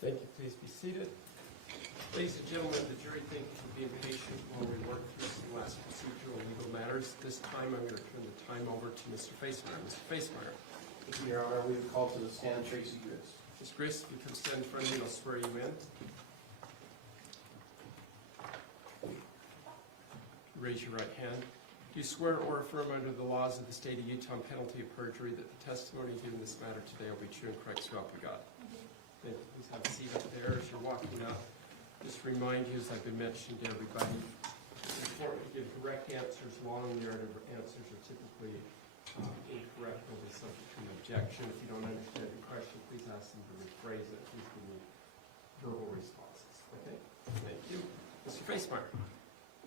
Thank you. Please be seated. Ladies and gentlemen, the jury, thank you for being patient while we work through some last procedural legal matters. This time, I'm going to turn the time over to Mr. Facemeyer. Mr. Facemeyer. Thank you, Your Honor. We would call to the stand Tracey Grist. Ms. Grist, if you come stand in front of me, I'll swear you in. Raise your right hand. Do you swear or affirm under the laws of the state of Utah on penalty of perjury that the testimony given in this matter today will be true and correct, so help you God? Thank you. Please have a seat up there as you're walking up. Just remind you, as I've been mentioning to everybody, it's important to give correct answers. Long narrative answers are typically incorrect or be subject to an objection. If you don't understand the question, please ask them to rephrase it. Please give me verbal responses. Okay? Thank you. Mr. Facemeyer.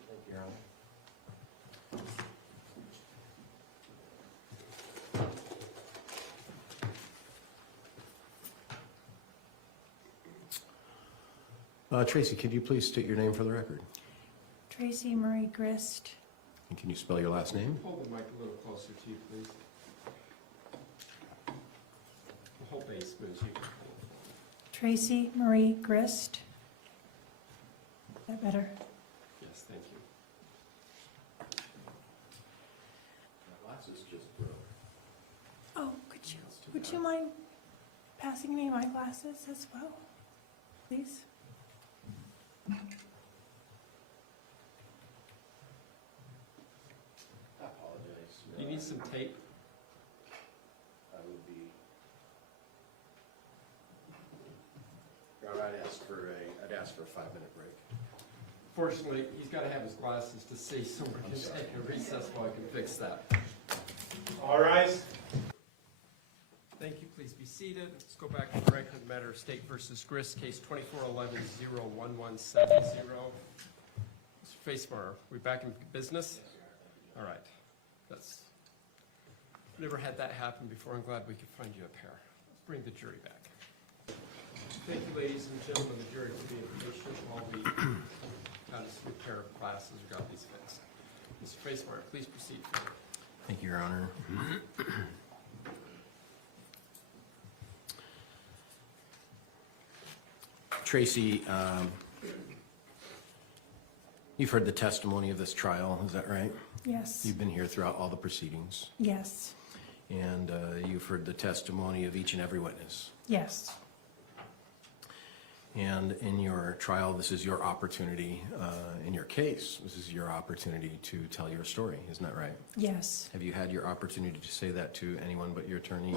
Thank you, Your Honor. Tracey, could you please state your name for the record? Tracey Marie Grist. And can you spell your last name? Hold the mic a little closer to you, please. The whole base moves you. Tracey Marie Grist. Is that better? Yes, thank you. My glasses just broke. Oh, would you mind passing me my glasses as well, please? I apologize. You need some tape? I would be. Your Honor, I'd ask for a 5-minute break. Fortunately, he's got to have his glasses to see, so we're going to take a recess while I can fix that. All rise. Thank you. Please be seated. Let's go back to the record matter of State versus Grist, case 2411-01170. Mr. Facemeyer, we back in business? All right. That's never had that happen before. I'm glad we could find you a pair. Let's bring the jury back. Thank you, ladies and gentlemen, the jury, for being patient while we got us a pair of glasses or got these fixed. Mr. Facemeyer, please proceed. Thank you, Your Honor. Tracey, you've heard the testimony of this trial, is that right? Yes. You've been here throughout all the proceedings, Yes. and you've heard the testimony of each and every witness. Yes. And in your trial, this is your opportunity, in your case, this is your opportunity to tell your story, isn't that right? Yes. Have you had your opportunity to say that to anyone but your attorney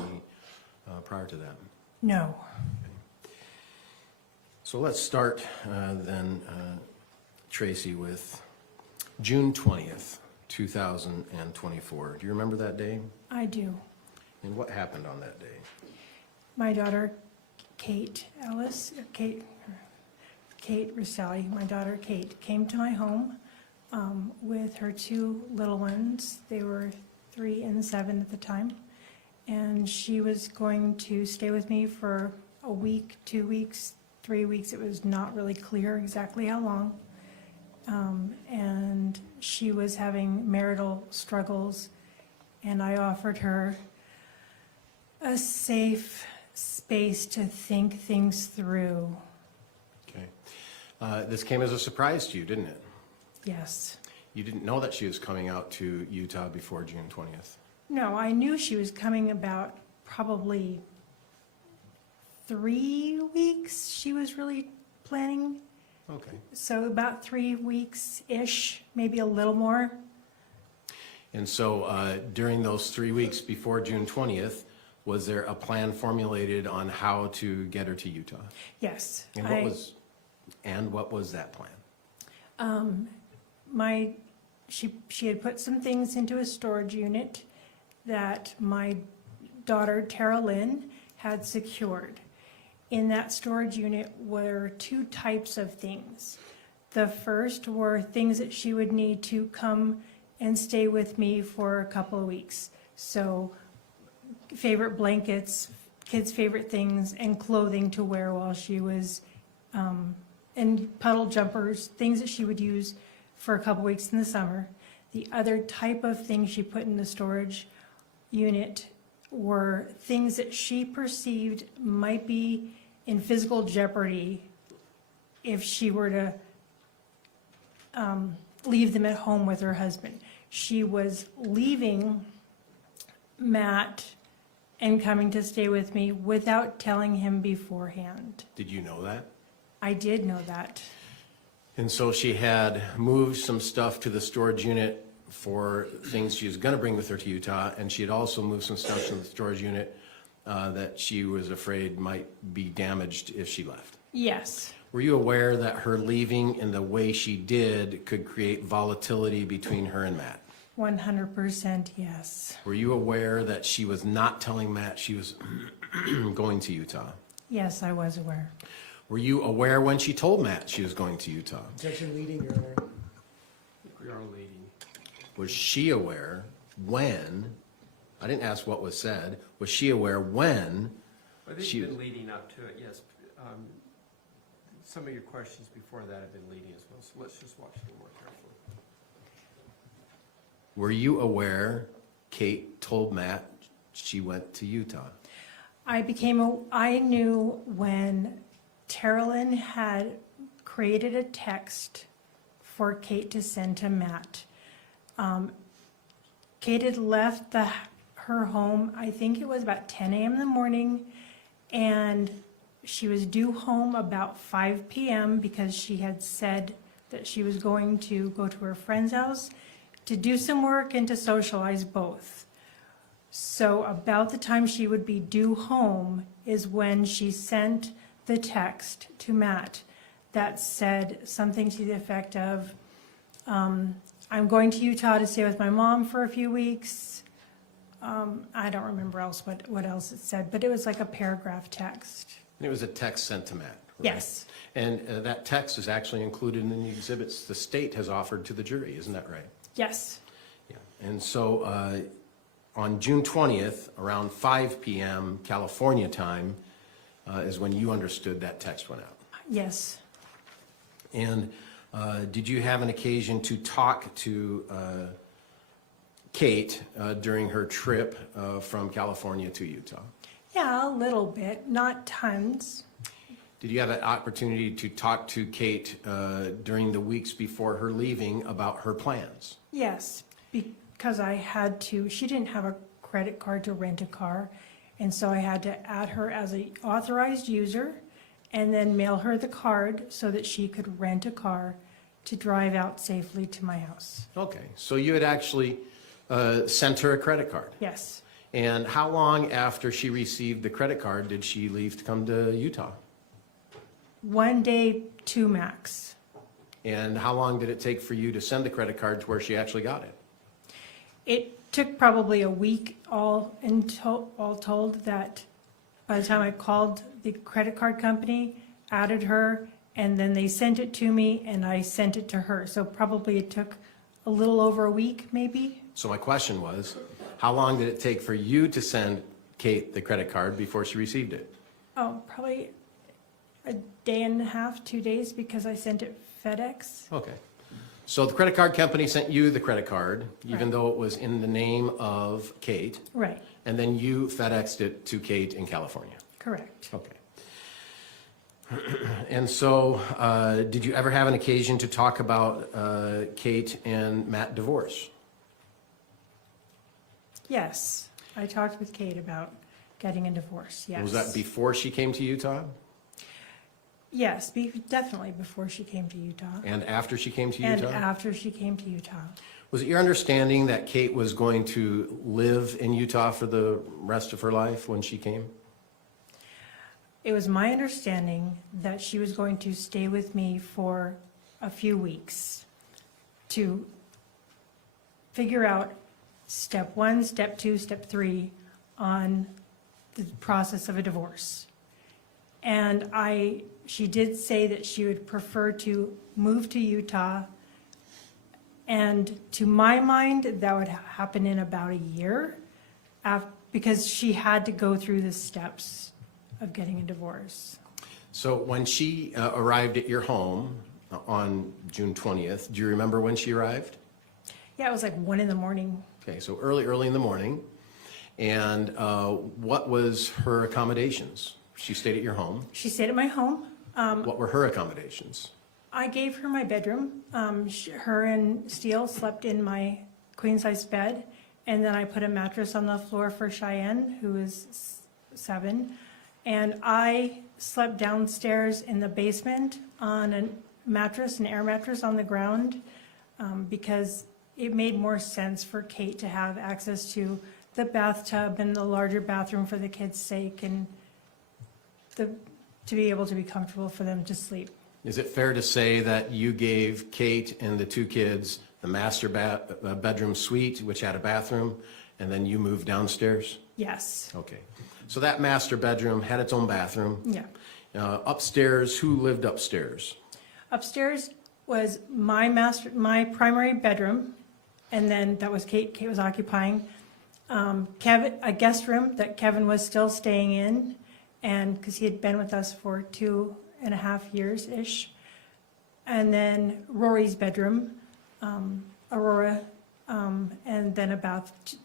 prior to that? No. So let's start then, Tracey, with June 20th, 2024. Do you remember that day? I do. And what happened on that day? My daughter, Kate Restelli, my daughter Kate, came to my home with her 2 little ones. They were 3 and 7 at the time. And she was going to stay with me for a week, 2 weeks, 3 weeks. It was not really clear exactly how long. And she was having marital struggles, and I offered her a safe space to think things through. Okay. This came as a surprise to you, didn't it? Yes. You didn't know that she was coming out to Utah before June 20th. No, I knew she was coming about probably 3 weeks she was really planning. Okay. So about 3 weeks-ish, maybe a little more. And so during those 3 weeks before June 20th, was there a plan formulated on how to get her to Utah? Yes. And what was that plan? She had put some things into a storage unit that my daughter, Tara Lynn, had secured. In that storage unit were 2 types of things. The first were things that she would need to come and stay with me for a couple of weeks. So favorite blankets, kids' favorite things, and clothing to wear while she was, and puddle jumpers, things that she would use for a couple weeks in the summer. The other type of thing she put in the storage unit were things that she perceived might be in physical jeopardy if she were to leave them at home with her husband. She was leaving Matt and coming to stay with me without telling him beforehand. Did you know that? I did know that. And so she had moved some stuff to the storage unit for things she was going to bring with her to Utah, and she had also moved some stuff to the storage unit that she was afraid might be damaged if she left. Yes, Were you aware that her leaving in the way she did could create volatility between her and Matt? 100% yes. Were you aware that she was not telling Matt she was going to Utah? Yes, I was aware. Were you aware when she told Matt she was going to Utah? Objection leading, Your Honor. We are leading. Was she aware when, I didn't ask what was said, was she aware when I think She- you've been leading up to it, yes. Some of your questions before that have been leading as well, so let's just watch them more carefully. Were you aware Kate told Matt she went to Utah? I knew when Terralyn had created a text for Kate to send to Matt. Kate had left her home, I think it was about 10 a.m. in the morning, and she was due home about 5 p.m. because she had said that she was going to go to her friend's house to do some work and to socialize both. So about the time she would be due home is when she sent the text to Matt that said something to the effect of, I'm going to Utah to stay with my mom for a few weeks. I don't remember what else it said, but it was like a paragraph text. It was a text sent to Matt. Right? Yes, And that text is actually included in the exhibits the state has offered to the jury, isn't that right? yes, Yeah. And so on June 20th, around 5 p.m. California time, is when you understood that text went out. yes. And did you have an occasion to talk to Kate during her trip from California to Utah? Yeah, a little bit, not tons. Did you have an opportunity to talk to Kate during the weeks before her leaving about her plans? Yes, because I had to, she didn't have a credit card to rent a car, and so I had to add her as an authorized user and then mail her the card so that she could rent a car to drive out safely to my house. Okay, so you had actually sent her a credit card. Yes, And how long after she received the credit card did she leave to come to Utah? 1 day, 2 max. And how long did it take for you to send the credit card to where she actually got it? It took probably a week all told, that by the time I called the credit card company, added her, and then they sent it to me and I sent it to her. So probably it took a little over a week, maybe. So my question was, how long did it take for you to send Kate the credit card before she received it? Oh, probably a day and a half, 2 days, because I sent it FedEx. Okay. So the credit card company sent you the credit card, even Right. though it was in the name of Kate, Right, and then you FedExed it to Kate in California. correct. Okay. And so, did you ever have an occasion to talk about Kate and Matt divorce? Yes, I talked with Kate about getting a divorce, yes. Was that before she came to Utah Yes, definitely before she came to Utah. and after she came to And Utah? after she came to Utah. Was it your understanding that Kate was going to live in Utah for the rest of her life when she came? It was my understanding that she was going to stay with me for a few weeks to figure out step 1, step 2, step 3 on the process of a divorce. And she did say that she would prefer to move to Utah. And to my mind, that would happen in about a year because she had to go through the steps of getting a divorce. So when she arrived at your home on June 20th, do you remember when she arrived? Yeah, it was like 1 a.m. Okay, so early in the morning. And what was her accommodations? She stayed at your home. She stayed at my home. What were her accommodations? I gave her my bedroom. Her and Steele slept in my queen-size bed, and then I put a mattress on the floor for Cheyenne, who is 7, and I slept downstairs in the basement on a mattress, an air mattress on the ground, because it made more sense for Kate to have access to the bathtub and the larger bathroom for the kids' sake, and to be able to be comfortable for them to sleep. Is it fair to say that you gave Kate and the 2 kids the master bedroom suite, which had a bathroom, and then you moved downstairs? Yes. Okay. So that master bedroom had its own bathroom. Yeah. Upstairs, who lived upstairs? Upstairs was my primary bedroom, and then that was Kate. Kate was occupying. Kevin, a guest room that Kevin was still staying in, and because he had been with us for 2.5 years-ish. And then Rory's bedroom, Aurora, and then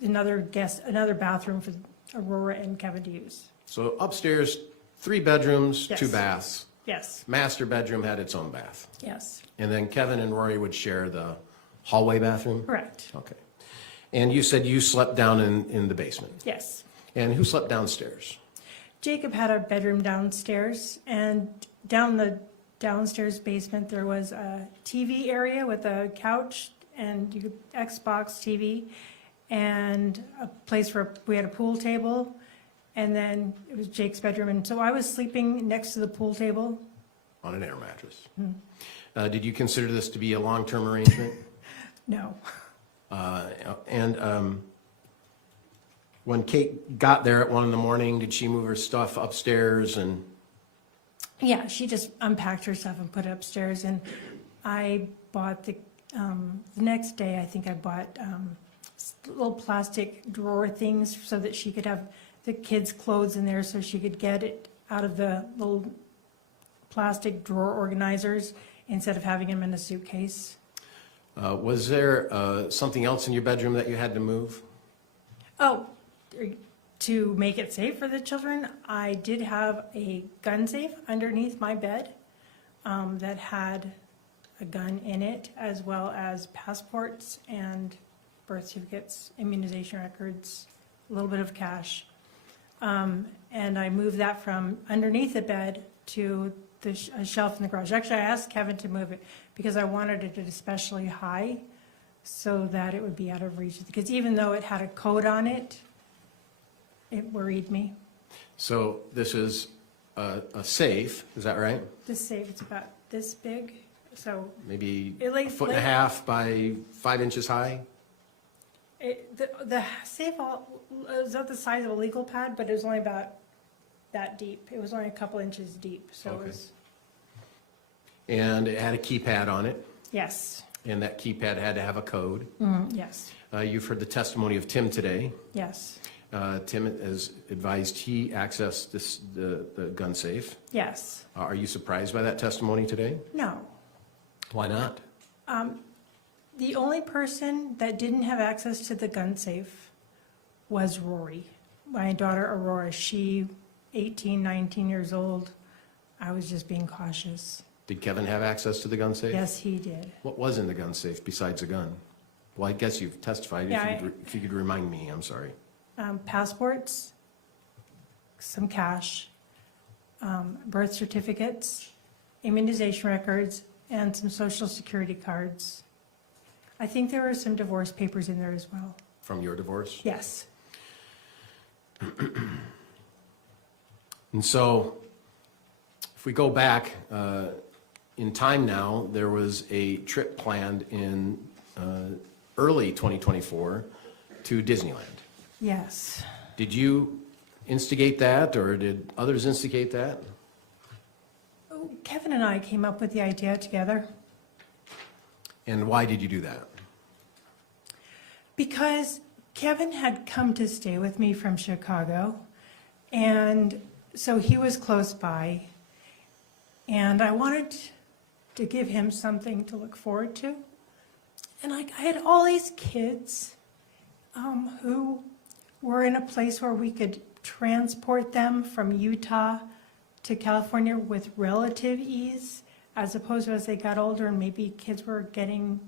another bathroom for Aurora and Kevin to use. So upstairs, 3 bedrooms, Yes. 2 baths. Yes, Master bedroom had its own bath. yes, And then Kevin and Rory would share the hallway bathroom? correct, Okay. And you said you slept down in the basement. yes. And who slept downstairs? Jacob had a bedroom downstairs, and down the downstairs basement, there was a TV area with a couch and Xbox TV, and a place where we had a pool table, and then it was Jake's bedroom, and so I was sleeping next to the pool table. On an air mattress. Did you consider this to be a long-term arrangement? No, And when Kate got there at 1 in the morning, did she move her stuff upstairs and? yeah, she just unpacked her stuff and put it upstairs, and I bought the next day, I think I bought little plastic drawer things so that she could have the kids' clothes in there, so she could get it out of the little plastic drawer organizers instead of having them in a suitcase. Was there something else in your bedroom that you had to move? Oh, to make it safe for the children, I did have a gun safe underneath my bed that had a gun in it, as well as passports and birth certificates, immunization records, a little bit of cash. And I moved that from underneath the bed to a shelf in the garage. Actually, I asked Kevin to move it because I wanted it especially high so that it would be out of reach. Because even though it had a code on it, it worried me. So this is a safe, is that right? This safe, it's about this big, so Maybe It like- a foot and a half by 5 inches high? the safe was about the size of a legal pad, but it was only about that deep. It was only a couple inches deep, so it Okay. was, And it had a keypad on it, yes, and that keypad had to have a code. yes, You've heard the testimony of Tim today. yes, Tim has advised he accessed the gun safe. yes. Are you surprised by that testimony today? No. Why not? The only person that didn't have access to the gun safe was Rory, my daughter Aurora. She, 18, 19 years old. I was just being cautious. Did Kevin have access to the gun safe? Yes, he did. What was in the gun safe besides a gun? Well, I guess you've testified. Yeah, If you could remind me, I'm sorry. Passports, some cash, birth certificates, immunization records, and some social security cards. I think there were some divorce papers in there as well. From your divorce? Yes, And so, if we go back in time now, there was a trip planned in early 2024 to Disneyland. yes. Did you instigate that, or did others instigate that? Kevin and I came up with the idea together And why did you do that? because Kevin had come to stay with me from Chicago, and so he was close by, and I wanted to give him something to look forward to. And I had all these kids who were in a place where we could transport them from Utah to California with relative ease, as opposed to as they got older and maybe kids were getting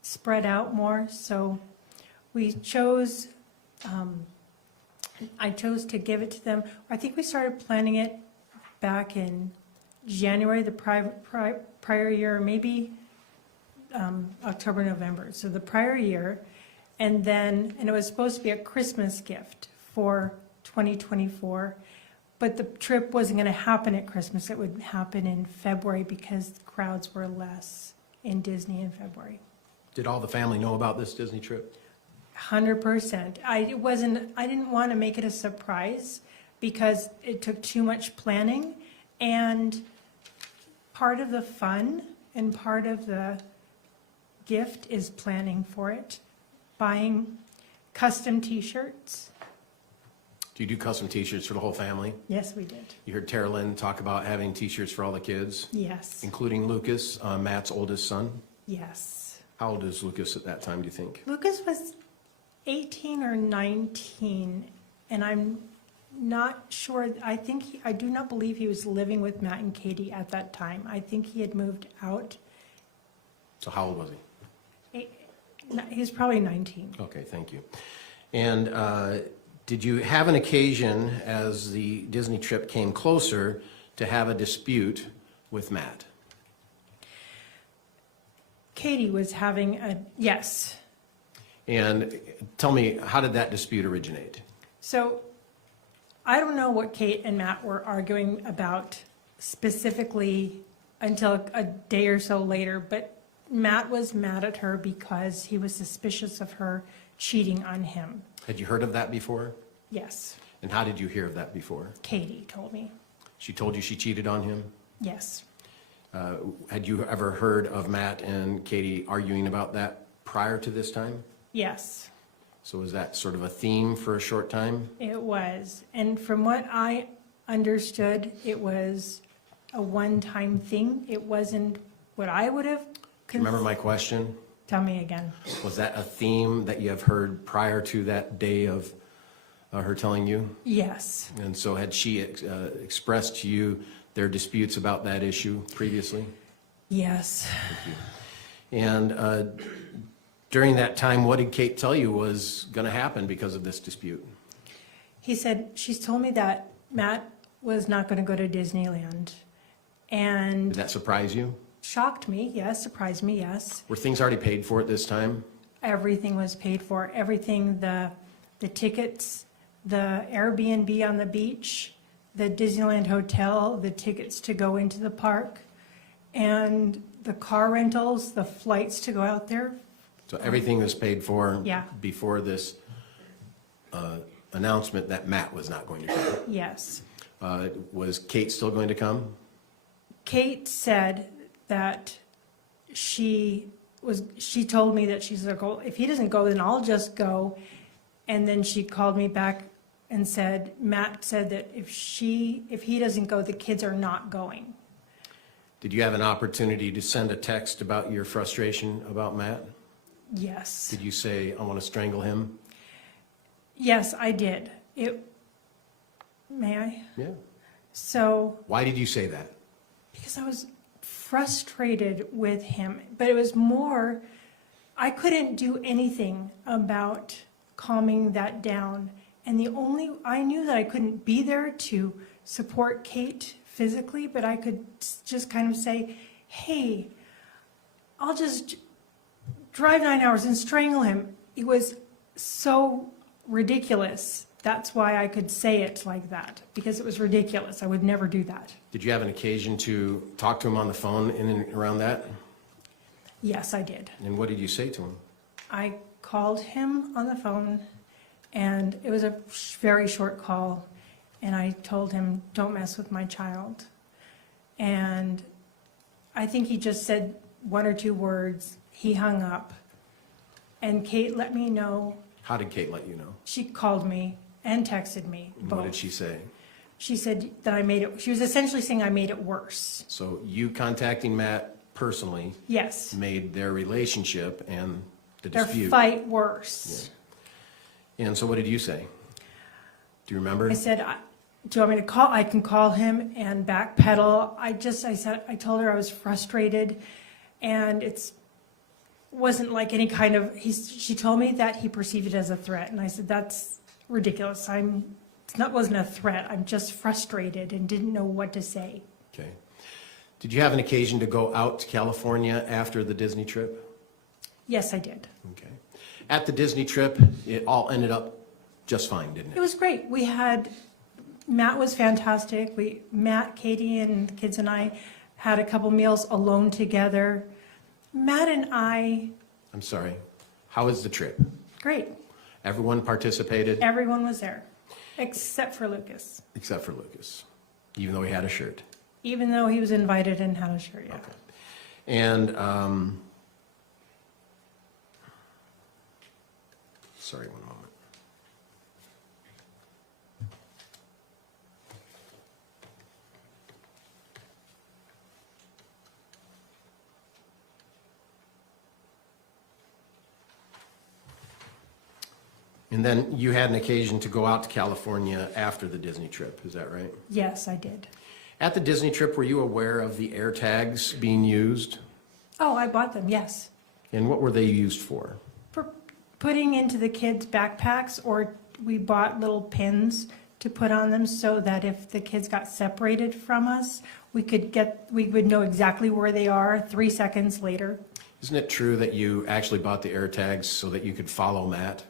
spread out more. So we chose, I chose to give it to them. I think we started planning it back in January, the prior year, maybe October, November. So the prior year, and it was supposed to be a Christmas gift for 2024, but the trip wasn't going to happen at Christmas. It would happen in February because the crowds were less in Disney in February. Did all the family know about this Disney trip? 100%. I didn't want to make it a surprise because it took too much planning, and part of the fun and part of the gift is planning for it, buying custom t-shirts. Do you do custom t-shirts for the whole family? Yes, we did. You heard Tara Lynn talk about having t-shirts for all the kids, Yes, including Lucas, Matt's oldest son. yes. How old is Lucas at that time, do you think? Lucas was 18 or 19, and I'm not sure. I do not believe he was living with Matt and Katie at that time. I think he had moved out. So how old was he? He was probably 19. Okay, thank you. And did you have an occasion, as the Disney trip came closer, to have a dispute with Matt? Katie was having yes. And tell me, how did that dispute originate? So I don't know what Kate and Matt were arguing about specifically until a day or so later, but Matt was mad at her because he was suspicious of her cheating on him. Had you heard of that before? Yes, And how did you hear of that before? Katie told me. She told you she cheated on him? Yes. Had you ever heard of Matt and Katie arguing about that prior to this time? Yes, So was that sort of a theme for a short time? it was. And from what I understood, it was a one-time thing. It wasn't what I would have. Do you remember my question? Tell me again. Was that a theme that you have heard prior to that day of her telling you? Yes. And so had she expressed to you their disputes about that issue previously? Yes. And during that time, what did Kate tell you was going to happen because of this dispute? He said, she's told me that Matt was not going to go to Disneyland. And Did that surprise you? shocked me, yes, surprised me, yes. Were things already paid for at this time? Everything was paid for, everything, the tickets, the Airbnb on the beach, the Disneyland hotel, the tickets to go into the park, and the car rentals, the flights to go out there. So everything was paid for Yeah. before this announcement that Matt was not going to come. Yes. Was Kate still going to come? Kate said that she told me that she's like, oh, if he doesn't go, then I'll just go. And then she called me back and said, Matt said that if he doesn't go, the kids are not going. Did you have an opportunity to send a text about your frustration about Matt? Yes. Did you say, I want to strangle him? Yes, I did. May I? Yeah. So, Why did you say that? because I was frustrated with him, but it was more, I couldn't do anything about calming that down. And I knew that I couldn't be there to support Kate physically, but I could just kind of say, hey, I'll just drive 9 hours and strangle him. It was so ridiculous. That's why I could say it like that, because it was ridiculous. I would never do that. Did you have an occasion to talk to him on the phone in and around that? Yes, I did. And what did you say to him? I called him on the phone, and it was a very short call, and I told him, don't mess with my child. And I think he just said one or two words. He hung up, and Kate let me know. How did Kate let you know? She called me and texted me And both. what did she say? She said that I made it, she was essentially saying I made it worse. So you contacting Matt personally Yes, made their relationship and the their dispute. fight worse. And so what did you say? Do you remember? I said, do you want me to call? I can call him and backpedal. I told her I was frustrated, and wasn't like any kind of, she told me that he perceived it as a threat, and I said, that's ridiculous. Wasn't a threat. I'm just frustrated and didn't know what to say. Okay. Did you have an occasion to go out to California after the Disney trip? Yes, I did. Okay. At the Disney trip, it all ended up just fine, didn't It it? was great. Matt was fantastic. Matt, Katie, and the kids and I had a couple meals alone together. Matt and I, I'm sorry. How was the trip? great. Everyone participated Everyone was there, except for Lucas, except for Lucas, even though he had a shirt. even though he was invited and had a shirt, yeah. Okay. And, sorry, one moment. And then you had an occasion to go out to California after the Disney trip, is that right? Yes, I did. At the Disney trip, were you aware of the air tags being used? Oh, I bought them, yes. And what were they used for? For putting into the kids' backpacks, or we bought little pins to put on them so that if the kids got separated from us, we would know exactly where they are 3 seconds later. Isn't it true that you actually bought the air tags so that you could follow Matt?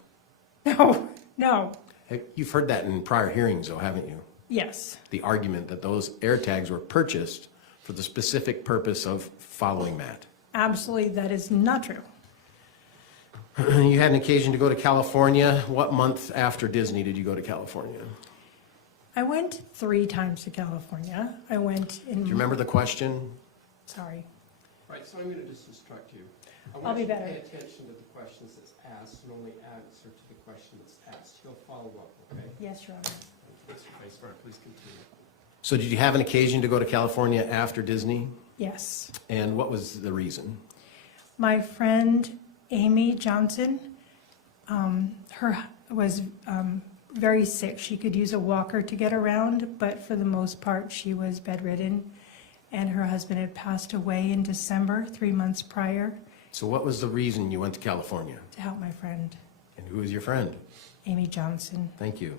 No, Hey, you've heard that in prior hearings though, haven't you? yes, The argument that those air tags were purchased for the specific purpose of following Matt. absolutely, that is not true. You had an occasion to go to California. What month after Disney did you go to California? I went 3 times to California. I went in. Do you remember the question? Sorry. Right, so I'm going to just instruct you. I'll be better. I want you to pay attention to the questions that's asked and only answer to the question that's asked. He'll follow up, okay? Yes, Your Honor. Mr. Vice Mayor, please continue. So did you have an occasion to go to California after Disney? Yes. And what was the reason? My friend Amy Johnson, her was very sick. She could use a walker to get around, but for the most part, she was bedridden. And her husband had passed away in December, 3 months prior, So what was the reason you went to California? to help my friend, And who is your friend? Amy Johnson, Thank you.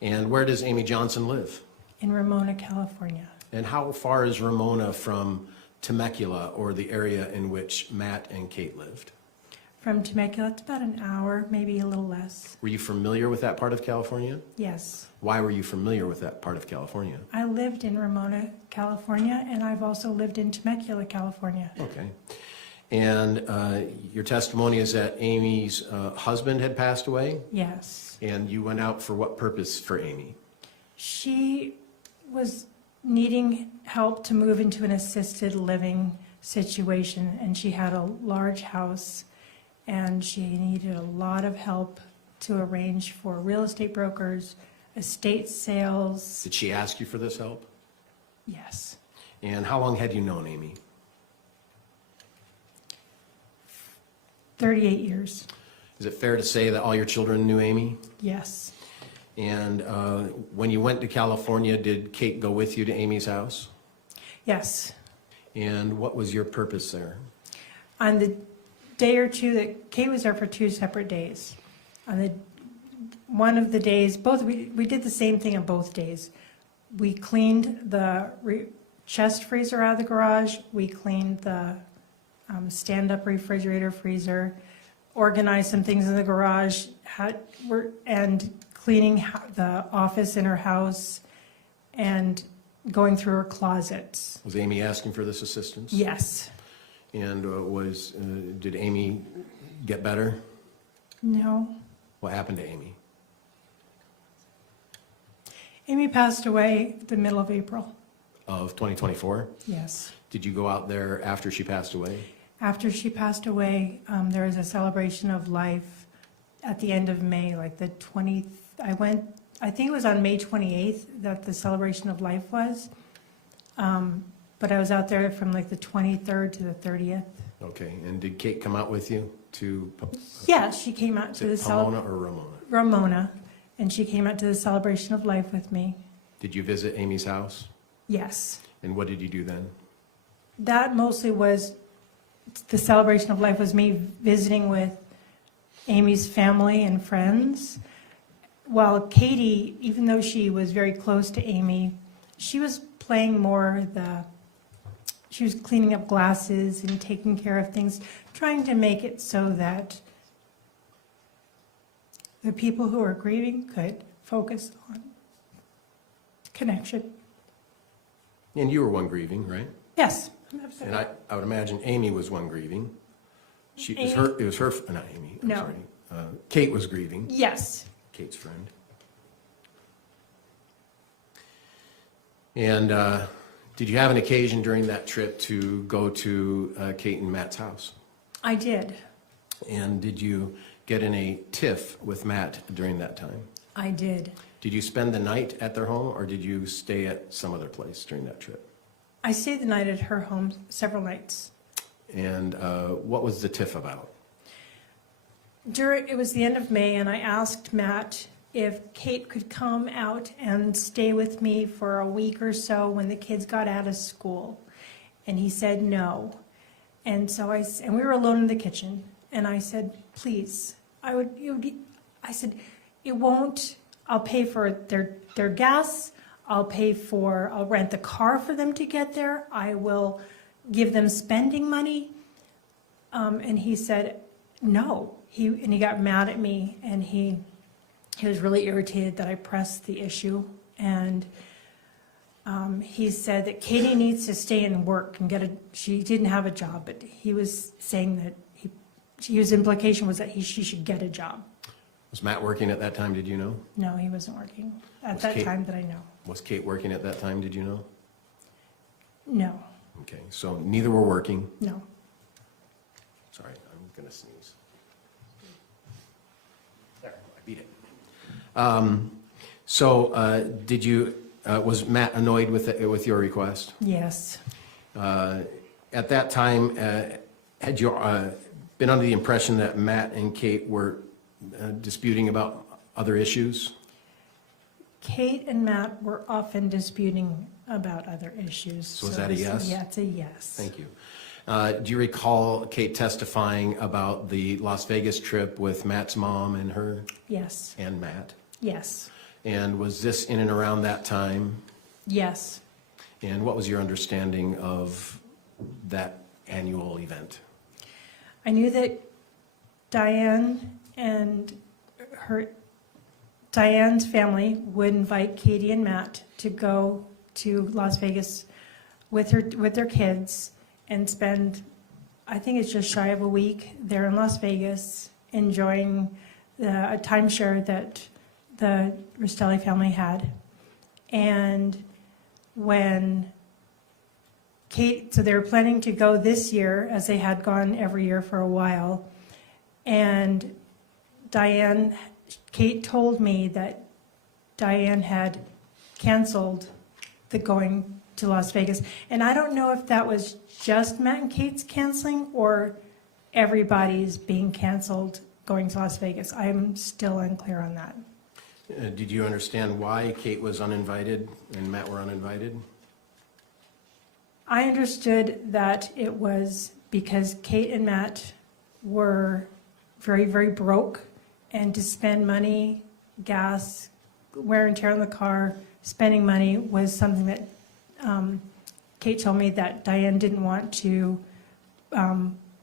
And where does Amy Johnson live? in Ramona, California. And how far is Ramona from Temecula, or the area in which Matt and Kate lived? From Temecula, it's about an hour, maybe a little less. Were you familiar with that part of California? Yes. Why were you familiar with that part of California? I lived in Ramona, California, and I've also lived in Temecula, California. Okay. And your testimony is that Amy's husband had passed away, Yes. and you went out for what purpose for Amy? She was needing help to move into an assisted living situation, and she had a large house, and she needed a lot of help to arrange for real estate brokers, estate sales. Did she ask you for this help? Yes. And how long had you known Amy? 38 years. Is it fair to say that all your children knew Amy? Yes. And when you went to California, did Kate go with you to Amy's house? Yes. And what was your purpose there? On the day or two that Kate was there for 2 separate days. On one of the days, we did the same thing on both days. We cleaned the chest freezer out of the garage. We cleaned the stand-up refrigerator freezer, organized some things in the garage, and cleaning the office in her house, and going through her closets. Was Amy asking for this assistance? Yes. And did Amy get better? No. What happened to Amy? Amy passed away the middle of April. Of 2024? Yes. Did you go out there after she passed away? After she passed away, there was a celebration of life at the end of May, like the 20th. I think it was on May 28th that the celebration of life was. But I was out there from like the 23rd to the 30th. Okay, and did Kate come out with you to? Yeah, she came out to the Pomona or Ramona? Ramona, and she came out to the celebration of life with me. Did you visit Amy's house? Yes. And what did you do then? That mostly was, the celebration of life was me visiting with Amy's family and friends. While Katie, even though she was very close to Amy, she was playing more she was cleaning up glasses and taking care of things, trying to make it so that the people who are grieving could focus on connection. And you were one grieving, right? Yes. And I would imagine Amy was one grieving. Amy? It was her, not Amy, I'm No. sorry. Kate was grieving, Yes. Kate's friend. And did you have an occasion during that trip to go to Kate and Matt's house? I did. And did you get in a tiff with Matt during that time? I did. Did you spend the night at their home, or did you stay at some other place during that trip? I stayed the night at her home several nights. And what was the tiff about? It was the end of May, and I asked Matt if Kate could come out and stay with me for a week or so when the kids got out of school. And he said no. And so and we were alone in the kitchen. And I said, please, I said, it won't, I'll pay for their gas. I'll rent the car for them to get there. I will give them spending money. And he said, no. He got mad at me, and he was really irritated that I pressed the issue. And he said that Katie needs to stay and work and she didn't have a job, but he was saying that his implication was that she should get a job. Was Matt working at that time, did you know? No, he wasn't working at Was that Kate- time that I know. Was Kate working at that time, did you know? No, Okay, so neither were working. no. Sorry, I'm gonna sneeze. There, I beat it. Did you, was Matt annoyed with your request? Yes. At that time, had you been under the impression that Matt and Kate were disputing about other issues? Kate and Matt were often disputing about other issues. So is that a yes? Yeah, it's a yes. Thank you. Do you recall Kate testifying about the Las Vegas trip with Matt's mom and her Yes, and Matt? yes, And was this in and around that time? yes. And what was your understanding of that annual event? I knew that Diane's family would invite Katie and Matt to go to Las Vegas with their kids and spend, I think it's just shy of a week there in Las Vegas, enjoying a timeshare that the Restelli family had. And when so they were planning to go this year, as they had gone every year for a while. And Kate told me that Diane had canceled the going to Las Vegas. And I don't know if that was just Matt and Kate's canceling or everybody's being canceled going to Las Vegas. I'm still unclear on that. Did you understand why Kate was uninvited and Matt were uninvited? I understood that it was because Kate and Matt were very, very broke, and to spend money, gas, wear and tear on the car, spending money was something that Kate told me that Diane didn't want to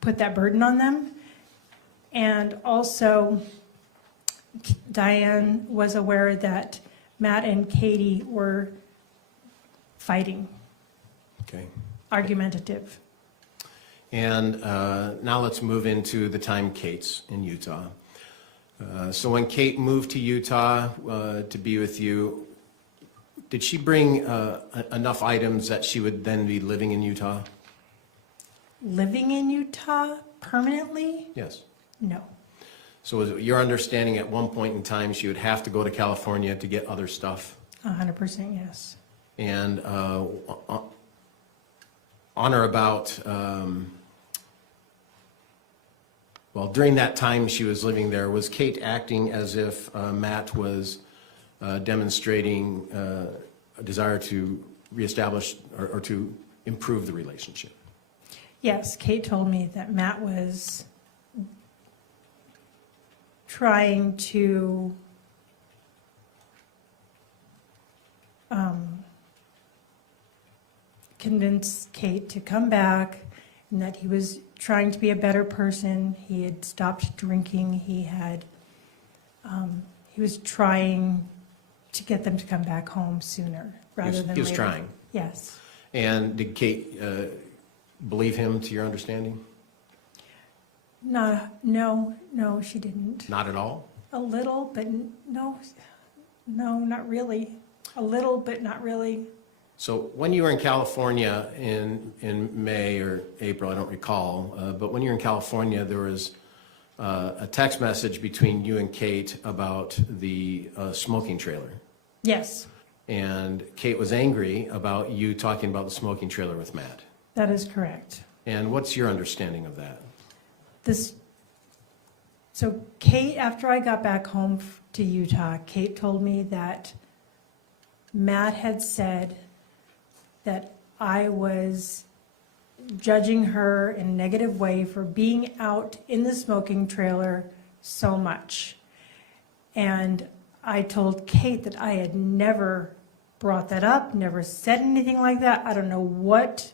put that burden on them. And also, Diane was aware that Matt and Katie were fighting, Okay. argumentative. And now let's move into the time Kate's in Utah. So when Kate moved to Utah to be with you, did she bring enough items that she would then be living in Utah? Living in Utah permanently? Yes. No. So was it your understanding at one point in time she would have to go to California to get other stuff? 100% yes. And on or about, well, during that time she was living there, was Kate acting as if Matt was demonstrating a desire to reestablish or to improve the relationship. Yes, Kate told me that Matt was trying to convince Kate to come back, and that he was trying to be a better person. He had stopped drinking. He was trying to get them to come back home sooner rather than He was later. trying. Yes. And did Kate believe him, to your understanding? No, she didn't. Not at all? A little, but no, not really. A little, but not really. So when you were in California in May or April, I don't recall, but when you were in California, there was a text message between you and Kate about the smoking trailer. Yes, And Kate was angry about you talking about the smoking trailer with Matt. that is correct. And what's your understanding of that? So Kate, after I got back home to Utah, Kate told me that Matt had said that I was judging her in a negative way for being out in the smoking trailer so much. And I told Kate that I had never brought that up, never said anything like that. I don't know what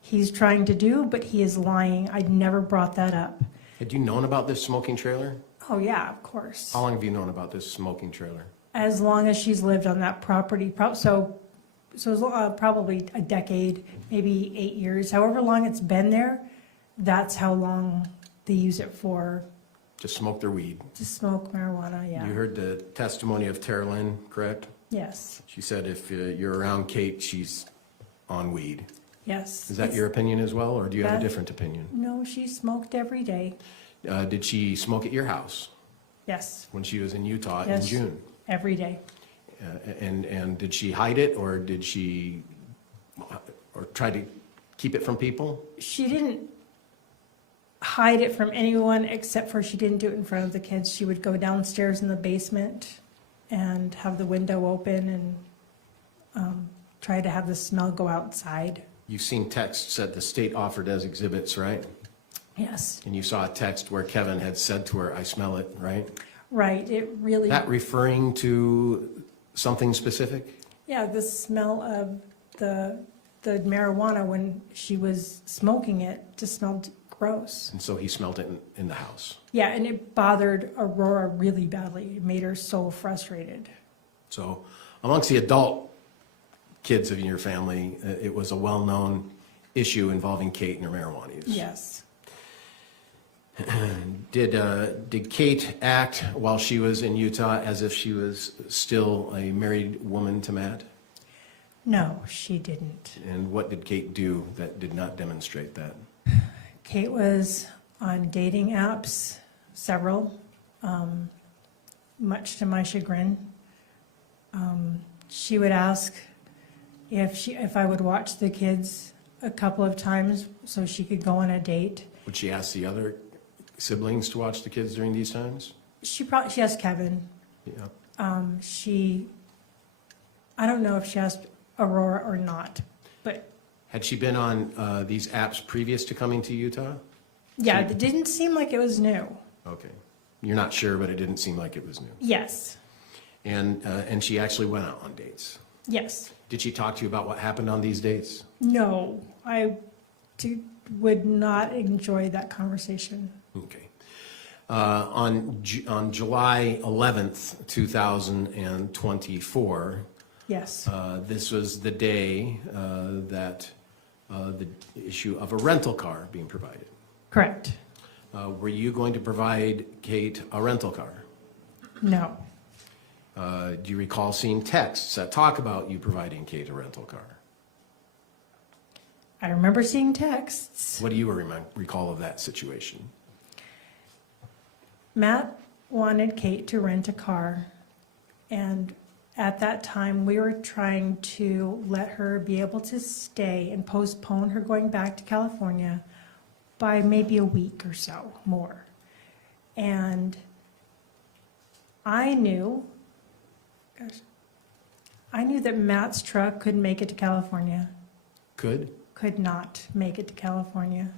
he's trying to do, but he is lying. I'd never brought that up. Had you known about this smoking trailer? Oh, yeah, of course. How long have you known about this smoking trailer? As long as she's lived on that property, so probably a decade, maybe 8 years, however long it's been there, that's how long they use it for, To smoke their weed? to smoke marijuana, yeah. You heard the testimony of Tara Lynn, correct? Yes, She said if you're around Kate, she's on weed. yes. Is that your opinion as well, or do you have a That- different opinion? No, she smoked every day, Did she smoke at your house yes, when she was in Utah in Yes. June? every day. And did she hide it, or did she, or try to keep it from people? She didn't hide it from anyone except for she didn't do it in front of the kids. She would go downstairs in the basement and have the window open and try to have the smell go outside. You've seen texts that the state offered as exhibits, right? Yes, And you saw a text where Kevin had said to her, "I smell it," right? right, it really, That referring to something specific? yeah, the smell of the marijuana when she was smoking it just smelled gross. And so he smelled it in the house. Yeah, and it bothered Aurora really badly. It made her so frustrated. So amongst the adult kids of your family, it was a well-known issue involving Kate and her marijuana use. Yes. Did Kate act while she was in Utah as if she was still a married woman to Matt? No, she didn't. And what did Kate do that did not demonstrate that? Kate was on dating apps, several, much to my chagrin. She would ask if I would watch the kids a couple of times so she could go on a date. Would she ask the other siblings to watch the kids during these times? She asked Kevin. Yeah. I don't know if she asked Aurora or not, but Had she been on these apps previous to coming to Utah? yeah, it didn't seem like it was new. Okay. You're not sure, but it didn't seem like it was new. Yes, And she actually went out on dates. yes. Did she talk to you about what happened on these dates? No, would not enjoy that conversation. Okay. On July 11th, 2024, Yes, this was the day that the issue of a rental car being provided. correct. Were you going to provide Kate a rental car? No, Do you recall seeing texts that talk about you providing Kate a rental car? I remember seeing texts. What do you recall of that situation? Matt wanted Kate to rent a car, and at that time, we were trying to let her be able to stay and postpone her going back to California by maybe a week or so more. And I knew, I knew that Matt's truck couldn't make it to California. Could Not make it to California.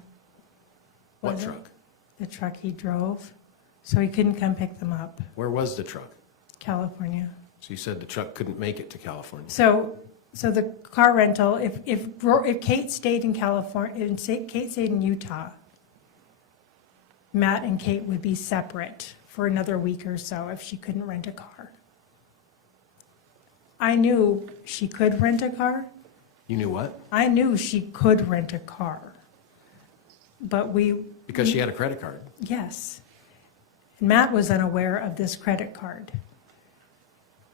what Was it? truck? The truck he drove, so he couldn't come pick them up, Where was the truck? California. So you said the truck couldn't make it to California. So the car rental, if Kate stayed in California, Kate stayed in Utah, Matt and Kate would be separate for another week or so if she couldn't rent a car. I knew she could rent a car. You knew what? I knew she could rent a car. But Because she had a credit card. yes. Matt was unaware of this credit card.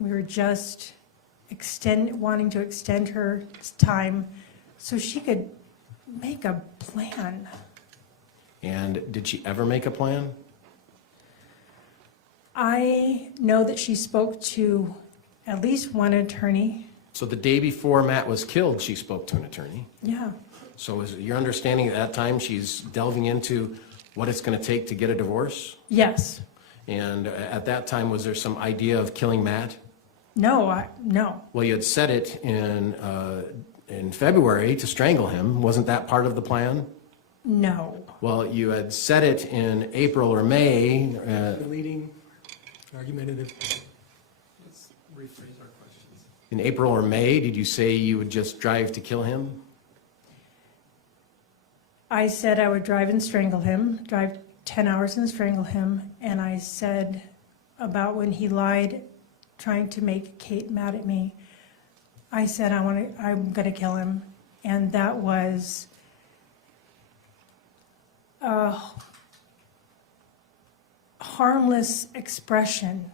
We were just wanting to extend her time so she could make a plan. And did she ever make a plan? I know that she spoke to at least one attorney. So the day before Matt was killed, she spoke to an attorney. Yeah, So is it your understanding at that time she's delving into what it's going to take to get a divorce? yes. And at that time, was there some idea of killing Matt? No. Well, you had said it in February to strangle him. Wasn't that part of the plan? No. Well, you had said it in April or May. Leading, argumentative. Let's rephrase our questions. In April or May, did you say you would just drive to kill him? I said I would drive and strangle him, drive 10 hours and strangle him. And I said about when he lied, trying to make Kate mad at me, I said I'm going to kill him. And that was a harmless expression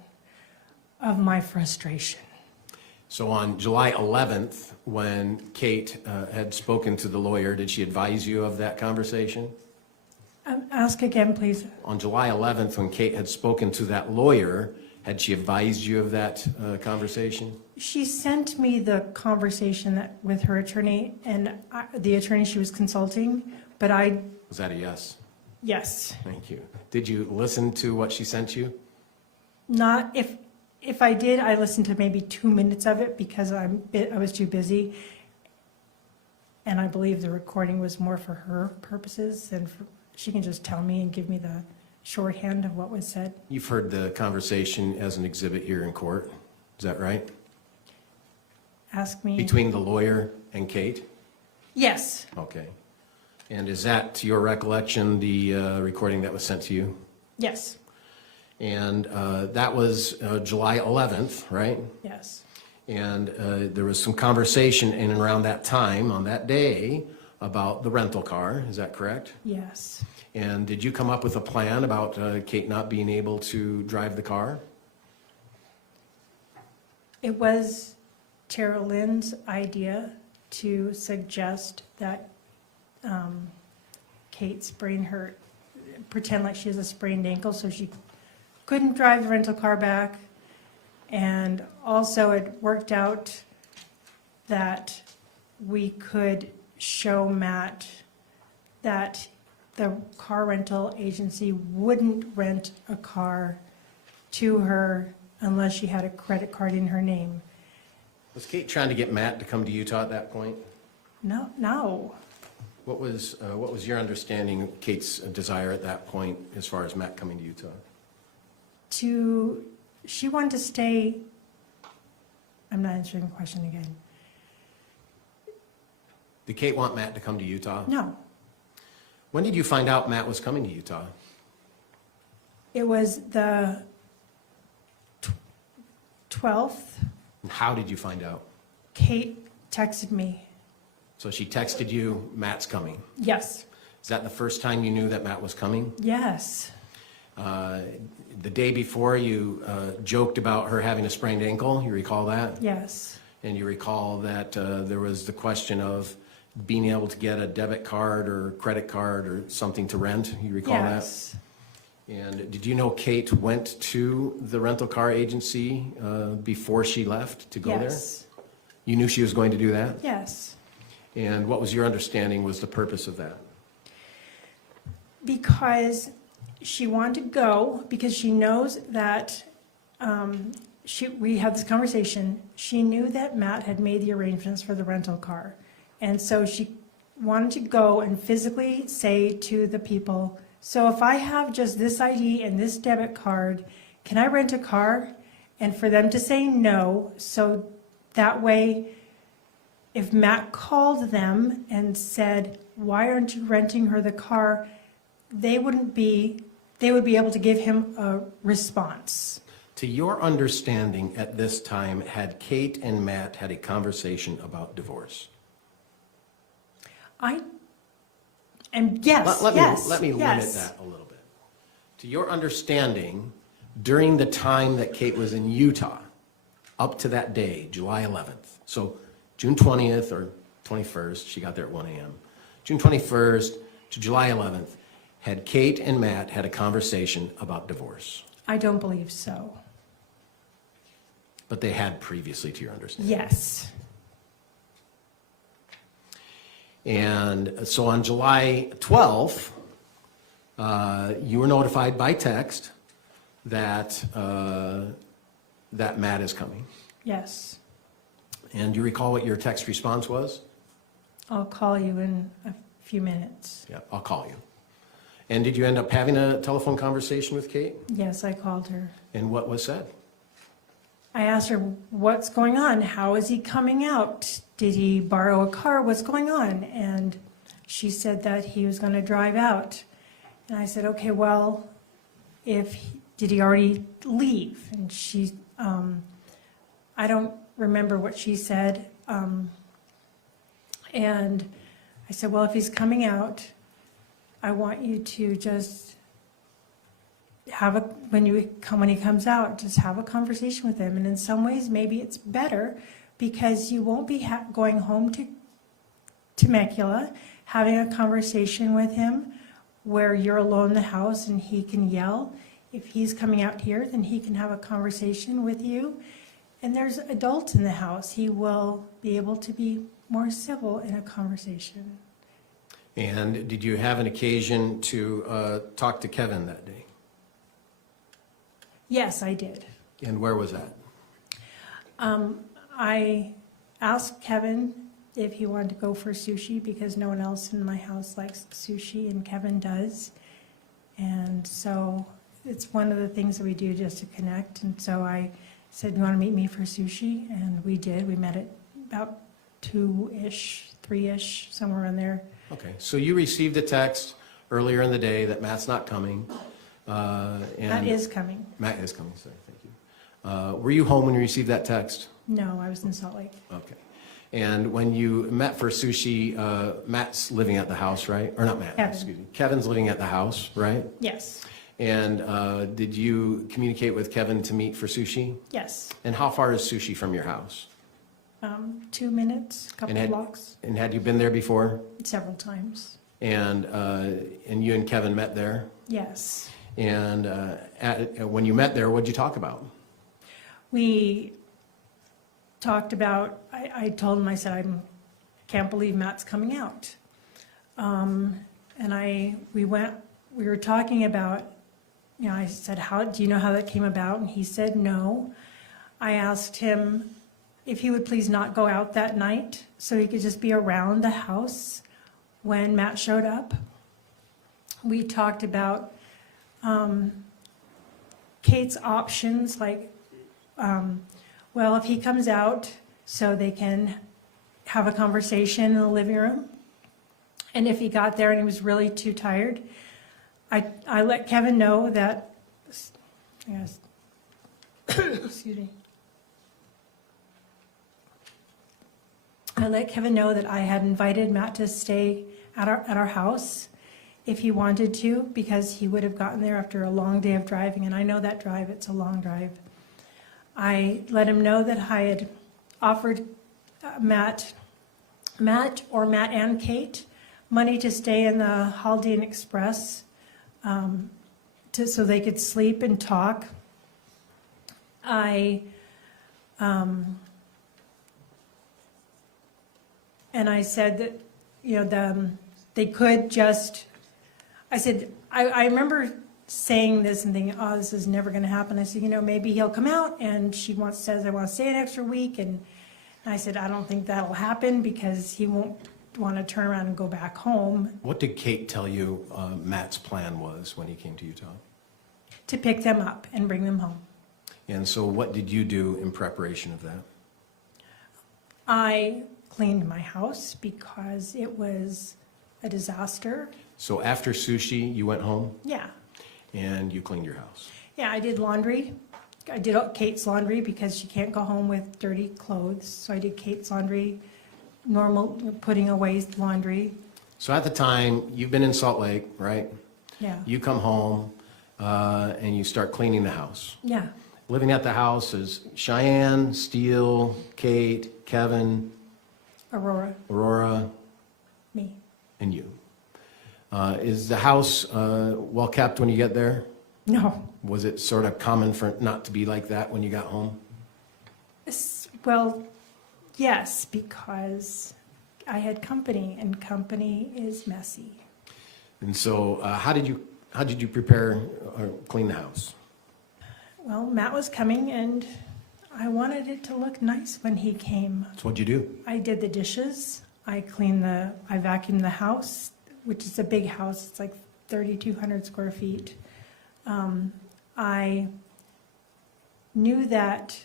of my frustration. So on July 11th, when Kate had spoken to the lawyer, did she advise you of that conversation? Ask again, please. On July 11th, when Kate had spoken to that lawyer, had she advised you of that conversation? She sent me the conversation with her attorney and the attorney she was consulting, but Was that a yes? yes. Thank you. Did you listen to what she sent you? Not, if I did, I listened to maybe 2 minutes of it because I was too busy. And I believe the recording was more for her purposes than she can just tell me and give me the shorthand of what was said. You've heard the conversation as an exhibit here in court, is that right? Ask me. Between the lawyer and Kate? Yes, Okay. And is that, to your recollection, the recording that was sent to you? yes, And that was July 11th, right? yes, And there was some conversation in and around that time, on that day, about the rental car, is that correct? yes. And did you come up with a plan about Kate not being able to drive the car? It was Tara Lynn's idea to suggest that Kate pretend like she has a sprained ankle so she couldn't drive the rental car back. And also it worked out that we could show Matt that the car rental agency wouldn't rent a car to her unless she had a credit card in her name. Was Kate trying to get Matt to come to Utah at that point? No. What was your understanding of Kate's desire at that point as far as Matt coming to Utah? She wanted to stay, I'm not answering the question again. Did Kate want Matt to come to Utah? No, When did you find out Matt was coming to Utah? it was the 12th. And how did you find out? Kate texted me. So she texted you, Matt's coming. Yes, Is that the first time you knew that Matt was coming? yes, The day before, you joked about her having a sprained ankle, you recall that? yes, And you recall that there was the question of being able to get a debit card or credit card or something to rent, you recall that? yes. And did you know Kate went to the rental car agency before she left to go there? Yes, You knew she was going to do that? yes. And what was your understanding was the purpose of that? Because she wanted to go, because she knows that we had this conversation. She knew that Matt had made the arrangements for the rental car. And so she wanted to go and physically say to the people, so if I have just this ID and this debit card, can I rent a car? And for them to say no, so that way, if Matt called them and said, why aren't you renting her the car? They would be able to give him a response. To your understanding at this time, had Kate and Matt had a conversation about divorce? Yes, Let me limit yes. that a little bit. To your understanding, during the time that Kate was in Utah, up to that day, July 11th, so June 20th or 21st, she got there at 1 a.m., June 21st to July 11th, had Kate and Matt had a conversation about divorce? I don't believe so. But they had previously, to your understanding? Yes. And so on July 12th, you were notified by text that, that Matt is coming. Yes. And do you recall what your text response was? I'll call you in a few minutes. Yeah, I'll call you. And did you end up having a telephone conversation with Kate? Yes, I called her. And what was said? I asked her, what's going on? How is he coming out? Did he borrow a car? What's going on? And she said that he was going to drive out. And I said, okay, well, did he already leave? And she, I don't remember what she said. And I said, well, if he's coming out, I want you to just when he comes out, just have a conversation with him. And in some ways, maybe it's better because you won't be going home to Temecula, having a conversation with him where you're alone in the house and he can yell. If he's coming out here, then he can have a conversation with you. And there's adults in the house. He will be able to be more civil in a conversation. And did you have an occasion to talk to Kevin that day? Yes, I did. And where was that? I asked Kevin if he wanted to go for sushi because no one else in my house likes sushi and Kevin does. And so it's one of the things that we do just to connect. And so I said, you want to meet me for sushi? And we did. We met at about 2-ish, 3-ish, somewhere in there. Okay, so you received a text earlier in the day that Matt's not coming. That is coming. Matt is coming, sorry, thank you. Were you home when you received that text? No, I was in Salt Lake. Okay. And when you met for sushi, Matt's living at the house, right? Or not Matt, Kevin. excuse me. Kevin's living at the house, right? Yes. And did you communicate with Kevin to meet for sushi? Yes. And how far is sushi from your house? 2 minutes, a couple blocks, And had you been there before? several times. And you and Kevin met there? Yes. And when you met there, what'd you talk about? We talked about, I told him, I said, I can't believe Matt's coming out. And we were talking about, I said, do you know how that came about? And he said, no. I asked him if he would please not go out that night so he could just be around the house when Matt showed up. We talked about Kate's options, like, well, if he comes out so they can have a conversation in the living room, and if he got there and he was really too tired, I let Kevin know that, excuse me. I let Kevin know that I had invited Matt to stay at our house if he wanted to, because he would have gotten there after a long day of driving, and I know that drive, it's a long drive. I let him know that I had offered Matt and Kate money to stay in the Holiday Inn Express so they could sleep and talk. And I said that, they could just, I said, I remember saying this and thinking, oh, this is never gonna happen. I said, maybe he'll come out, and says, I wanna stay an extra week, and I said, I don't think that'll happen because he won't wanna turn around and go back home. What did Kate tell you Matt's plan was when he came to Utah? To pick them up and bring them home. And so what did you do in preparation of that? I cleaned my house because it was a disaster. So after sushi, you went home Yeah. and you cleaned your house. Yeah, I did laundry. I did Kate's laundry because she can't go home with dirty clothes. So I did Kate's laundry, normal putting away laundry. So at the time, you've been in Salt Lake, right? Yeah. You come home and you start cleaning the house. Yeah. Living at the house is Cheyenne, Steele, Kate, Kevin, Aurora, Me. and you. Is the house well kept when you get there? No. Was it sort of common for it not to be like that when you got home? Well, yes, because I had company, and company is messy. And so how did you prepare or clean the house? Well, Matt was coming, and I wanted it to look nice when he came. So what'd you do? I did the dishes. I vacuumed the house, which is a big house. It's like 3,200 square feet. I knew that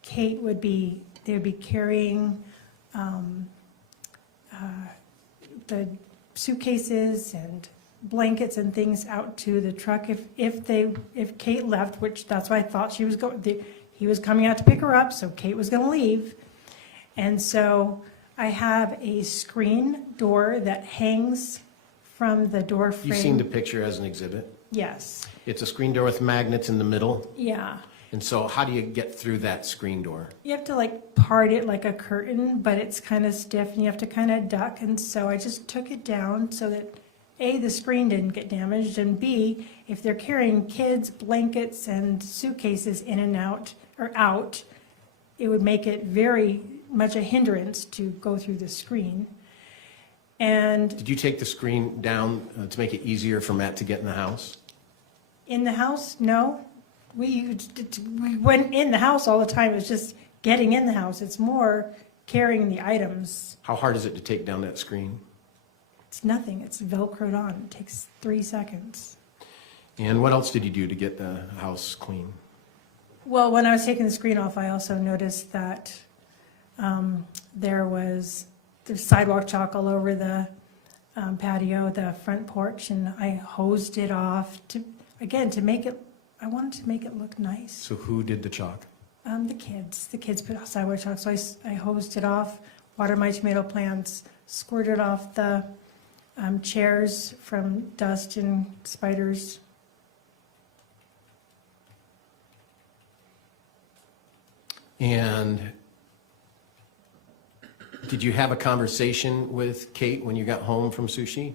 Kate they would be carrying the suitcases and blankets and things out to the truck if Kate left, which that's why I thought she was he was coming out to pick her up, so Kate was going to leave. And so I have a screen door that hangs from the door frame. You've seen the picture as an exhibit. Yes. It's a screen door with magnets in the middle. Yeah. And so how do you get through that screen door? You have to part it like a curtain, but it's kind of stiff and you have to kind of duck. And so I just took it down so that A, the screen didn't get damaged, and B, if they're carrying kids, blankets, and suitcases in and out, it would make it very much a hindrance to go through the screen. And Did you take the screen down to make it easier for Matt to get in the house? in the house, no. We went in the house all the time. It's just getting in the house. It's more carrying the items. How hard is it to take down that screen? It's nothing. It's Velcroed on. It takes 3 seconds. And what else did you do to get the house clean? Well, when I was taking the screen off, I also noticed that there's sidewalk chalk all over the patio, the front porch, and I hosed it off I wanted to make it look nice. So who did the chalk? The kids put sidewalk chalk, so I hosed it off, watered my tomato plants, squirted off the chairs from dust and spiders. And did you have a conversation with Kate when you got home from sushi?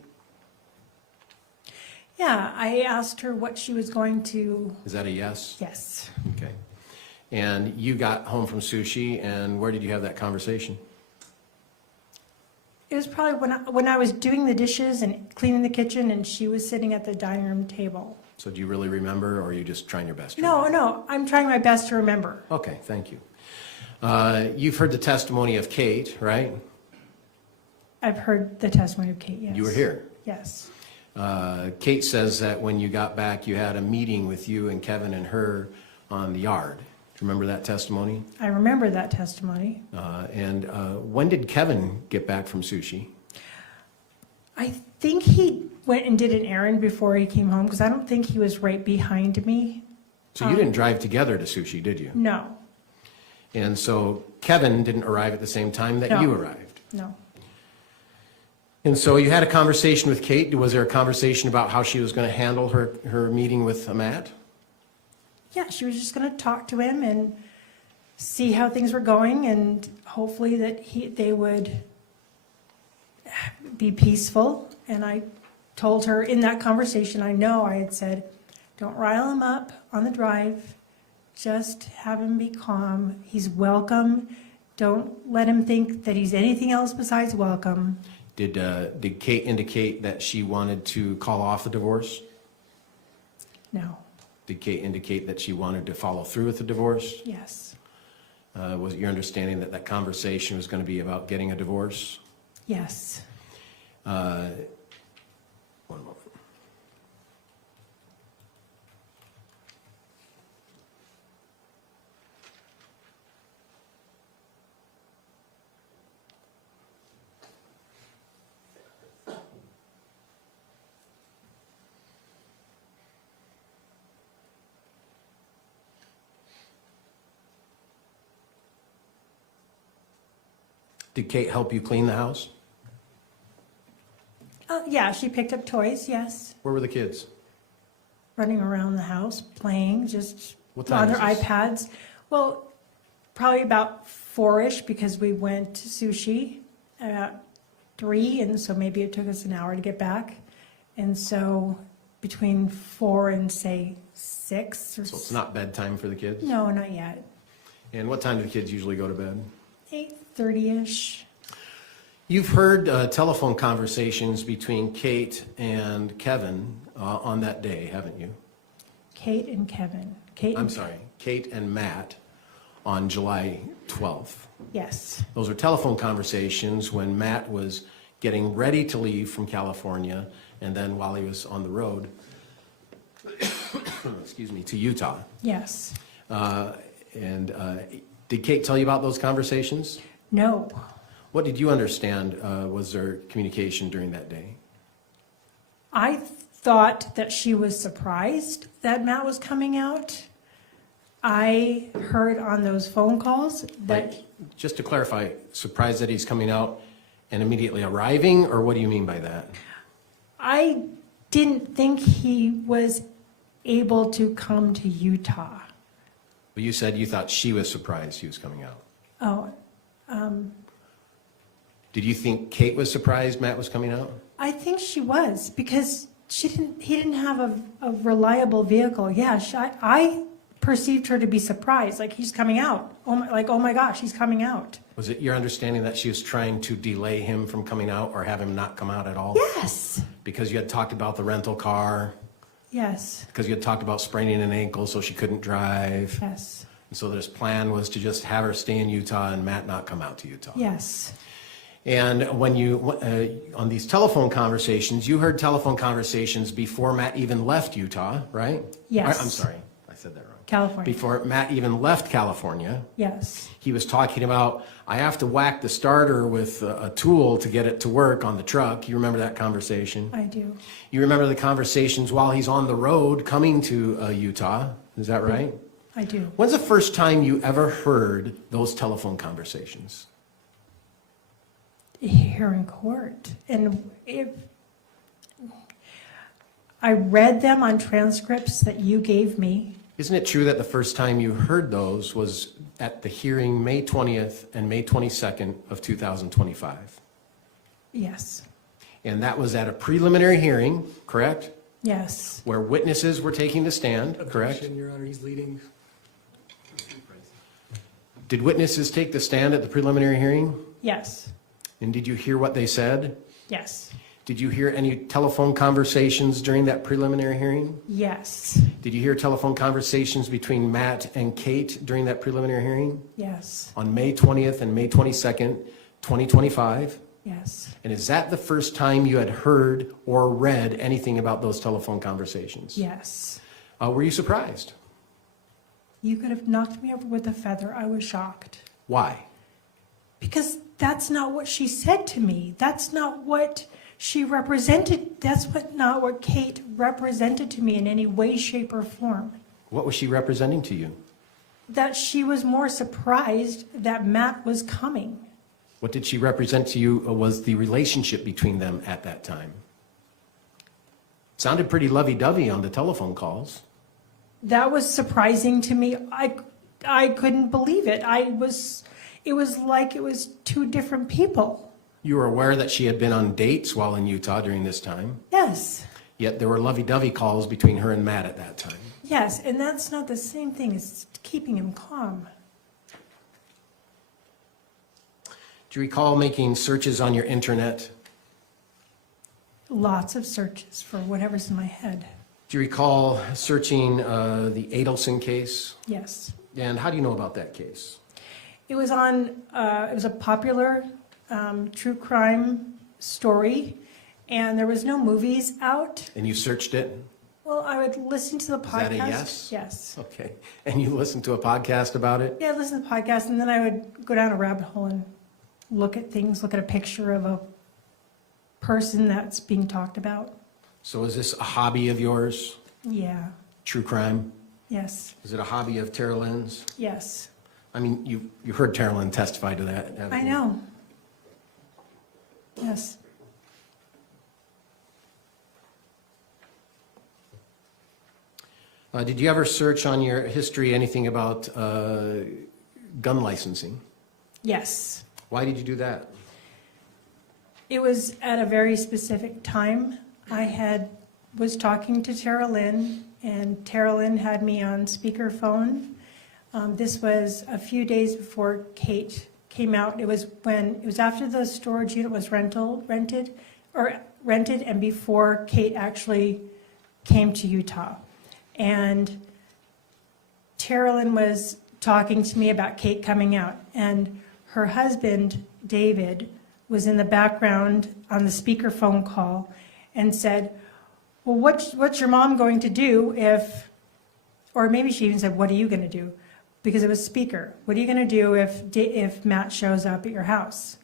Yeah, I asked her what she was going to, Is that a yes? yes. Okay. And you got home from sushi, and where did you have that conversation? It was probably when I was doing the dishes and cleaning the kitchen, and she was sitting at the dining room table. So do you really remember, or are you just trying your best? No, I'm trying my best to remember. Okay, thank you. You've heard the testimony of Kate, right? I've heard the testimony of Kate, yes. You were here. Yes. Kate says that when you got back, you had a meeting with you and Kevin and her on the yard. Do you remember that testimony? I remember that testimony. And when did Kevin get back from sushi? I think he went and did an errand before he came home, because I don't think he was right behind me. So you didn't drive together to sushi, did you? No, And so Kevin didn't arrive at the same time that No. you arrived. no. And so you had a conversation with Kate. Was there a conversation about how she was going to handle her meeting with Matt? Yeah, she was just going to talk to him and see how things were going, and hopefully that they would be peaceful. And I told her in that conversation, I had said, don't rile him up on the drive. Just have him be calm. He's welcome. Don't let him think that he's anything else besides welcome. Did Kate indicate that she wanted to call off the divorce? No, Did Kate indicate that she wanted to follow through with the divorce? yes, Was it your understanding that that conversation was going to be about getting a divorce? yes. One moment. Did Kate help you clean the house? Yeah, she picked up toys, yes. Where were the kids? Running around the house, playing, just What time on their is this? iPads. Well, probably about 4-ish because we went to sushi at 3, and so maybe it took us an hour to get back. And so between 4 and say 6 or So it's not bedtime for the kids? No, not yet. And what time do the kids usually go to bed? 8:30-ish. You've heard telephone conversations between Kate and Kevin on that day, haven't you? Kate and Kevin. I'm sorry, Kate and Matt on July 12th. Yes, Those are telephone conversations when Matt was getting ready to leave from California, and then while he was on the road, excuse me, to Utah. yes. And did Kate tell you about those conversations? No. What did you understand was their communication during that day? I thought that she was surprised that Matt was coming out. I heard on those phone calls that, Like, just to clarify, surprised that he's coming out and immediately arriving, or what do you mean by that? I didn't think he was able to come to Utah. Well, you said you thought she was surprised he was coming out. Oh, Did you think Kate was surprised Matt was coming out? I think she was because he didn't have a reliable vehicle. Yeah, I perceived her to be surprised, like he's coming out. Oh my gosh, he's coming out. Was it your understanding that she was trying to delay him from coming out or have him not come out at all? Yes, Because you had talked about the rental car, yes, because you had talked about spraining an ankle so she couldn't drive. yes, And so this plan was to just have her stay in Utah and Matt not come out to Utah. yes, And when you, on these telephone conversations, you heard telephone conversations before Matt even left Utah, right? Yes. I'm sorry, I said that wrong. California. Before Matt even left California, Yes, he was talking about, I have to whack the starter with a tool to get it to work on the truck. You remember that conversation? I do. You remember the conversations while he's on the road coming to Utah, is that right? I do. When's the first time you ever heard those telephone conversations? Here in court. And I read them on transcripts that you gave me. Isn't it true that the first time you heard those was at the hearing May 20th and May 22nd of 2025? Yes, And that was at a preliminary hearing, correct? yes, Where witnesses were taking the stand, correct? Objection, Your Honor, he's leading. Did witnesses take the stand at the preliminary hearing? yes, And did you hear what they said? yes, Did you hear any telephone conversations during that preliminary hearing? yes, Did you hear telephone conversations between Matt and Kate during that preliminary hearing yes, on May 20th and May 22nd, 2025? yes. And is that the first time you had heard or read anything about those telephone conversations? Yes. Were you surprised? You could have knocked me over with a feather. I was shocked. Why? Because that's not what she said to me. That's not what she represented. Not what Kate represented to me in any way, shape, or form. What was she representing to you? That she was more surprised that Matt was coming. What did she represent to you was the relationship between them at that time? Sounded pretty lovey-dovey on the telephone calls. That was surprising to me. I couldn't believe it. It was like it was two different people. You were aware that she had been on dates while in Utah during this time, Yes, yet there were lovey-dovey calls between her and Matt at that time. yes, and that's not the same thing as keeping him calm. Do you recall making searches on your internet? Lots of searches for whatever's in my head. Do Do you recall searching the Adelson case? Yes. And how do you know about that case? It was on, it was a popular true crime story, and there was no movies out. And you searched it? Well, I would listen to the Is podcast. that a yes? Yes. Okay. And you listened to a podcast about it? Yeah, I'd listen to the podcast, and then I would go down a rabbit hole and look at things, look at a picture of a person that's being talked about. So is this a hobby of yours? Yeah. True crime? Yes. Is it a hobby of Tara Lynn's? Yes. I mean, you heard Tara Lynn testify to that, haven't I you? know. Yes. Did you ever search on your history anything about gun licensing? Yes. Why did you do that? It was at a very specific time. Was talking to Tara Lynn, and Tara Lynn had me on speakerphone. This was a few days before Kate came out. It was after the storage unit was rented, and before Kate actually came to Utah. And Tara Lynn was talking to me about Kate coming out, and her husband, David, was in the background on the speakerphone call and said, well, what's your mom going to do if, or maybe she even said, what are you going to do? Because it was speaker. What are you going to do if Matt shows up at your house?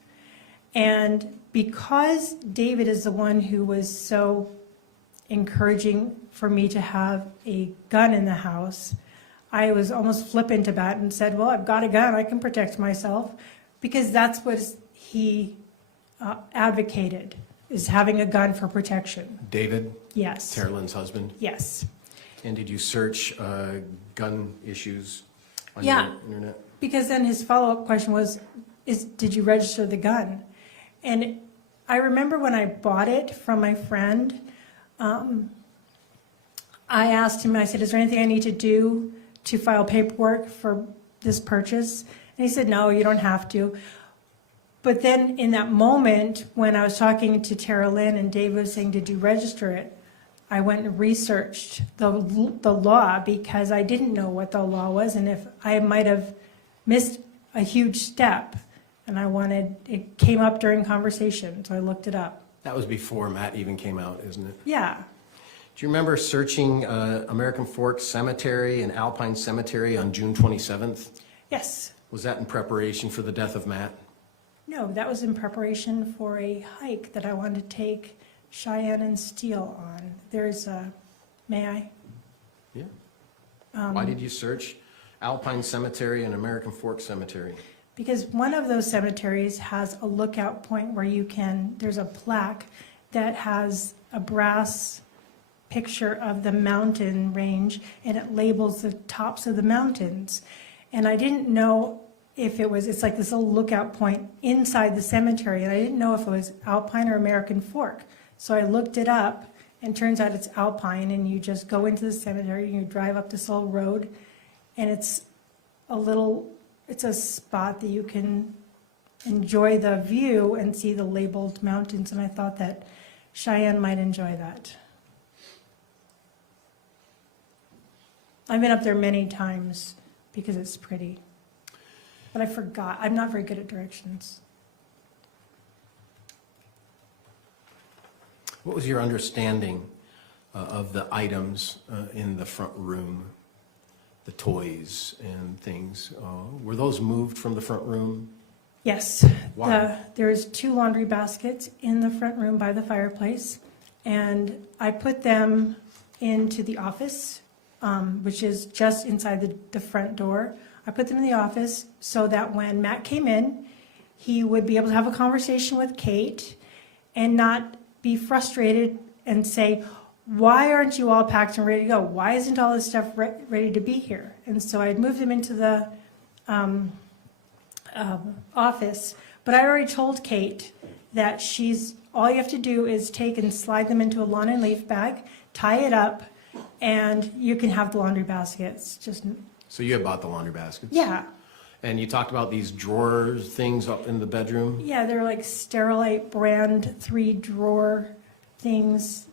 And because David is the one who was so encouraging for me to have a gun in the house, I was almost flippant about it and said, well, I've got a gun, I can protect myself, because that's what he advocated, is having a gun for protection. David, Yes. Tara Lynn's husband? Yes. And did you search gun issues on Yeah. your internet? Because then his follow-up question was, did you register the gun? And I remember when I bought it from my friend, I asked him, I said, is there anything I need to do to file paperwork for this purchase? And he said, no, you don't have to. But then in that moment, when I was talking to Tara Lynn and Dave was saying, did you register it? I went and researched the law, because I didn't know what the law was, and if I might have missed a huge step, and it came up during conversation, so I looked it up. That was before Matt even came out, isn't it? Yeah. Do you remember searching American Fork Cemetery and Alpine Cemetery on June 27th? Yes. Was that in preparation for the death of Matt? No, that was in preparation for a hike that I wanted to take Cheyenne and Steele on. May I? Yeah. Why did you search Alpine Cemetery and American Fork Cemetery? Because one of those cemeteries has a lookout point where there's a plaque that has a brass picture of the mountain range, and it labels the tops of the mountains. And I didn't know if it's like this little lookout point inside the cemetery, and I didn't know if it was Alpine or American Fork. So I looked it up, and turns out it's Alpine, and you just go into the cemetery, and you drive up this little road, and it's a spot that you can enjoy the view and see the labeled mountains, and I thought that Cheyenne might enjoy that. I've been up there many times because it's pretty, but I forgot. I'm not very good at directions. What was your understanding of the items in the front room, the toys and things? Were those moved from the front room? Yes. Why? There's 2 laundry baskets in the front room by the fireplace, and I put them into the office, which is just inside the front door. I put them in the office so that when Matt came in, he would be able to have a conversation with Kate and not be frustrated and say, why aren't you all packed and ready to go? Why isn't all this stuff ready to be here? And so I'd moved them into the office, but I already told Kate that all you have to do is take and slide them into a lawn and leaf bag, tie it up, and you can have the laundry baskets. So you had bought the laundry baskets? Yeah. And you talked about these drawer things up in the bedroom? Yeah, they're like Sterilite brand 3-drawer things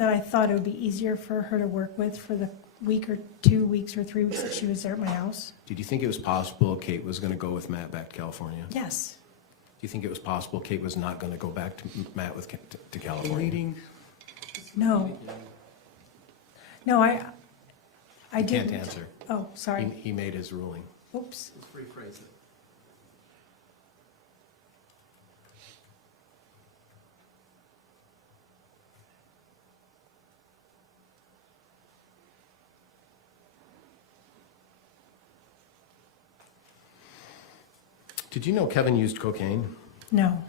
that I thought it would be easier for her to work with for the week or 2 weeks or 3 weeks that she was there at my house. Did you think it was possible Kate was going to go with Matt back to California? Yes. Do you think it was possible Kate was not going to go back to Matt to California? Deleting, No. No, I You didn't. can't answer. Oh, sorry. He made his ruling. Oops. Let's rephrase it. Did you know Kevin used cocaine? No.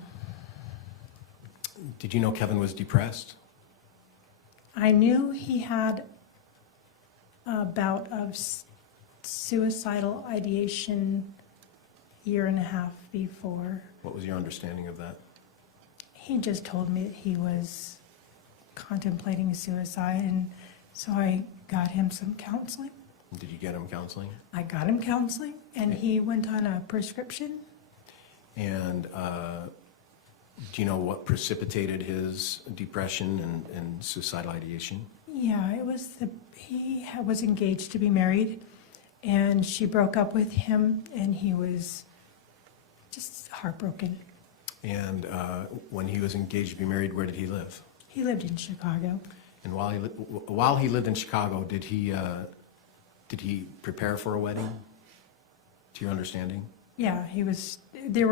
Did you know Kevin was depressed? I knew he had a bout of suicidal ideation 1.5 years before. What was your understanding of that? He just told me that he was contemplating suicide, and so I got him some counseling. Did you get him counseling? I got him counseling, and he went on a prescription. And do you know what precipitated his depression and suicidal ideation? Yeah, it was he was engaged to be married, and she broke up with him, and he was just heartbroken. And when he was engaged to be married, where did he live? He lived in Chicago. And while he lived in Chicago, did he prepare for a wedding? To your understanding? Yeah, he was. They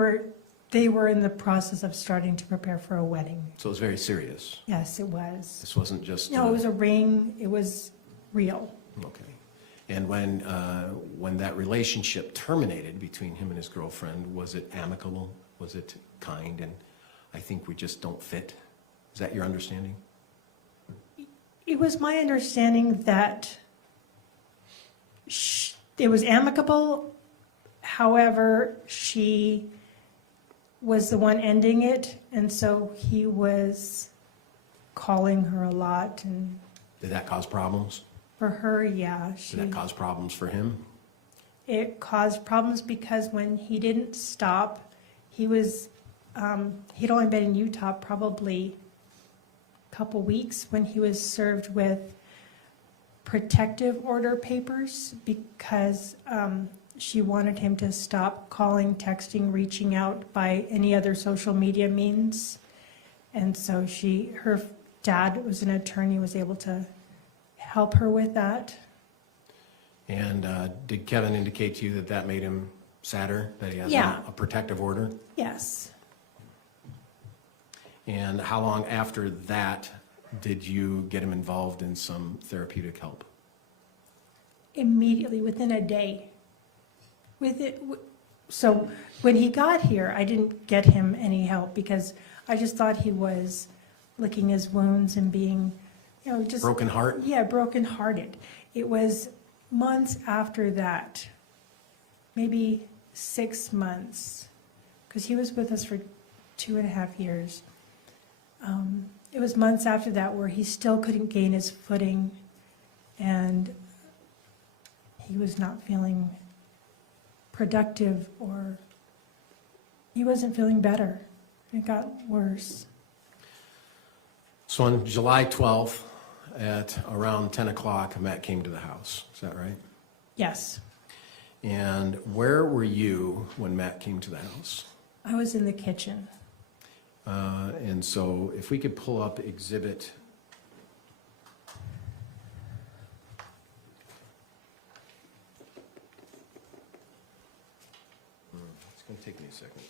were in the process of starting to prepare for a wedding. So it was very serious. Yes, it was. This wasn't just. No, it was a ring. It was real. Okay. And when that relationship terminated between him and his girlfriend, was it amicable? Was it kind? And I think we just don't fit. Is that your understanding? It was my understanding that it was amicable. However, she was the one ending it, and so he was calling her a lot. And Did that cause problems? for her, yeah, Did that cause problems for him? it caused problems because when he didn't stop, he'd only been in Utah probably a couple weeks when he was served with protective order papers because she wanted him to stop calling, texting, reaching out by any other social media means. And so her dad was an attorney, was able to help her with that. And did Kevin indicate to you that that made him sadder, that he has Yeah. a protective order? Yes. And how long after that did you get him involved in some therapeutic help? Immediately, within a day. So when he got here, I didn't get him any help because I just thought he was licking his wounds and being, just. Broken heart? Yeah, brokenhearted. It was months after that, maybe 6 months, because he was with us for 2.5 years. It was months after that where he still couldn't gain his footing and he was not feeling productive, or he wasn't feeling better. It got worse. So on July 12th at around 10 o'clock, Matt came to the house. Is that right? Yes, And where were you when Matt came to the house? I was in the kitchen. And so if we could pull up exhibit. It's going to take me a second.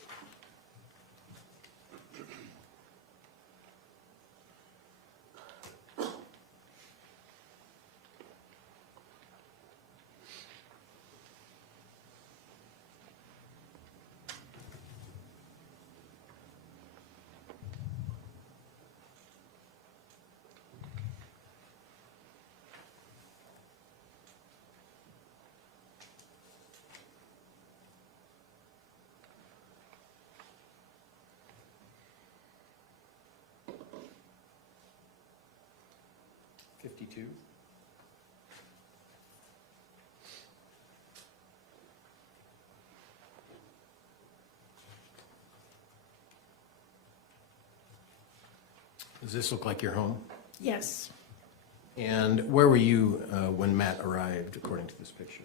Does this look like your home? Yes. And where were you when Matt arrived, according to this picture?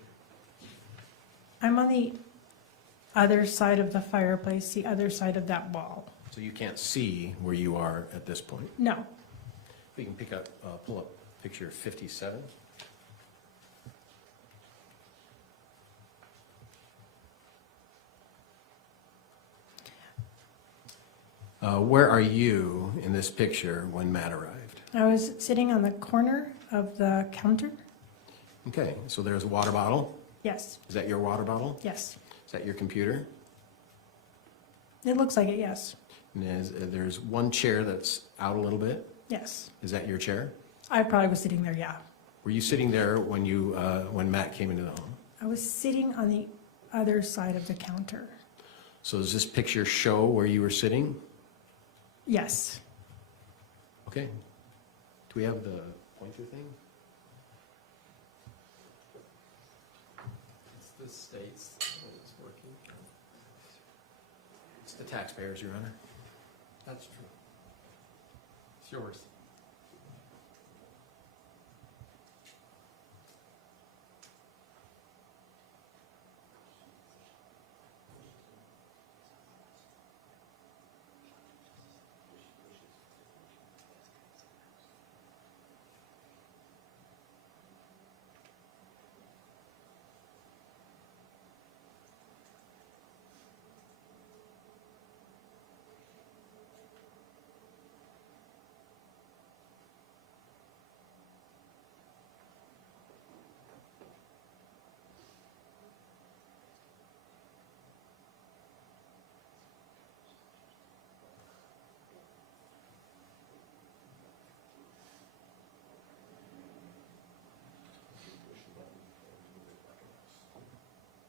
I'm on the other side of the fireplace, the other side of that wall. So you can't see where you are at this point. No. We can pull up picture 57. Where are you in this picture when Matt arrived? I was sitting on the corner of the counter. Okay, so there's a water bottle. Yes. Is that your water bottle? Yes. Is that your computer? It looks like it, yes. And there's one chair that's out a little bit. Yes. Is that your chair? I probably was sitting there, yeah. Were you sitting there when Matt came into the home? I was sitting on the other side of the counter. So does this picture show where you were sitting? Yes. Okay. Do we have the pointer thing? It's the states when it's working. It's the taxpayers, Your Honor. That's true. It's yours.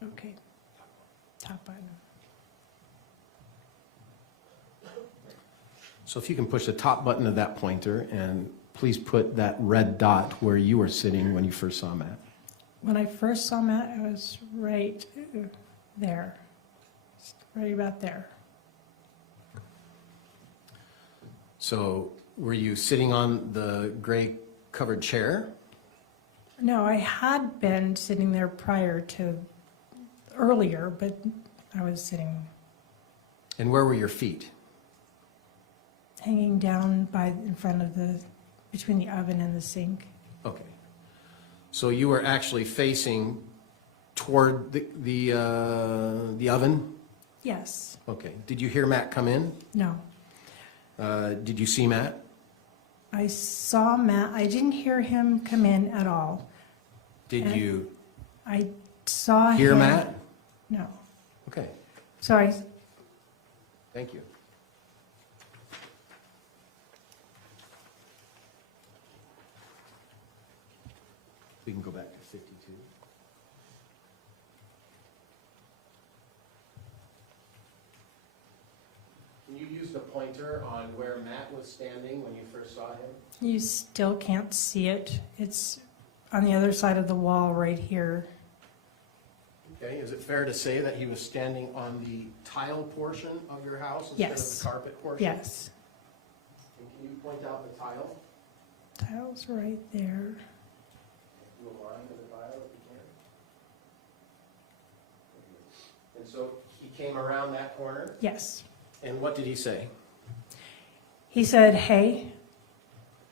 Okay. Top button. So if you can push the top button of that pointer and please put that red dot where you were sitting when you first saw Matt. When I first saw Matt, I was right there. Right about there. So were you sitting on the gray covered chair? No, I had been sitting there earlier, but I was sitting, And where were your feet? hanging down in front of between the oven and the sink. Okay. So you were actually facing toward the oven? Yes. Okay. Did you hear Matt come in? No. Did you see Matt? I saw Matt. I didn't hear him come in at all. Did you I saw him. hear Matt? No. Okay. Sorry. Thank you. We can go back to 52. Can you use the pointer on where Matt was standing when you first saw him? You still can't see it. It's on the other side of the wall right here. Okay, is it fair to say that he was standing on the tile portion of your house instead of Yes. the carpet portion? Yes. And can you point out the tile? Tile's right there. Do a line to the tile if you can. And so he came around that corner, Yes. and what did he say? He said, "Hey,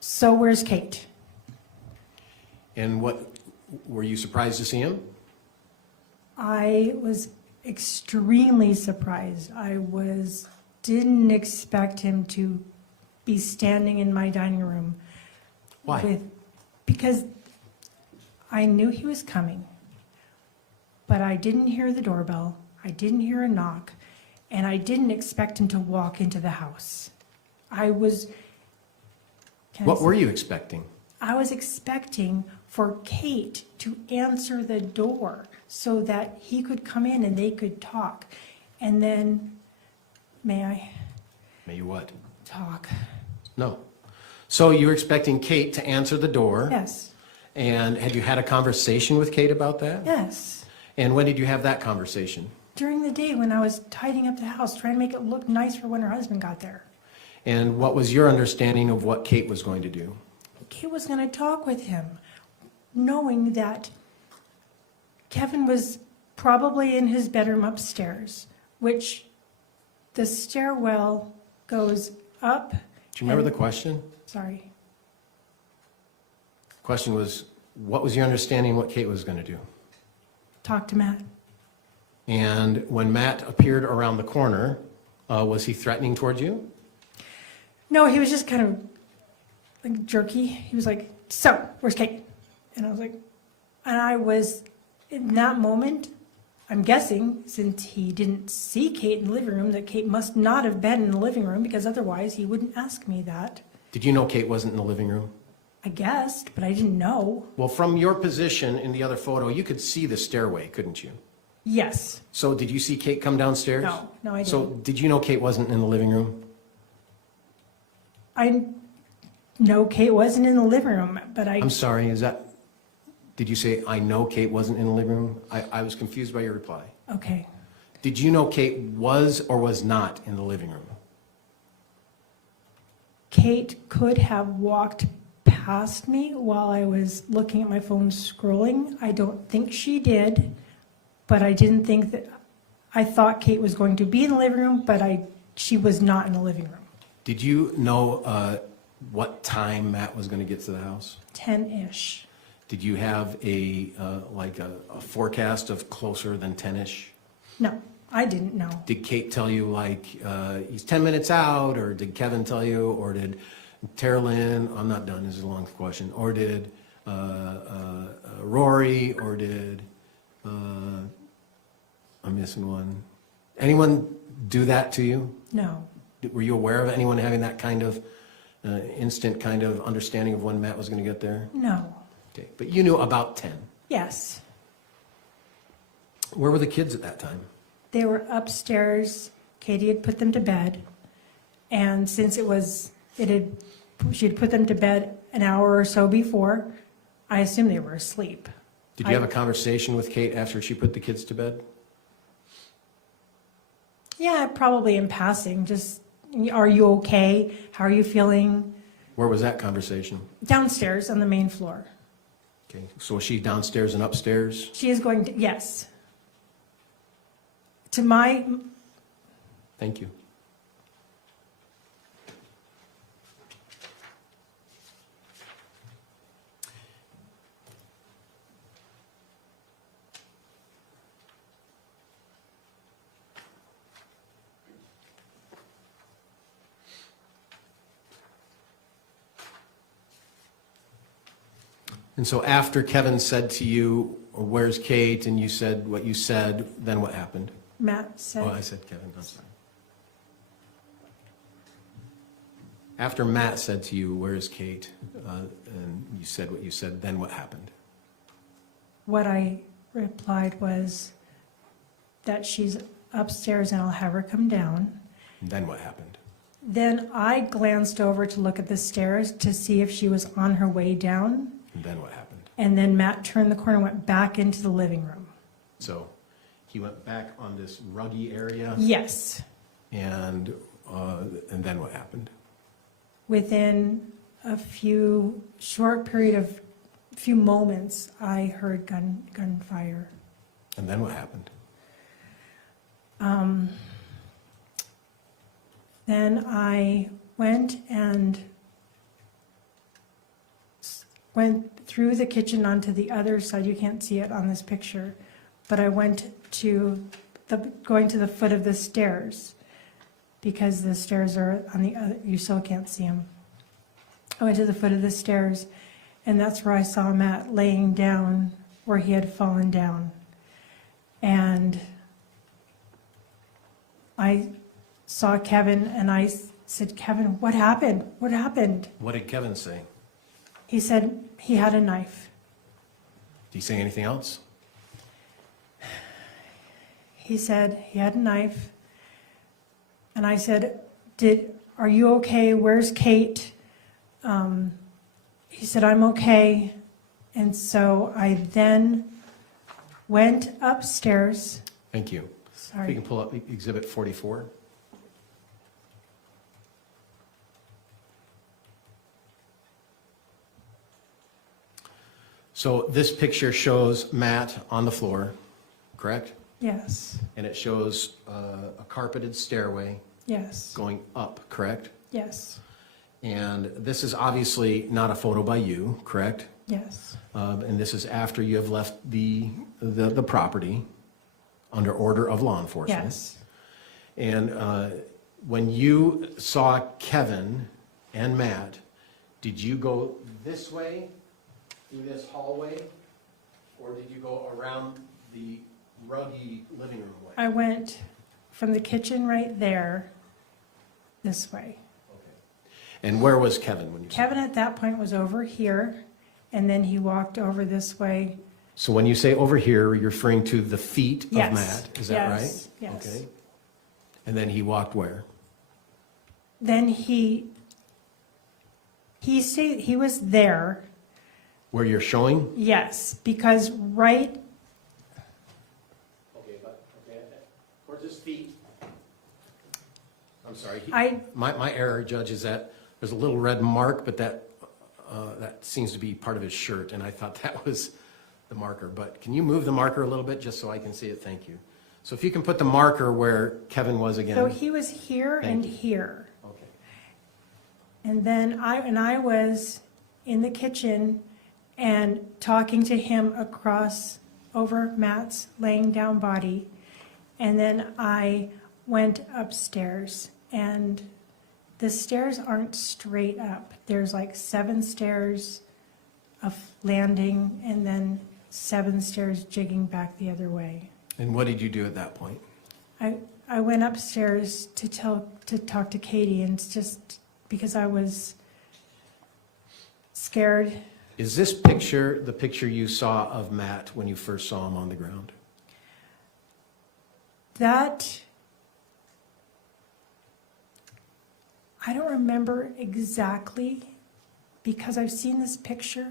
so where's Kate?" And what, were you surprised to see him? I was extremely surprised. Didn't expect him to be standing in my dining room. Why? Because I knew he was coming, but I didn't hear the doorbell. I didn't hear a knock, and I didn't expect him to walk into the house. What were you expecting? I was expecting for Kate to answer the door so that he could come in and they could talk. And then, may I May you what? talk? No. So you were expecting Kate to answer the door? Yes, And had you had a conversation with Kate about that? yes. And when did you have that conversation? During the day when I was tidying up the house, trying to make it look nice for when her husband got there. And what was your understanding of what Kate was going to do? Kate was going to talk with him, knowing that Kevin was probably in his bedroom upstairs, which the stairwell goes up. Do you remember the question? Sorry. Question was, what was your understanding what Kate was going to do? Talk to Matt. And when Matt appeared around the corner, was he threatening towards you? No, he was just kind of like jerky. He was like, so, where's Kate? And I was, in that moment, I'm guessing, since he didn't see Kate in the living room, that Kate must not have been in the living room, because otherwise he wouldn't ask me that. Did you know Kate wasn't in the living room? I guessed, but I didn't know. Well, from your position in the other photo, you could see the stairway, couldn't you? Yes. So did you see Kate come downstairs? No, I didn't. So did you know Kate wasn't in the living room? I know Kate wasn't in the living room, but I'm sorry, did you say, I know Kate wasn't in the living room? I was confused by your reply. Okay. Did you know Kate was or was not in the living room? Kate could have walked past me while I was looking at my phone scrolling. I don't think she did, but I didn't think that, I thought Kate was going to be in the living room, but she was not in the living room. Did you know what time Matt was going to get to the house? 10-ish. Did you have a forecast of closer than 10-ish? No, I didn't know. Did Kate tell you he's 10 minutes out, or did Kevin tell you, or did Tara Lynn, I'm not done, this is a long question, or did Rory, or did, I'm missing one. Anyone do that to you? No. Were you aware of anyone having that kind of instant kind of understanding of when Matt was going to get there? No. Okay, but you knew about 10. Yes. Where were the kids at that time? They were upstairs. Katie had put them to bed. And since she had put them to bed an hour or so before, I assumed they were asleep. Did you have a conversation with Kate after she put the kids to bed? Yeah, probably in passing. Just, are you okay? How are you feeling? Where was that conversation? Downstairs on the main floor. Okay, so was she downstairs and upstairs? She is going to, yes. Thank you. And so after Kevin said to you, where's Kate, and you said what you said, then what happened? Matt said. Oh, I said Kevin, I'm sorry. After Matt said to you, where's Kate, and you said what you said, then what happened? What I replied was that she's upstairs and I'll have her come down. And then what happened? Then I glanced over to look at the stairs to see if she was on her way down. And then what happened? And then Matt turned the corner and went back into the living room. So he went back on this ruggy area, Yes. and then what happened? Within a few moments, I heard gunfire. And then what happened? Then I went through the kitchen onto the other side. You can't see it on this picture, but I went going to the foot of the stairs, because the stairs are on the other, you still can't see them. I went to the foot of the stairs, and that's where I saw Matt laying down where he had fallen down. And I saw Kevin, and I said, Kevin, what happened? What happened? What did Kevin say? He said he had a knife. Did he say anything else? He said he had a knife. And I said, are you okay? Where's Kate? He said, I'm okay. And so I then went upstairs. Thank you. If Sorry. you can pull up Exhibit 44. So this picture shows Matt on the floor, correct? Yes, And it shows a carpeted stairway yes, going up, correct? yes, And this is obviously not a photo by you, correct? yes, And this is after you have left the property under order of law enforcement. yes. And when you saw Kevin and Matt, did you go this way through this hallway? Or did you go around the ruggy living room way? I went from the kitchen right there, this way. Okay. And where was Kevin when you saw him? Kevin at that point was over here, and then he walked over this way. So when you say over here, you're referring to the feet of Yes, Matt, is that right? yes, yes. Okay. And then he walked where? Then he stayed, he was there, Where you're showing? yes, because right, Okay, but, towards his feet. I'm sorry. I, My error, Judge, is that there's a little red mark, but that seems to be part of his shirt, and I thought that was the marker. But can you move the marker a little bit, just so I can see it? Thank you. So if you can put the marker where Kevin was again. so he was here and Thank you. here. Okay. And then I was in the kitchen and talking to him across over Matt's laying down body. And then I went upstairs, and the stairs aren't straight up. There's like 7 stairs of landing and then 7 stairs jigging back the other way. And what did you do at that point? I went upstairs to talk to Katie, and it's just because I was scared. Is this picture the picture you saw of Matt when you first saw him on the ground? That, I don't remember exactly, because I've seen this picture,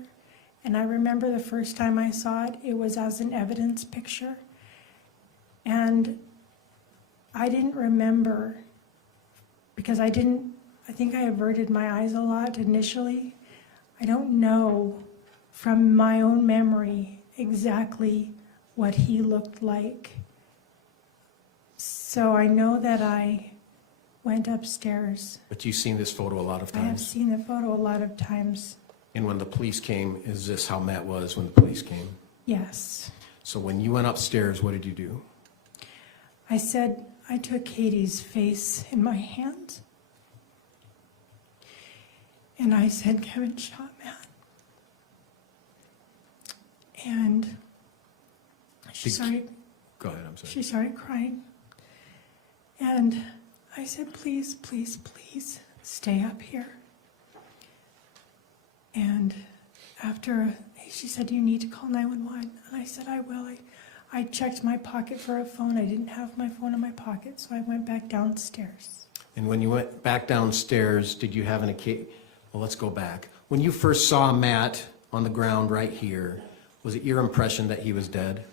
and I remember the first time I saw it, it was as an evidence picture. And I didn't remember, because I think I averted my eyes a lot initially. I don't know from my own memory exactly what he looked like. So I know that I went upstairs. But you've seen this photo a lot of I have times. seen the photo a lot of times. And when the police came, is this how Matt was when the police came? Yes. So when you went upstairs, what did you do? I said, I took Katie's face in my hands. And I said, Kevin shot Matt. And she Did- started, Go ahead, I'm sorry. she started crying. And I said, please, please, please stay up here. And after, she said, you need to call 911. And I said, I will. I checked my pocket for a phone. I didn't have my phone in my pocket, so I went back downstairs. And when you went back downstairs, did you have an occasion? Well, let's go back. When you first saw Matt on the ground right here, was it your impression that he was dead?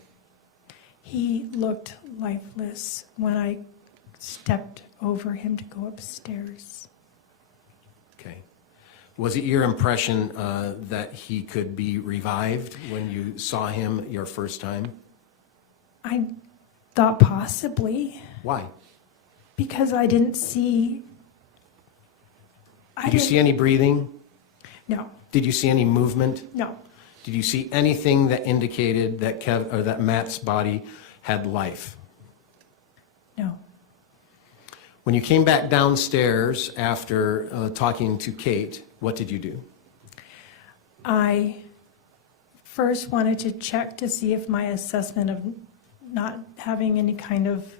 He looked lifeless when I stepped over him to go upstairs. Okay. Was it your impression that he could be revived when you saw him your first time? I thought possibly, Why? because I didn't see. Did you see any breathing? No, Did you see any movement? no, Did you see anything that indicated that that Matt's body had life? no. When you came back downstairs after talking to Kate, what did you do? I first wanted to check to see if my assessment of not having any kind of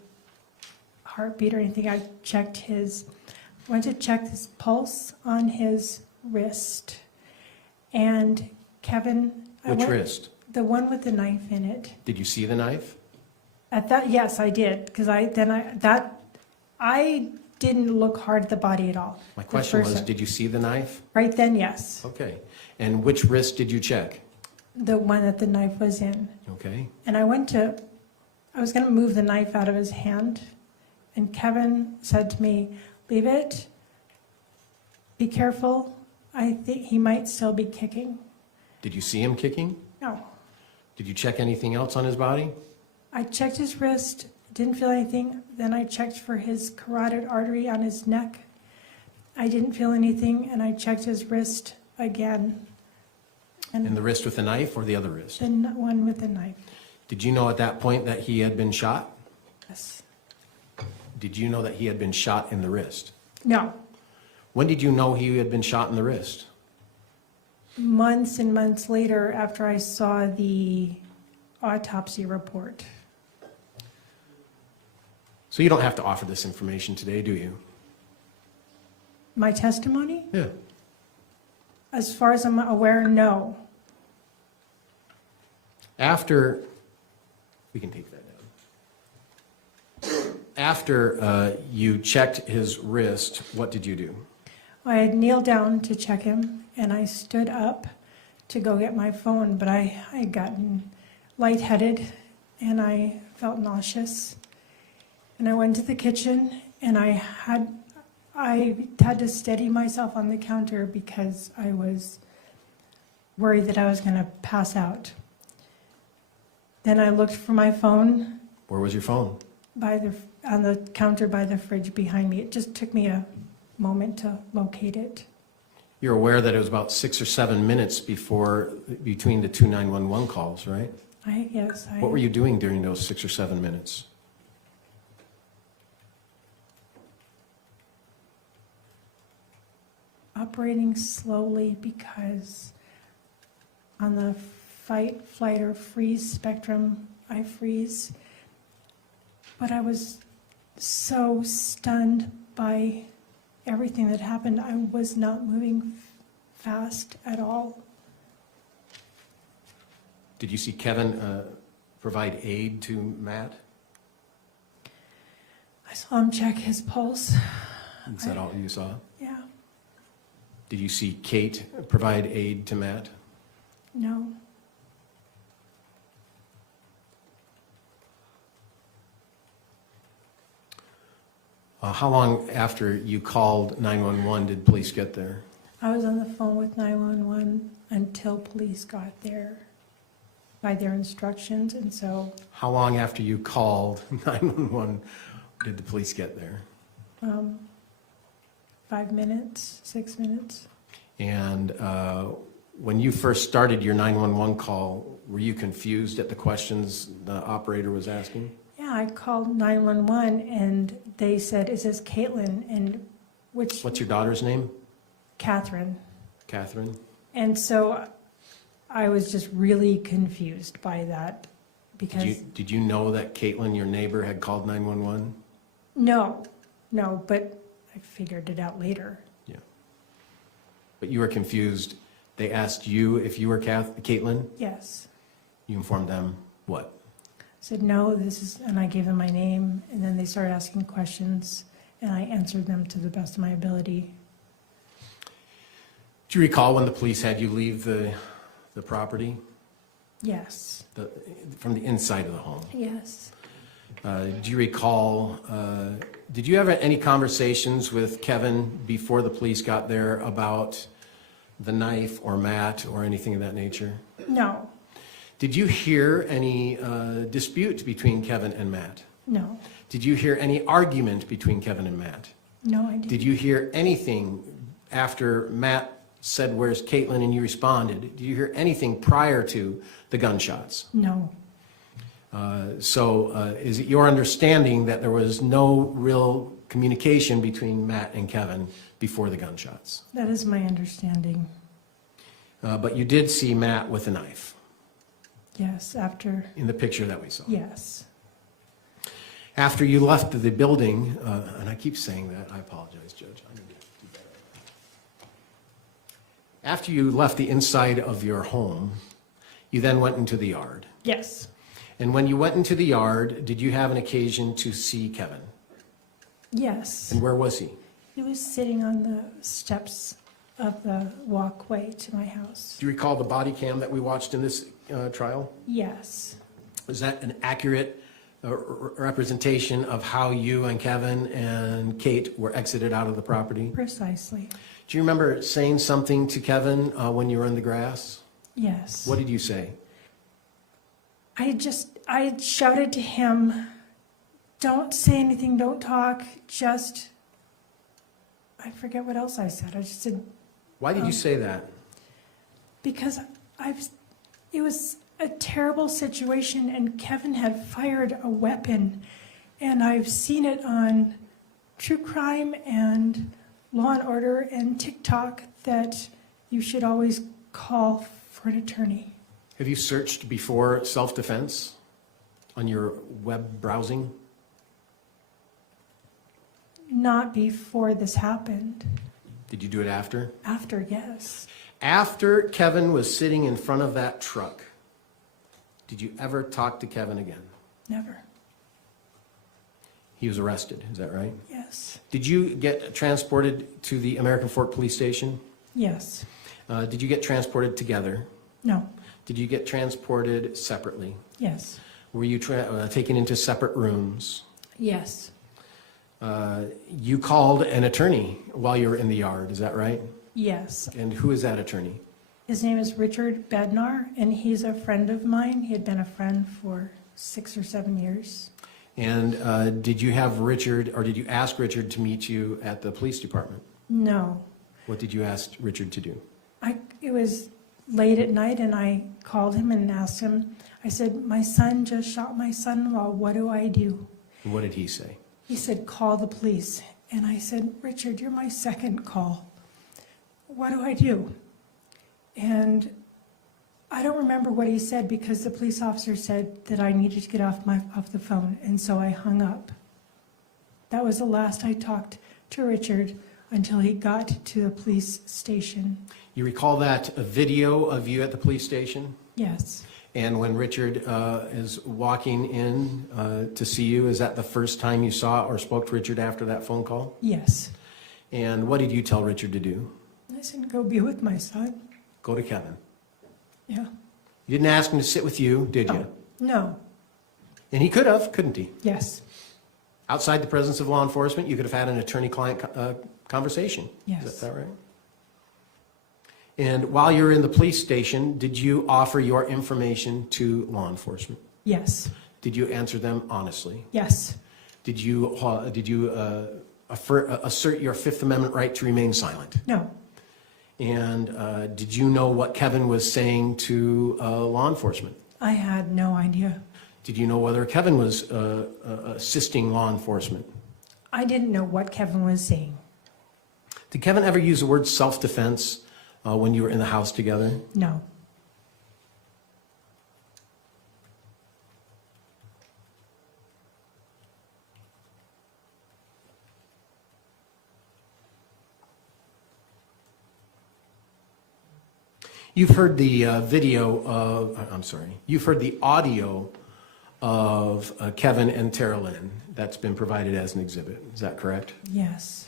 heartbeat or anything, I went to check his pulse on his wrist. And Kevin, Which wrist? the one with the knife in it. Did you see the knife? At that, yes, I did, because I didn't look hard at the body at all. My The question first was, one. did you see the knife? Right then, yes, Okay. And which wrist did you check? the one that the knife was in. Okay. And I was gonna move the knife out of his hand, and Kevin said to me, leave it, be careful, I think he might still be kicking. Did you see him kicking? No, Did you check anything else on his body? I checked his wrist, didn't feel anything. Then I checked for his carotid artery on his neck. I didn't feel anything, and I checked his wrist again. In the wrist with the knife or the other wrist? The one with the knife. Did you know at that point that he had been shot? Yes. Did you know that he had been shot in the wrist? No. When did you know he had been shot in the wrist? Months and months later, after I saw the autopsy report. So you don't have to offer this information today, do you? My testimony? Yeah. As far as I'm aware, no. After, we can take that down. After you checked his wrist, what did you do? I had kneeled down to check him, and I stood up to go get my phone, but I had gotten lightheaded, and I felt nauseous. And I went to the kitchen, and I had to steady myself on the counter because I was worried that I was going to pass out. Then I looked for my phone Where was your phone? on the counter by the fridge behind me. It just took me a moment to locate it. You're aware that it was about 6 or 7 minutes between the two 911 calls, right? Yes. What were you doing during those 6 or 7 minutes? Operating slowly because on the fight, flight, or freeze spectrum, I freeze. But I was so stunned by everything that happened. I was not moving fast at all. Did you see Kevin provide aid to Matt? I saw him check his pulse. Is that all you saw? Yeah, Did you see Kate provide aid to Matt? no. How long after you called 911 did police get there? I was on the phone with 911 until police got there by their instructions, and so How long after you called 911 did the police get there? 5 minutes, 6 minutes. And when you first started your 911 call, were you confused at the questions the operator was asking? Yeah, I called 911 and they said, "Is this Caitlin?" And which, What's your daughter's name? Catherine. Catherine? And so I was just really confused by that because, Did you know that Caitlin, your neighbor, had called 911? no, but I figured it out later. Yeah. But you were confused. They asked you if you were Caitlin? Yes. You informed them what? I said, "No, and I gave them my name, and then they started asking questions, and I answered them to the best of my ability. Do you recall when the police had you leave the property, Yes, from the inside of the home? yes. Do you recall, did you have any conversations with Kevin before the police got there about the knife or Matt or anything of that nature? No, Did you hear any dispute between Kevin and Matt? no, Did you hear any argument between Kevin and Matt? no, I didn't. Did you hear anything after Matt said, "Where's Caitlin?" and you responded? Did you hear anything prior to the gunshots? No, So is it your understanding that there was no real communication between Matt and Kevin before the gunshots? that is my understanding. But you did see Matt with a knife Yes, after, in the picture that we saw. yes. After you left the building, and I keep saying that, I apologize, Judge. I need to do better. After you left the inside of your home, you then went into the yard. Yes, And when you went into the yard, did you have an occasion to see Kevin? yes. And where was he? He was sitting on the steps of the walkway to my house. Do you recall the body cam that we watched in this trial? Yes, Is that an accurate representation of how you and Kevin and Kate were exited out of the property? precisely. Do you remember saying something to Kevin when you were in the grass? Yes. What did you say? I shouted to him, don't say anything, don't talk, just, I forget what else I said. I just said, Why did you say that? because it was a terrible situation and Kevin had fired a weapon. And I've seen it on True Crime and Law and Order and TikTok that you should always call for an attorney. Have you searched before self-defense on your web browsing? Not before this happened. Did you do it after? After, yes. After Kevin was sitting in front of that truck, did you ever talk to Kevin again? Never. He was arrested, is that right? Yes. Did you get transported to the American Fork Police Station? Yes. Did you get transported together? No. Did you get transported separately? Yes. Were you taken into separate rooms? Yes. You called an attorney while you were in the yard, is that right? Yes. And who is that attorney? His name is Richard Bednar, and he's a friend of mine. He had been a friend for 6 or 7 years. And did you have Richard, or did you ask Richard to meet you at the police department? No. What did you ask Richard to do? It was late at night, and I called him and asked him, I said, my son just shot my son-in-law. What do I do? And what did he say? He said, call the police. And I said, Richard, you're my second call. What do I do? And I don't remember what he said because the police officer said that I needed to get off the phone, and so I hung up. That was the last I talked to Richard until he got to the police station. You recall that a video of you at the police station? Yes. And when Richard is walking in to see you, is that the first time you saw or spoke to Richard after that phone call? Yes. And what did you tell Richard to do? I said, go be with my son. Go to Kevin. Yeah. You didn't ask him to sit with you, did you? No. And he could have, couldn't he? Yes. Outside the presence of law enforcement, you could have had an attorney-client conversation. Yes. Is that right? And while you were in the police station, did you offer your information to law enforcement? Yes. Did you answer them honestly? Yes. Did you assert your Fifth Amendment right to remain silent? No. And did you know what Kevin was saying to law enforcement? I had no idea. Did you know whether Kevin was assisting law enforcement? I didn't know what Kevin was saying. Did Kevin ever use the word self-defense when you were in the house together? No. You've heard the you've heard the audio of Kevin and Tara Lynn that's been provided as an exhibit. Is that correct? Yes.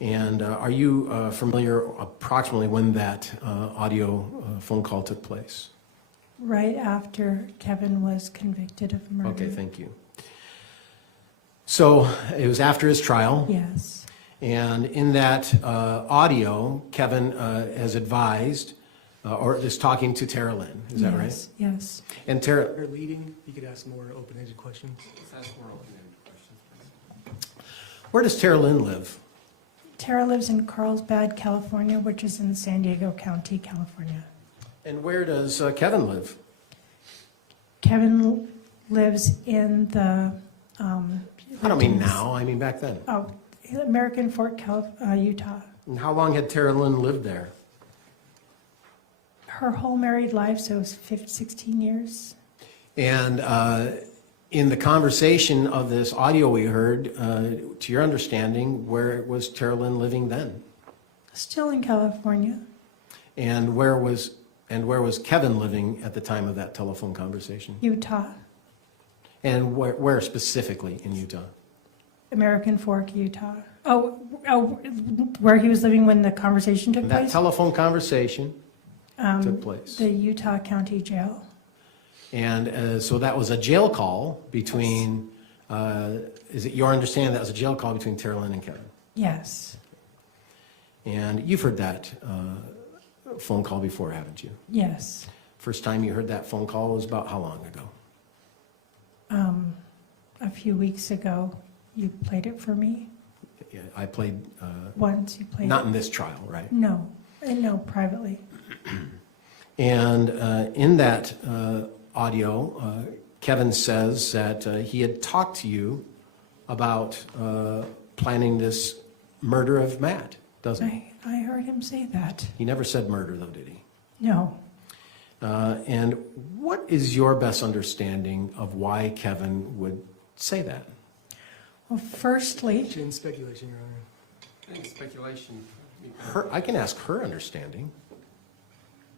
And are you familiar approximately when that audio phone call took place? Right after Kevin was convicted of murder. Okay, thank you. So it was after his trial. Yes. And in that audio, Kevin has advised or is talking to Tara Lynn. Is that right? Yes. Yes. And Tara, Or leading, you could ask more open-ended questions. Let's ask more open-ended questions, please. where does Tara Lynn live? Tara lives in Carlsbad, California, which is in San Diego County, California. And where does Kevin live? Kevin lives in the, I don't mean now, I mean back then. oh, American Fork, Utah. And how long had Tara Lynn lived there? Her whole married life, so it was 16 years. And in the conversation of this audio we heard, to your understanding, where was Tara Lynn living then? Still in California. And where was Kevin living at the time of that telephone conversation? Utah. And where specifically in Utah? American Fork, Utah. Oh, where he was living when the conversation took That place? telephone conversation took place. The Utah County Jail. And so that was a jail call between, is it your understanding that was a jail call between Tara Lynn and Kevin? Yes. And you've heard that phone call before, haven't you? Yes. First time you heard that phone call was about how long ago? few weeks ago. You played it for me Yeah, I played, once. You played not it. in this trial, right? No, no, privately. And in that audio, Kevin says that he had talked to you about planning this murder of Matt, doesn't he? I heard him say that. He never said murder, though, did he? No. And what is your best understanding of why Kevin would say that? Well, firstly, In speculation, Your Honor. I think speculation. I can ask her understanding.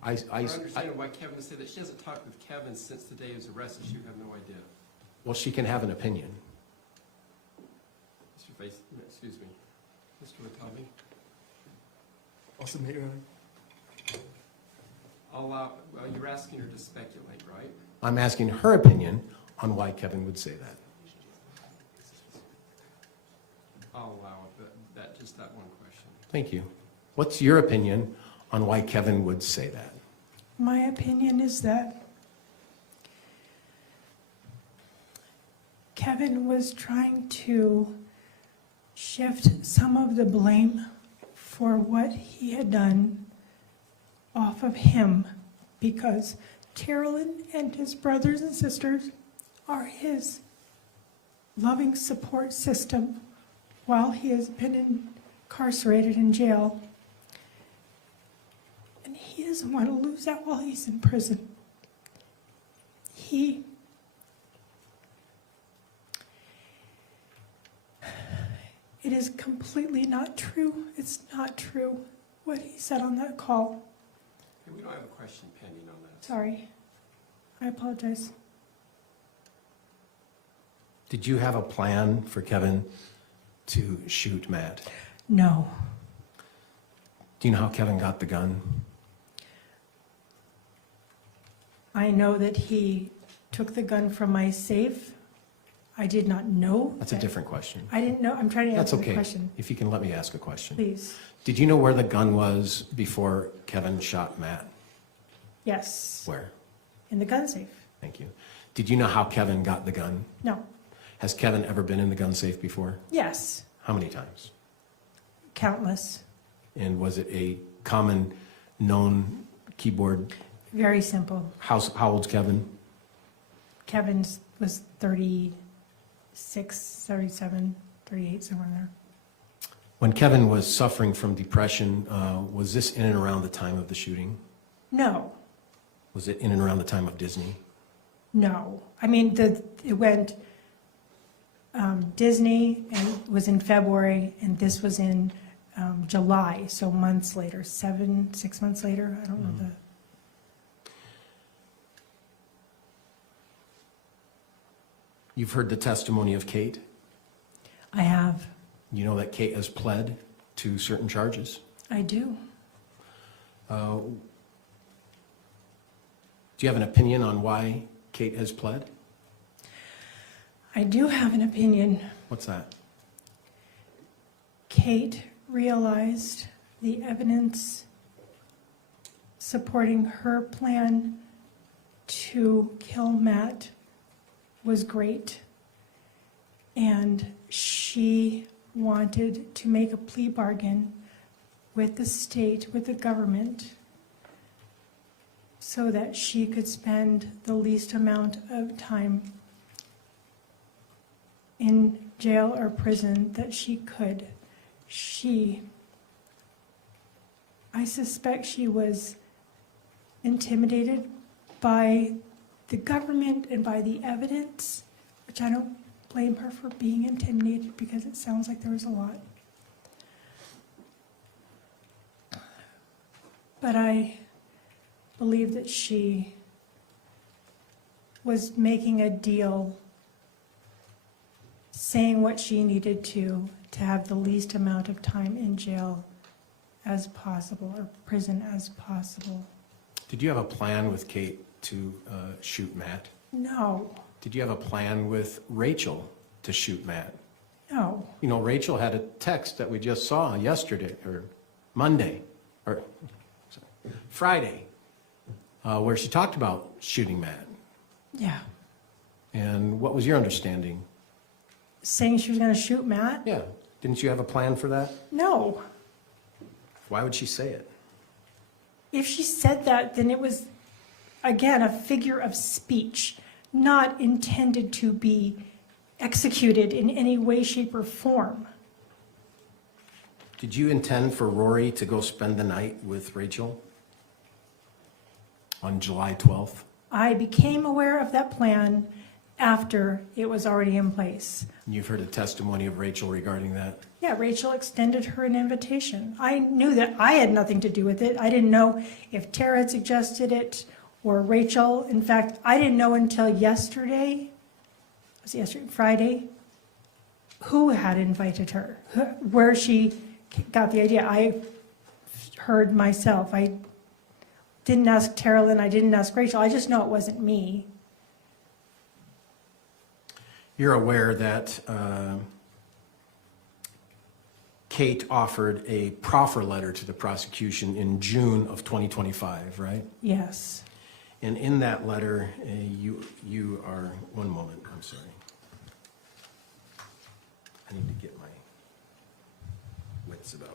I understand why Kevin would say that. She hasn't talked with Kevin since the day he was arrested. She would have no idea. Well, she can have an opinion. Mr. Face, excuse me. Mr. Watabe, I'll submit, Your Honor. well, you're asking her to speculate, right? I'm asking her opinion on why Kevin would say that. I'll allow it, but just that one question. Thank you. What's your opinion on why Kevin would say that? my opinion is that Kevin was trying to shift some of the blame for what he had done off of him, because Carolyn and his brothers and sisters are his loving support system while he has been incarcerated in jail. And he doesn't want to lose that while he's in prison. It is completely not true. It's not true what he said on that call. Okay, we don't have a question pending on that. Sorry. I apologize. Did you have a plan for Kevin to shoot Matt? No. Do you know how Kevin got the gun? I know that he took the gun from my safe. I did not know. That's a different question. I didn't know. I'm trying to That's answer the okay. question. If you can let me ask a question. Please. Did you know where the gun was before Kevin shot Matt? Yes. Where? In the gun safe. Thank you. Did you know how Kevin got the gun? No. Has Kevin ever been in the gun safe before? Yes. How many times? Countless. And was it a common known keyboard? Very simple. How old's Kevin? Kevin's was 36, 37, 38, somewhere in there. When Kevin was suffering from depression, was this in and around the time of the shooting? No. Was it in and around the time of Disney? No. I mean, it went Disney and was in February, and this was in July, so months later, 6 months later. I don't know the. You've heard the testimony of Kate. I have. You know that Kate has pled to certain charges. I do. Do you have an opinion on why Kate has pled? I do have an opinion. What's that? Kate realized the evidence supporting her plan to kill Matt was great, and she wanted to make a plea bargain with the state, with the government, so that she could spend the least amount of time in jail or prison that she could. I suspect she was intimidated by the government and by the evidence, which I don't blame her for being intimidated, because it sounds like there was a lot. But I believe that she was making a deal, saying what she needed to have the least amount of time in jail as possible, or prison as possible. Did you have a plan with Kate to shoot Matt? No, Did you have a plan with Rachel to shoot Matt? no, You know, Rachel had a text that we just saw yesterday, or Monday, or Friday, where she talked about shooting Matt. yeah. And what was your understanding saying she was gonna shoot Matt? Yeah. Didn't you have a plan for that? No. Why would she say it? If she said that, then it was, again, a figure of speech, not intended to be executed in any way, shape, or form. Did you intend for Rory to go spend the night with Rachel on July 12th? I became aware of that plan after it was already in place. You've heard a testimony of Rachel regarding that. Yeah, Rachel extended her an invitation. I knew that I had nothing to do with it. I didn't know if Tara had suggested it or Rachel. In fact, I didn't know until yesterday, was it yesterday, Friday, who had invited her, where she got the idea. I heard myself. I didn't ask Tara Lynn, I didn't ask Rachel. I just know it wasn't me. You're aware that Kate offered a proffer letter to the prosecution in June of 2025, right? Yes. And in that letter, you are, one moment, I'm sorry. I need to get my wits about me.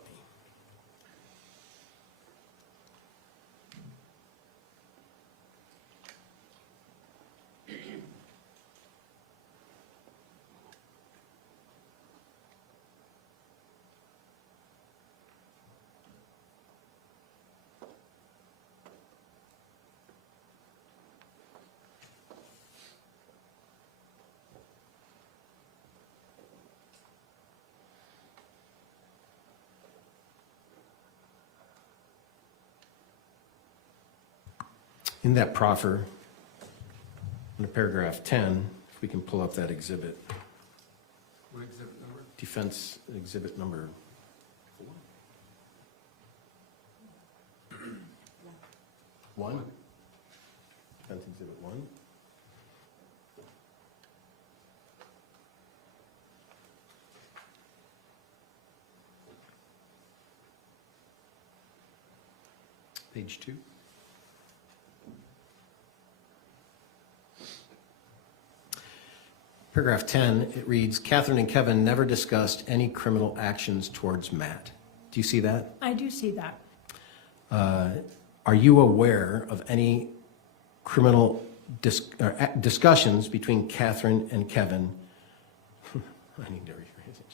In that proffer, in paragraph 10, if we can pull up that exhibit, What exhibit number? defense exhibit number 4? 1? Defense exhibit 1? Page 2? Paragraph 10, it reads, Catherine and Kevin never discussed any criminal actions towards Matt. Do you see that? I do see that. Are you aware of any criminal discussions between Catherine and Kevin? I need to rephrase it.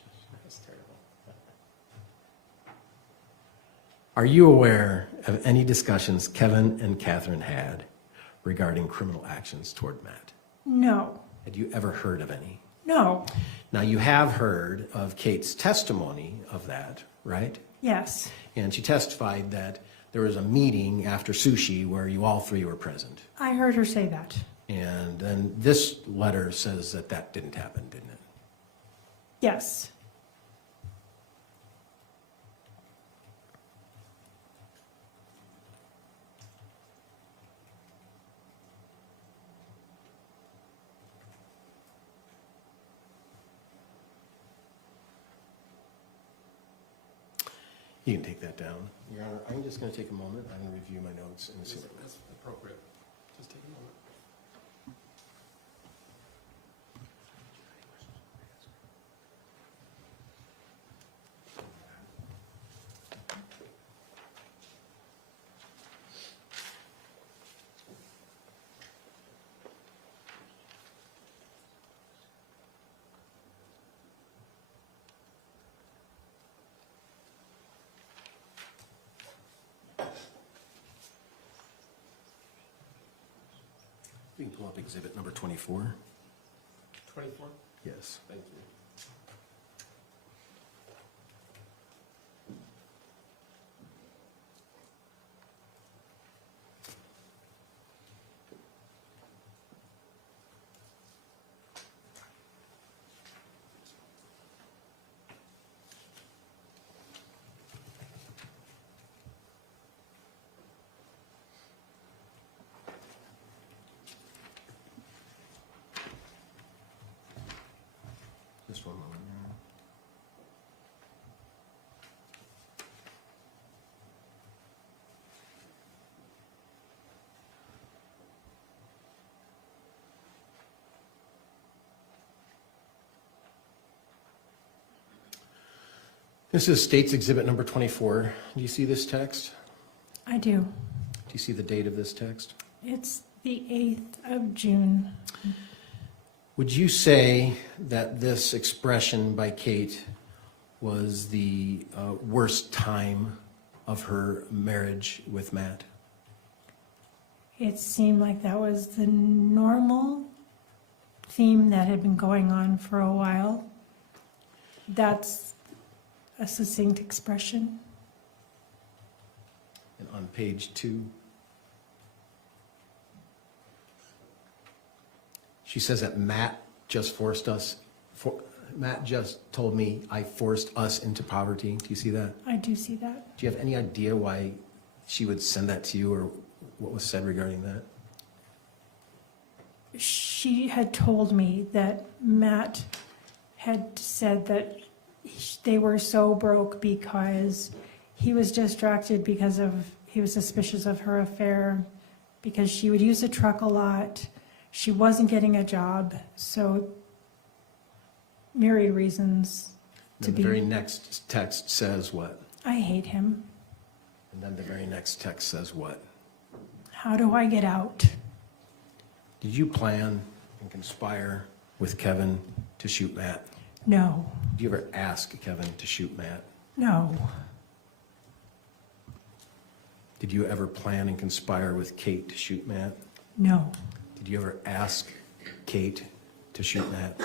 That's terrible. Are you aware of any discussions Kevin and Catherine had regarding criminal actions toward Matt? No. Had you ever heard of any? No. Now, you have heard of Kate's testimony of that, right? Yes. And she testified that there was a meeting after sushi where you all three were present. I heard her say that. And then this letter says that that didn't happen, didn't it? Yes. You can take that down. Your Honor, I'm just going to take a moment. I'm going to review my notes and see. That's appropriate. Just take a moment. We can pull up exhibit number 24. 24? Yes. Thank you. Just one moment. Your Honor. This is State's Exhibit number 24. Do you see this text? I do. Do you see the date of this text? It's the 8th of June. Would you say that this expression by Kate was the worst time of her marriage with Matt? It seemed like that was the normal theme that had been going on for a while. That's a succinct expression. And on page 2, she says that Matt just told me I forced us into poverty. Do you see that? I do see that. Do you have any idea why she would send that to you, or what was said regarding that? She had told me that Matt had said that they were so broke because he was distracted because he was suspicious of her affair, because she would use the truck a lot. She wasn't getting a job, so myriad reasons to The be. very next text says what? I hate him. And then the very next text says what? How do I get out? Did you plan and conspire with Kevin to shoot Matt? No, Did you ever ask Kevin to shoot Matt? no, Did you ever plan and conspire with Kate to shoot Matt? no, Did you ever ask Kate to shoot Matt?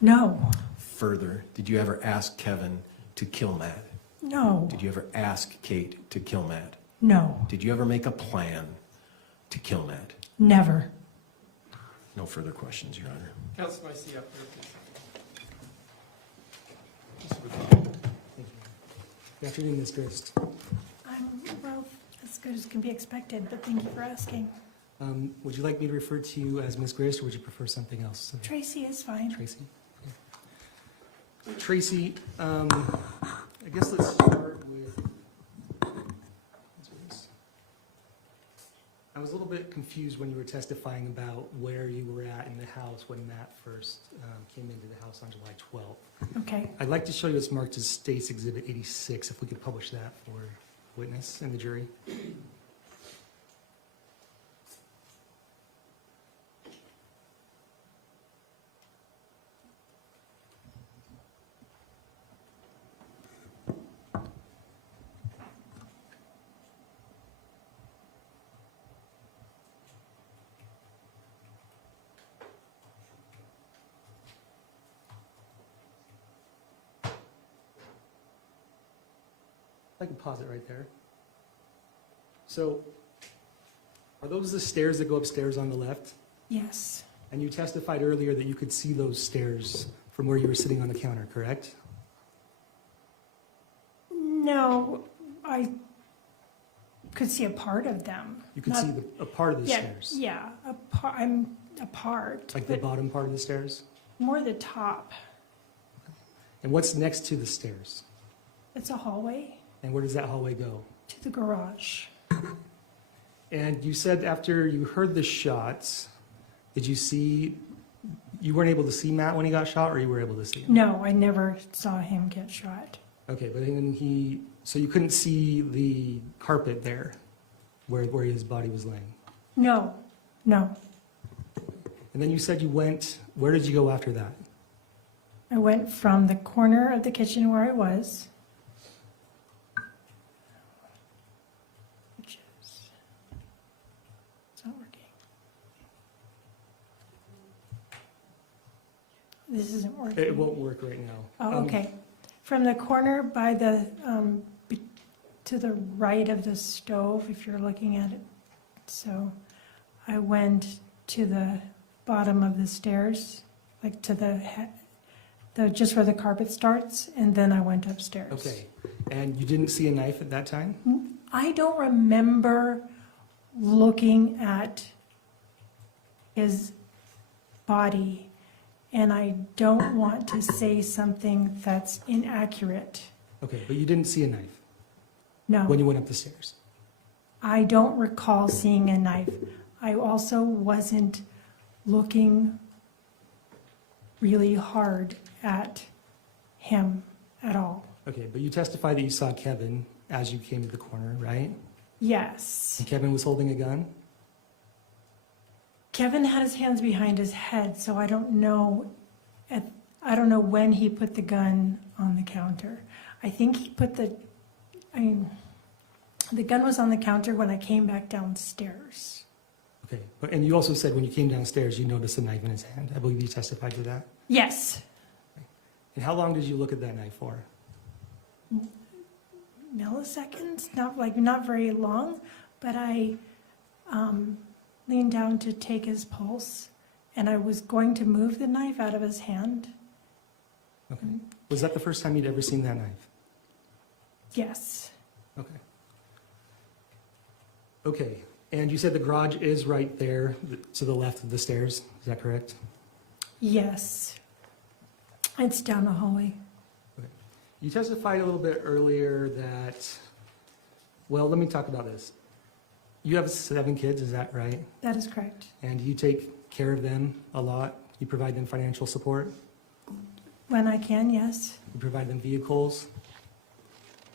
no, Further, did you ever ask Kevin to kill Matt? no, Did you ever ask Kate to kill Matt? no, Did you ever make a plan to kill Matt? never. No further questions, Your Honor. Counsel, I see up there, please. Good afternoon, Ms. Grist. I'm, well, as good as can be expected, but thank you for asking. Would you like me to refer to you as Ms. Grist, or would you prefer something else? Tracy is fine. Tracy? Okay. Tracy, I guess let's start with, I was a little bit confused when you were testifying about where you were at in the house when Matt first came into the house on July 12th. Okay, I'd like to show you it's marked as State's Exhibit 86, if we could publish that for witness and the jury. I can pause it right there. So, are those the stairs that go upstairs on the left? yes, And you testified earlier that you could see those stairs from where you were sitting on the counter, correct? no, I could see a part of them. You could Not- see a part of the Yeah, stairs, yeah, I'm a part, like the but bottom part of the stairs? more the top. And what's next to the stairs? It's a hallway And where does that hallway go? to the garage. And you said after you heard the shots, you weren't able to see Matt when he got shot, or you were able to see him? No, I never saw him get shot. Okay, but then so you couldn't see the carpet there where his body was laying? No, no, And then you said where did you go after that? I went from the corner of the kitchen where I was, which is, it's not working. This isn't working. It won't work right now. Oh, okay. From the corner by the, to the right of the stove, if you're looking at it. So I went to the bottom of the stairs, like to just where the carpet starts, and then I went upstairs. Okay, and you didn't see a knife at that time? I don't remember looking at his body, and I don't want to say something that's inaccurate. Okay, but you didn't see a knife No, when you went up the stairs? I don't recall seeing a knife. I also wasn't looking really hard at him at all. Okay, but you testified that you saw Kevin as you came to the corner, right? Yes. And Kevin was holding a gun? Kevin had his hands behind his head, so I don't know, I don't know when he put the gun on the counter. I think he put the gun was on the counter when I came back downstairs. Okay, and you also said when you came downstairs, you noticed a knife in his hand. I believe you testified to that. Yes. And how long did you look at that knife for? Milliseconds, not very long, but I leaned down to take his pulse, and I was going to move the knife out of his hand. Okay. Was that the first time you'd ever seen that knife? Yes. Okay. Okay, and you said the garage is right there to the left of the stairs, is that correct? Yes. It's down the hallway. You testified a little bit earlier that, well, let me talk about this. You have 7 kids, is that right? That is correct. And you take care of them a lot? You provide them financial support? When I can, yes. You provide them vehicles?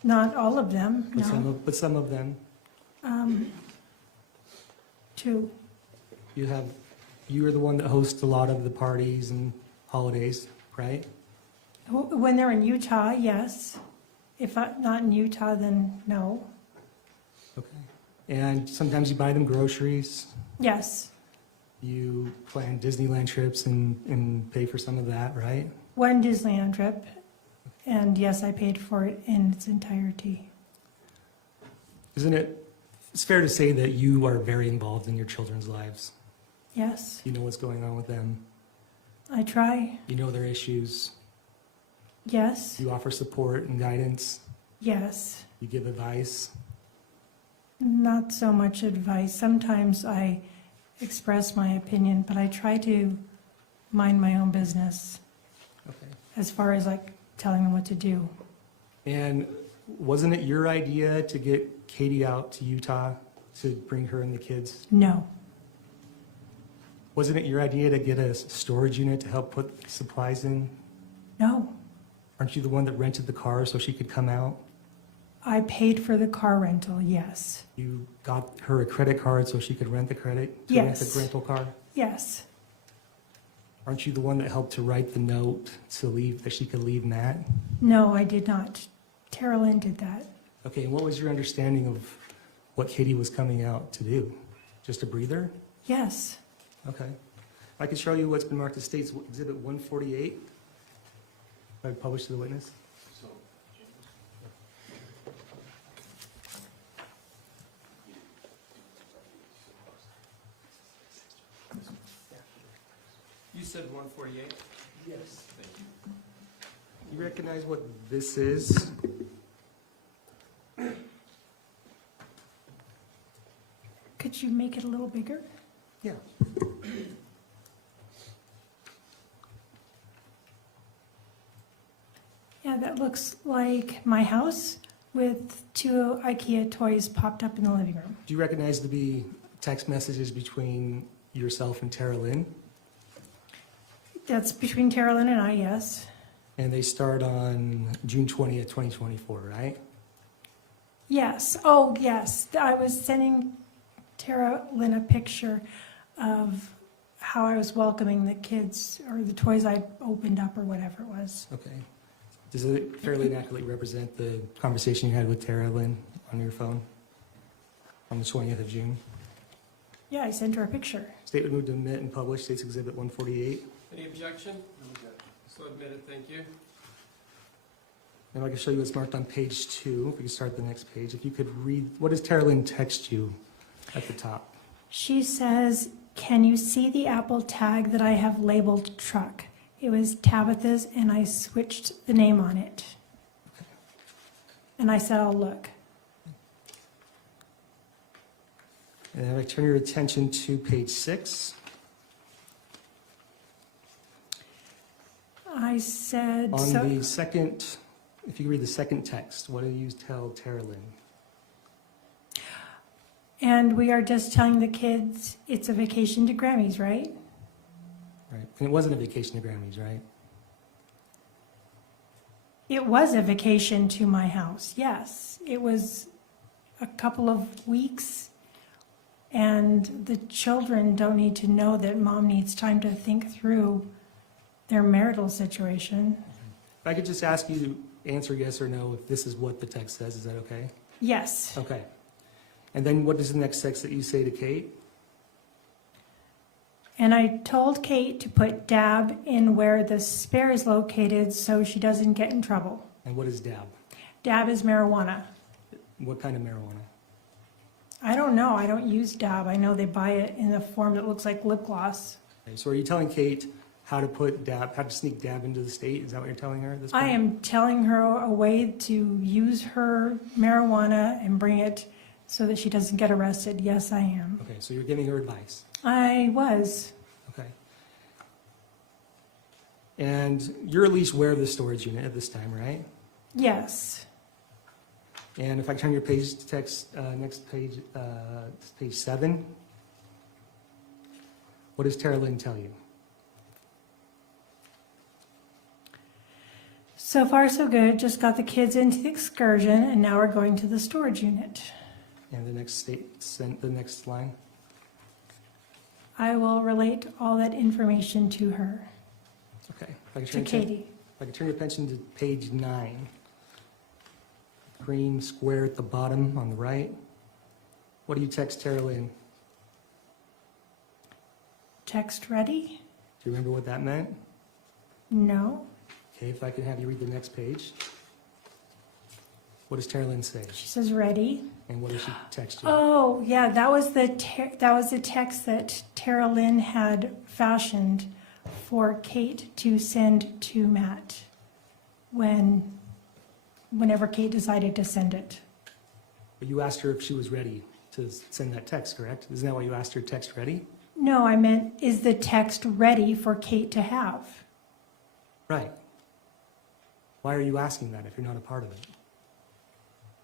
Not all of them, But no. some of them? 2. You are the one that hosts a lot of the parties and holidays, right? When they're in Utah, yes. If not in Utah, then no. Okay. And sometimes you buy them groceries? Yes. You plan Disneyland trips and pay for some of that, right? One Disneyland trip, and yes, I paid for it in its entirety. It's fair to say that you are very involved in your children's lives. Yes, You know what's going on with them. I try. You know their issues. Yes, You offer support and guidance. yes. You give advice. Not so much advice. Sometimes I express my opinion, but I try to mind my own business Okay. as far as like telling them what to do. And wasn't it your idea to get Katie out to Utah to bring her and the kids? No, Wasn't it your idea to get a storage unit to help put supplies in? no. Aren't you the one that rented the car so she could come out? I paid for the car rental, yes. You got her a credit card so she could rent the rent Yes. the rental car? Yes, Aren't you the one that helped to write the note to leave, that she could leave Matt? no, I did not. Tara Lynn did that. Okay, and what was your understanding of what Katie was coming out to do? Just a breather? Yes, Okay. I can show you what's been marked as State's Exhibit 148. I published to the witness. You said 148? Yes. You recognize what this is? could you make it a little bigger? Yeah. Yeah, that looks like my house with 2 IKEA toys popped up in the living room. Do you recognize to be text messages between yourself and Tara Lynn? That's between Tara Lynn and I, yes. And they start on June 20th, 2024, right? Yes, oh, yes. I was sending Tara Lynn a picture of how I was welcoming the kids, or the toys I opened up, or whatever it was. Okay. Does it fairly accurately represent the conversation you had with Tara Lynn on your phone on the 20th of June? Yeah, I sent her a picture. Statement moved to admit and publish State's Exhibit 148. Any objection? So admitted, thank you. And I can show you what's marked on page 2. If we can start the next page. If you could read, what does Tara Lynn text you at the top? She says, "Can you see the Apple tag that I have labeled truck?" It was Tabitha's, and I switched the name on it. And I said, "I'll look." And I turn your attention to page 6. I said, On so, the second, if you read the second text, what do you tell Tara Lynn? and we are just telling the kids it's a vacation to Grammys, right? Right. And it wasn't a vacation to Grammys, right? It was a vacation to my house, yes. It was a couple of weeks, and the children don't need to know that mom needs time to think through their marital situation. If I could just ask you to answer yes or no if this is what the text says, is that okay? Yes. Okay. And then what is the next text that you say to Kate? And I told Kate to put dab in where the spare is located so she doesn't get in trouble. And what is dab? Dab is marijuana. What kind of marijuana? I don't know. I don't use dab. I know they buy it in a form that looks like lip gloss. Okay, so are you telling Kate how to put dab, how to sneak dab into the state? Is that what you're telling her at this point? I am telling her a way to use her marijuana and bring it so that she doesn't get arrested. Yes, I am. Okay, so you're giving her advice. I was. Okay. And you're at least aware of the storage unit at this time, right? Yes. And if I turn your page to text, next page, page 7, what does Tara Lynn tell you? So far, so good. Just got the kids into the excursion, and now we're going to the storage unit. And the next line? I will relate all that information to her, Okay. If I could to turn Katie. If I could turn your attention to page 9. Green square at the bottom on the right. What do you text Tara Lynn? Text ready? Do you remember what that meant? No. Okay, if I could have you read the next page. What does Tara Lynn say? She says ready. And what does she text you? Oh, yeah, that was the text that Tara Lynn had fashioned for Kate to send to Matt whenever Kate decided to send it. But you asked her if she was ready to send that text, correct? Isn't that why you asked her text ready? No, I meant, is the text ready for Kate to have? Right. Why are you asking that if you're not a part of it?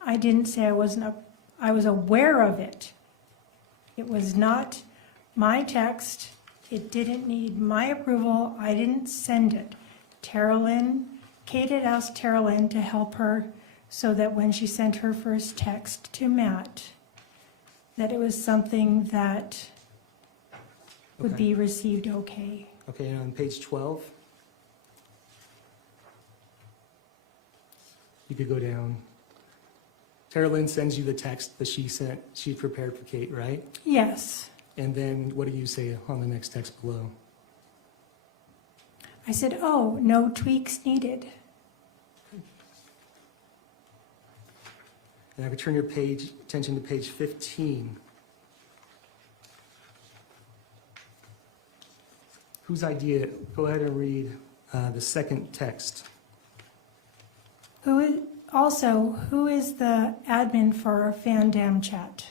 I didn't say I was aware of it. It was not my text. It didn't need my approval. I didn't send it. Kate had asked Tara Lynn to help her so that when she sent her first text to Matt, that it was something that would Okay. be received okay. Okay, and on page 12, you could go down. Tara Lynn sends you the text that she prepared for Kate, right? Yes. And then what do you say on the next text below? I said, oh, no tweaks needed. And I could turn your attention to page 15. Whose idea? Go ahead and read the second text. Who is the admin for Fandam chat?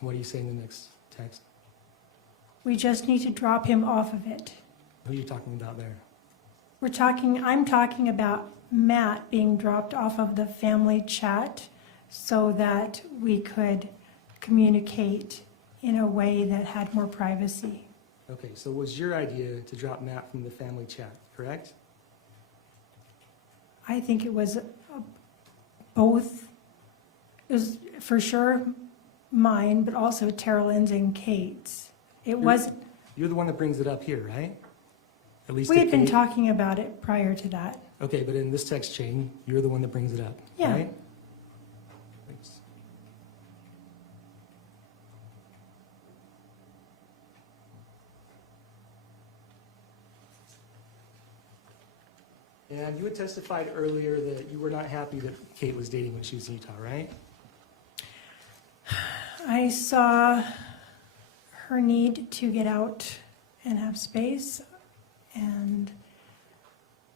And what do you say in the next text? We just need to drop him off of it. Who are you talking about there? I'm talking about Matt being dropped off of the family chat so that we could communicate in a way that had more privacy. Okay, so it was your idea to drop Matt from the family chat, correct? I think it was both. It was for sure mine, but also Tara Lynn's and Kate's. It wasn't. You're the one that brings it up here, right? At least We to had been Kate. talking about it prior to that. Okay, but in this text chain, you're the one that brings it up, Yeah. right? Thanks. And you had testified earlier that you were not happy that Kate was dating when she was in Utah, right? I saw her need to get out and have space and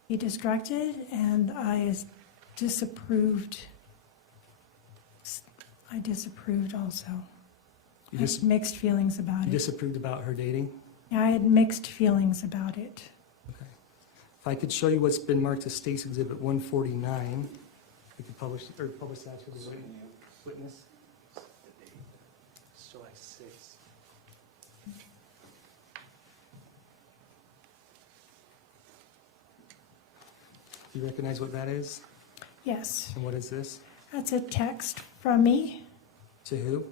be distracted, and I disapproved. I disapproved also. You I had mixed feelings about You it. disapproved about her dating? Yeah, I had mixed feelings about it. Okay. If I could show you what's been marked as State's Exhibit 149, we could publish that to the witness. July 6th. Do you recognize what that is? Yes, And what is this? that's a text from me. To who?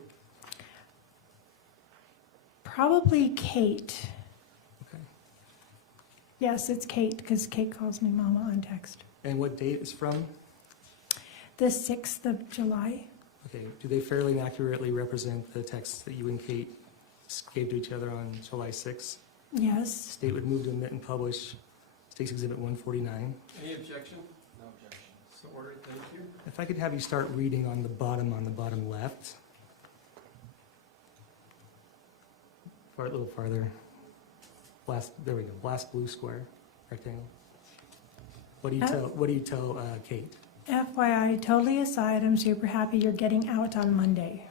Probably Kate. Okay. Yes, it's Kate, because Kate calls me Mama on text. And what date is from? The 6th of July. Okay. Do they fairly and accurately represent the texts that you and Kate gave to each other on July 6th? Yes. State would move to omit and publish State's Exhibit 149. Any objection? No objection. So ordered, thank you. If I could have you start reading on the bottom left. A little farther. There we go. Last blue square, rectangle. What do you tell Kate? FYI, totally aside, I'm super happy you're getting out on Monday.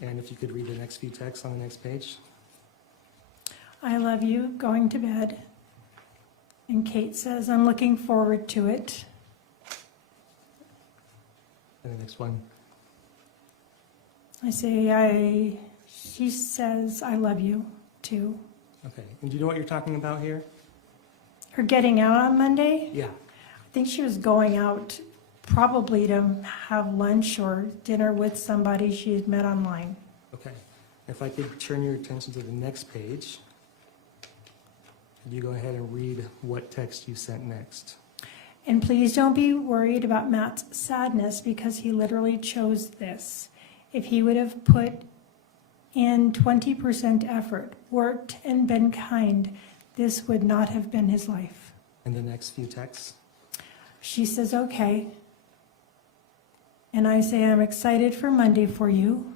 And if you could read the next few texts on the next page. I love you, going to bed. And Kate says, I'm looking forward to it. And the next one. She says, I love you, too. Okay. And do you know what you're talking about here? Her getting out on Monday? Yeah. I think she was going out probably to have lunch or dinner with somebody she had met online. Okay. If I could turn your attention to the next page. Could you go ahead and read what text you sent next? And please don't be worried about Matt's sadness because he literally chose this. If he would have put in 20% effort, worked and been kind, this would not have been his life. And the next few texts? She says, okay. And I say, I'm excited for Monday for you.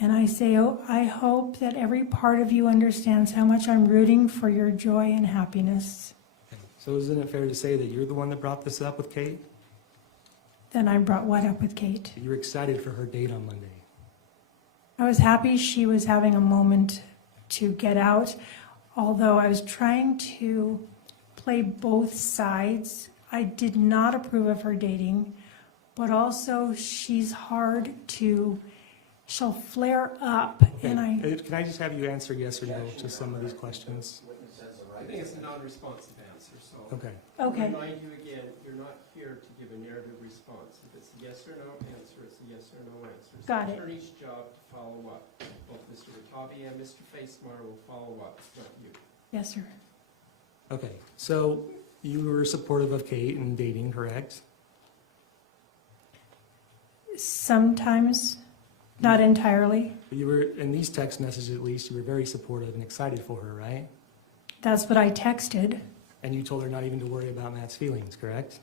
And I say, oh, I hope that every part of you understands how much I'm rooting for your joy and happiness. Okay. So isn't it fair to say that you're the one that brought this up with Kate? Then I brought what up with Kate? You were excited for her date on Monday. I was happy she was having a moment to get out, although I was trying to play both sides. I did not approve of her dating, but also she's hard to, she'll flare up, and Can I just have you answer yes or no to some of these questions? I think it's a non-responsive answer, so. Okay. Okay. I'll remind you again, you're not here to give a narrative response. If it's a yes or no answer, it's a yes or no answer. It's Got the it. attorney's job to follow up. Both Mr. Rattabi and Mr. Facemeyer will follow up, not you. Yes, sir. Okay. So you were supportive of Kate and dating, correct? Sometimes, not entirely. But you were, in these text messages at least, you were very supportive and excited for her, right? That's what I texted. And you told her not even to worry about Matt's feelings, correct?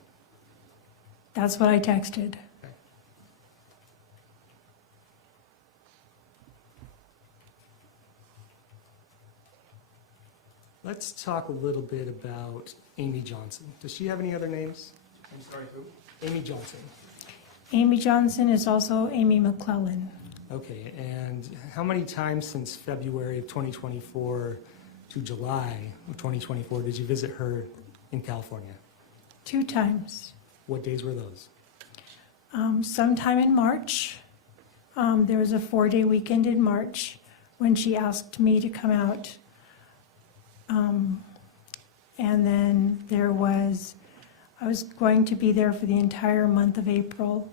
That's what I texted. Let's talk a little bit about Amy Johnson. Does she have any other names? I'm sorry, who? Amy Johnson. Amy Johnson is also Amy McClellan. Okay, and how many times since February of 2024 to July of 2024 did you visit her in California? 2 times. What days were those? Sometime in March. There was a 4-day weekend in March when she asked me to come out. And then I was going to be there for the entire month of April,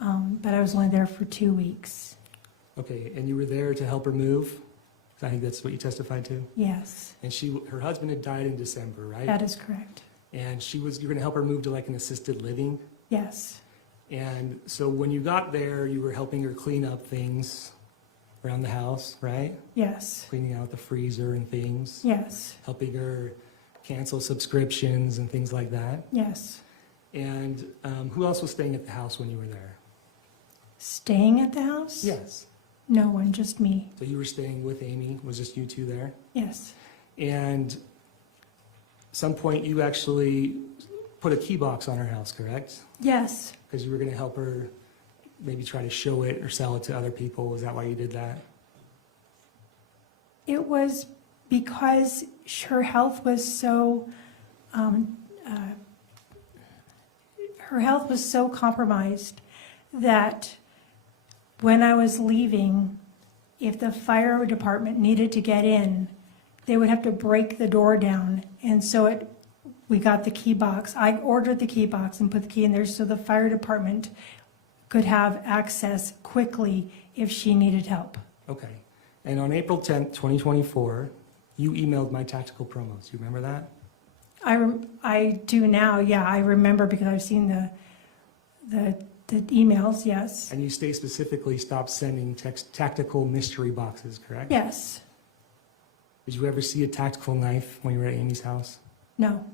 but I was only there for 2 weeks. Okay, and you were there to help her move? I think that's what you testified to? Yes, And her husband had died in December, right? that is correct. And you're going to help her move to like an assisted living? Yes, And so when you got there, you were helping her clean up things around the house, right? yes, Cleaning out the freezer and things, yes, helping her cancel subscriptions and things like that. yes. And who else was staying at the house when you were there? Staying at the house? Yes. No one, just me. So you were staying with Amy, was just you two there? Yes, And at some point you actually put a key box on her house, correct? yes, Because you were going to help her maybe try to show it or sell it to other people. Is that why you did that? it was because her health was so, compromised that when I was leaving, if the fire department needed to get in, they would have to break the door down. And so we got the key box. I ordered the key box and put the key in there so the fire department could have access quickly if she needed help. Okay. And on April 10th, 2024, you emailed my tactical promos. You remember that? I do now, yeah, I remember because I've seen the emails, yes. And you specifically stopped sending tactical mystery boxes, correct? Yes, Did you ever see a tactical knife when you were at Amy's house? no,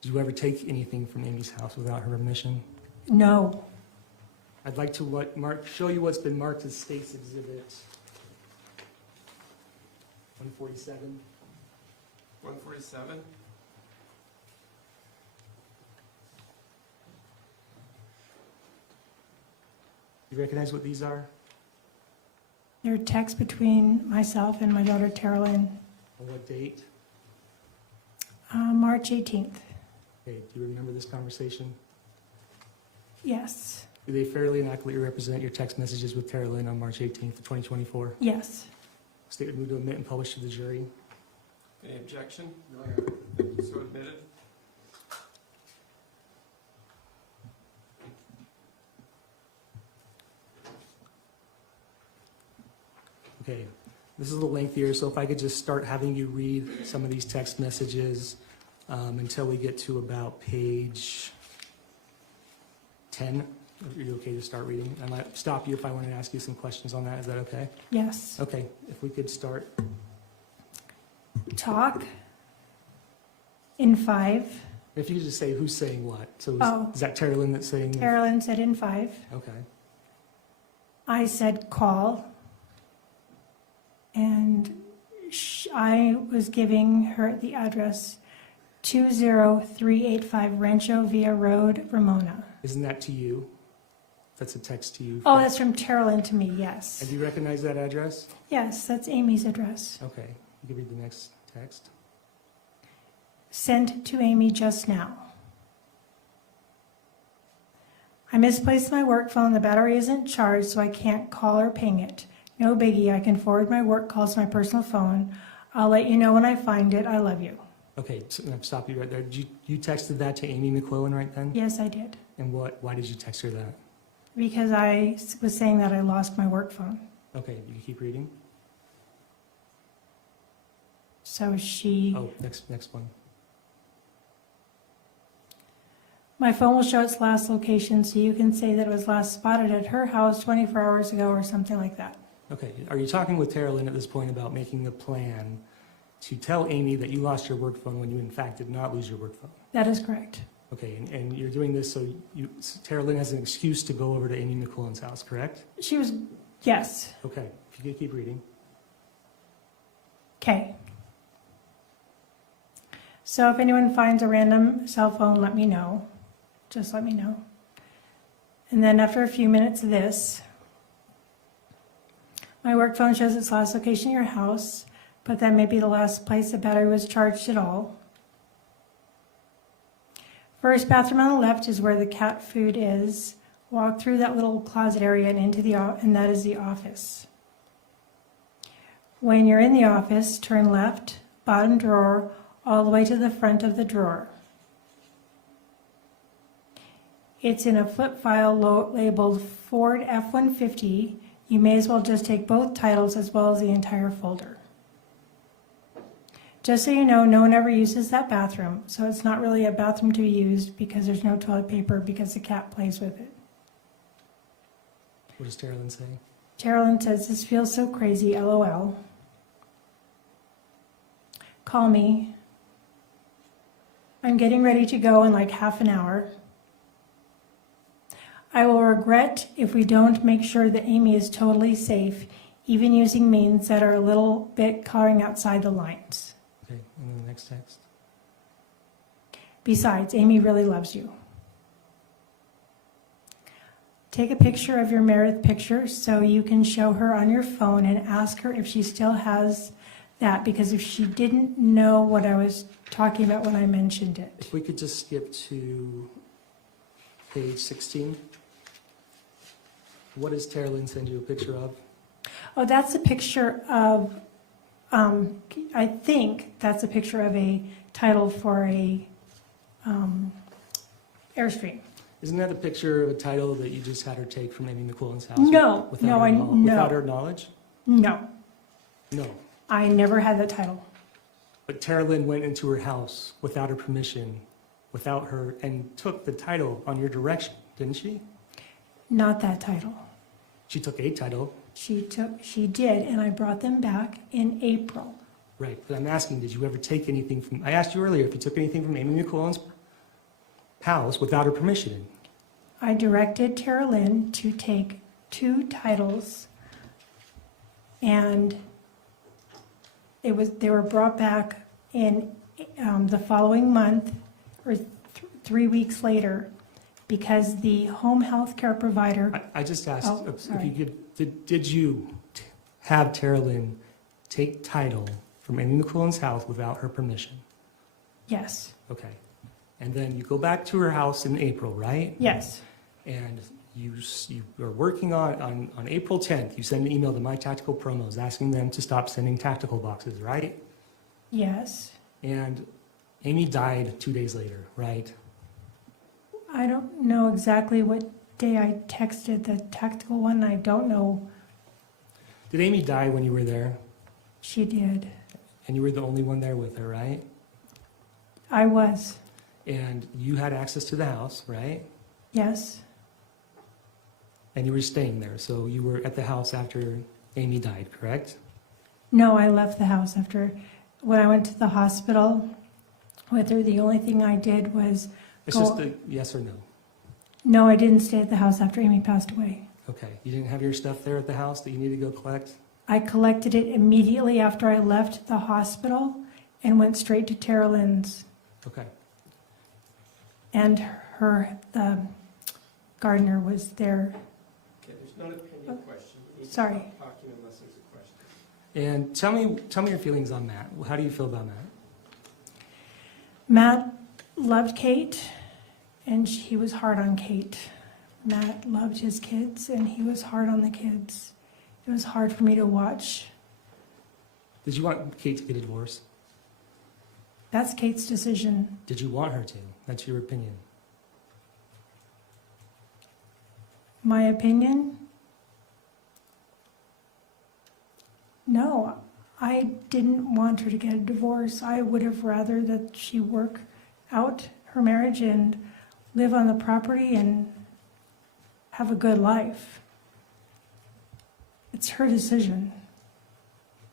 Did you ever take anything from Amy's house without her permission? no. I'd like to show you what's been marked as State's Exhibit 147. 147? You recognize what these are? There are texts between myself and my daughter Tara Lynn, On what date? March 18th. Okay, do you remember this conversation? Yes, Do they fairly and accurately represent your text messages with Tara Lynn on March 18th, 2024? yes. State would move to admit and publish to the jury. Any objection? So admitted? Okay, this is a little lengthier, so if I could just start having you read some of these text messages until we get to about page 10. Are you okay to start reading? I might stop you if I want to ask you some questions on that. Is that okay? Yes. Okay, if we could start. Talk in 5. If you could just say who's saying what. So Oh. is that Tara Lynn that's saying? Carolyn said in 5. Okay. I said call. And I was giving her the address 20385 Rancho Villa Road, Ramona. Isn't that to you? That's a text to you. Oh, that's from Carolyn to me, yes. And do you recognize that address? Yes, that's Amy's address. Okay, you can read the next text. Sent to Amy just now. I misplaced my work phone. The battery isn't charged, so I can't call or ping it. No biggie. I can forward my work calls to my personal phone. I'll let you know when I find it. I love you. Okay, so I'll stop you right there. You texted that to Amy McClellan right then? Yes, I did. And why did you text her that? Because I was saying that I lost my work phone. Okay, you can keep reading. So she... Oh, next one. My phone will show its last location, so you can say that it was last spotted at her house 24 hours ago or something like that. Okay, are you talking with Tara Lynn at this point about making the plan to tell Amy that you lost your work phone when you in fact did not lose your work phone? That is correct. Okay, and you're doing this so Tara Lynn has an excuse to go over to Amy McClellan's house, correct? She was... Yes. Okay, if you could keep reading. Okay. So if anyone finds a random cell phone, let me know. Just let me know. And then after a few minutes of this, my work phone shows its last location in your house, but that may be the last place the battery was charged at all. First bathroom on the left is where the cat food is. Walk through that little closet area and into and that is the office. When you're in the office, turn left, bottom drawer, all the way to the front of the drawer. It's in a flip file labeled Ford F-150. You may as well just take both titles as well as the entire folder. Just so you know, no one ever uses that bathroom, so it's not really a bathroom to be used because there's no toilet paper because the cat plays with it. What does Tara Lynn say? Carolyn says, this feels so crazy, LOL. Call me. I'm getting ready to go in like half an hour. I will regret if we don't make sure that Amy is totally safe, even using means that are a little bit coloring outside the lines. Okay, and then the next text. Besides, Amy really loves you. Take a picture of your Meredith picture so you can show her on your phone and ask her if she still has that, because if she didn't know what I was talking about when I mentioned it. If we could just skip to page 16. What does Tara Lynn send you a picture of? Oh, that's a picture of I think that's a picture of a title for a Airstream. Isn't that a picture of a title that you just had her take from Amy McQuillan's house? No, without no, her no. Without her knowledge? No, No. I never had that title. But Tara Lynn went into her house without her permission, without her, and took the title on your direction, didn't she? Not that title. She took a title. She did, and I brought them back in April. Right, but I'm asking, did you ever take anything from, I asked you earlier if you took anything from Amy McQuillan's house without her permission. I directed Tara Lynn to take 2 titles, and they were brought back in the following month, or 3 weeks later, because the home health care provider. I just asked Oh, if sorry. you did you have Tara Lynn take title from Amy McQuillan's house without her permission? Yes, Okay. And then you go back to her house in April, right? yes, And you are working on April 10th, you send an email to My Tactical Promos asking them to stop sending tactical boxes, right? yes. And Amy died 2 days later, right? I don't know exactly what day I texted the tactical one. I don't know. Did Amy die when you were there? She did. And you were the only one there with her, right? I was, And you had access to the house, right? yes, And you were staying there, so you were at the house after Amy died, correct? no, I left the house after, when I went to the hospital with her, the only thing I did was, It's Go- just a yes or no. no, I didn't stay at the house after Amy passed away. Okay, you didn't have your stuff there at the house that you needed to go collect? I collected it immediately after I left the hospital and went straight to Tara Lynn's. Okay, And the gardener was there. Okay, there's not a pending question. You need to Sorry. stop talking unless there's a question. and tell me your feelings on Matt. How do you feel about Matt? Matt loved Kate, and he was hard on Kate. Matt loved his kids, and he was hard on the kids. It was hard for me to watch. Did you want Kate to get a divorce? That's Kate's decision. Did you want her to? That's your opinion. My opinion? No, I didn't want her to get a divorce. I would have rather that she work out her marriage and live on the property and have a good life. It's her decision.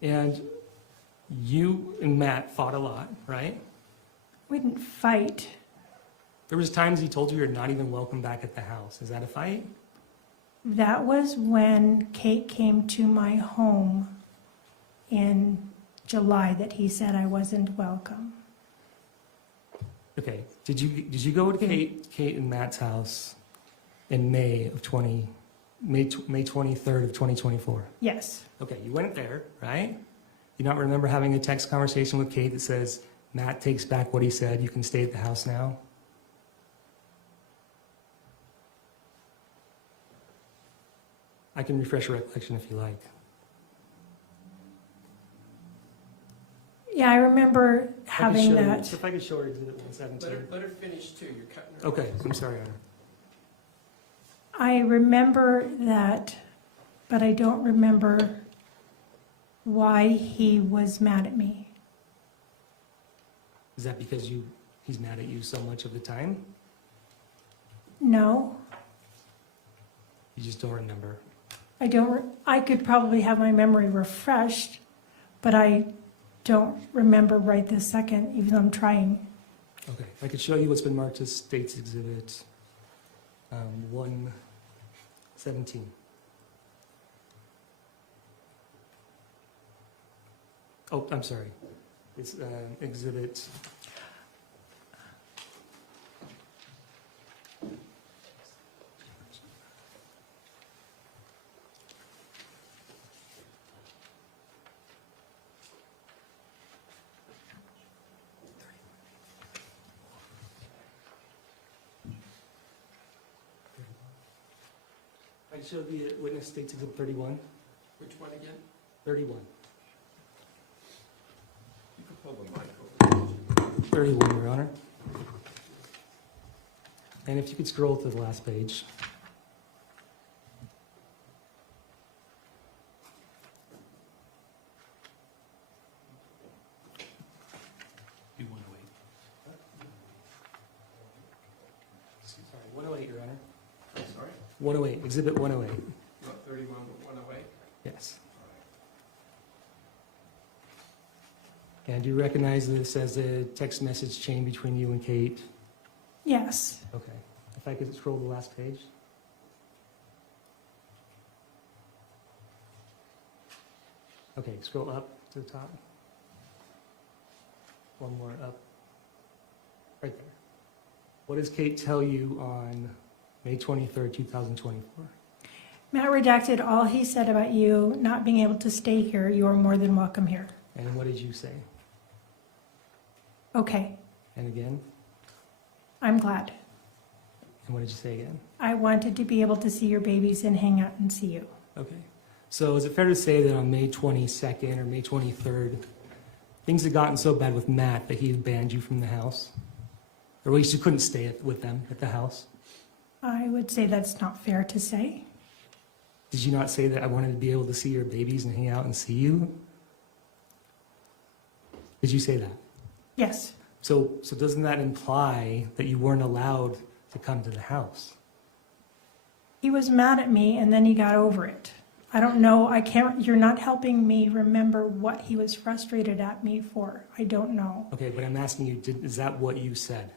And you and Matt fought a lot, right? We didn't fight. There was times he told you you're not even welcome back at the house. Is that a fight? That was when Kate came to my home in July that he said I wasn't welcome. Okay. Did you go to Kate and Matt's house in May 23rd of 2024? Yes, Okay, you went there, right? You not remember having a text conversation with Kate that says, Matt takes back what he said, you can stay at the house now? I can refresh your recollection if you like. yeah, I remember If I could having show- that. If I could show her Exhibit 117. Let her finish too, you're cutting her. Okay, I'm sorry, Honor. I remember that, but I don't remember why he was mad at me. Is that because he's mad at you so much of the time? No, You just don't remember? I could probably have my memory refreshed, but I don't remember right this second, even though I'm trying. Okay, I could show you what's been marked as State's Exhibit 117. Oh, I'm sorry. It's Exhibit... I showed the witness State's Exhibit 31. Which one again? 31. 31, Your Honor. And if you could scroll to the last page. Do 108. Sorry, 108, Your Honor. I'm sorry? 108, Exhibit 108. Not 31, but 108? Yes. And do you recognize this as a text message chain between you and Kate? Yes. Okay. If I could scroll the last page. Okay, scroll up to the top. One more up. Right there. What does Kate tell you on May 23rd, 2024? Matt redacted all he said about you not being able to stay here. You are more than welcome here. And what did you say? Okay, And again? I'm glad. And what did you say again? I wanted to be able to see your babies and hang out and see you. Okay. So is it fair to say that on May 22nd or May 23rd, things had gotten so bad with Matt that he had banned you from the house? Or at least you couldn't stay with them at the house? I would say that's not fair to say. Did you not say that I wanted to be able to see your babies and hang out and see you? Did you say that? Yes, So doesn't that imply that you weren't allowed to come to the house? he was mad at me and then he got over it. I don't know, you're not helping me remember what he was frustrated at me for. I don't know. Okay, but I'm asking you, is that what you said?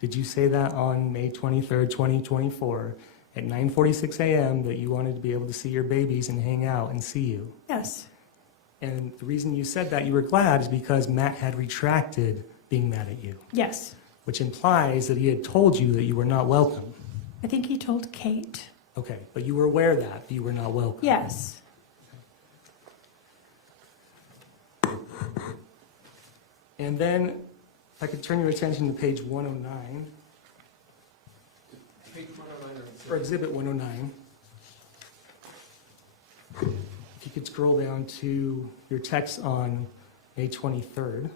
Did you say that on May 23rd, 2024, at 9:46 a.m., that you wanted to be able to see your babies and hang out and see you? Yes, And the reason you said that you were glad is because Matt had retracted being mad at you, yes. which implies that he had told you that you were not welcome. I think he told Kate. Okay, but you were aware that you were not welcome. Yes. And then, if I could turn your attention to page 109, Page 109 or exhibit 109. If you could scroll down to your text on May 23rd.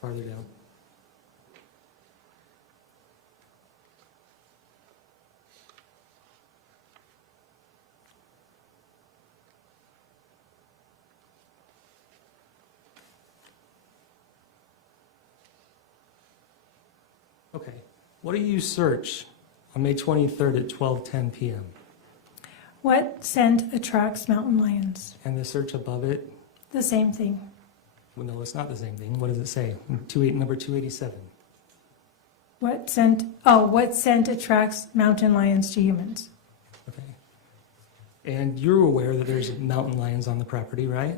Farther down. Okay. What do you search on May 23rd at 12:10 p.m.? What scent attracts mountain lions? And the search above it? The same thing. Well, no, it's not the same thing. What does it say? Number 287. What scent attracts mountain lions to humans? Okay. And you're aware that there's mountain lions on the property, right?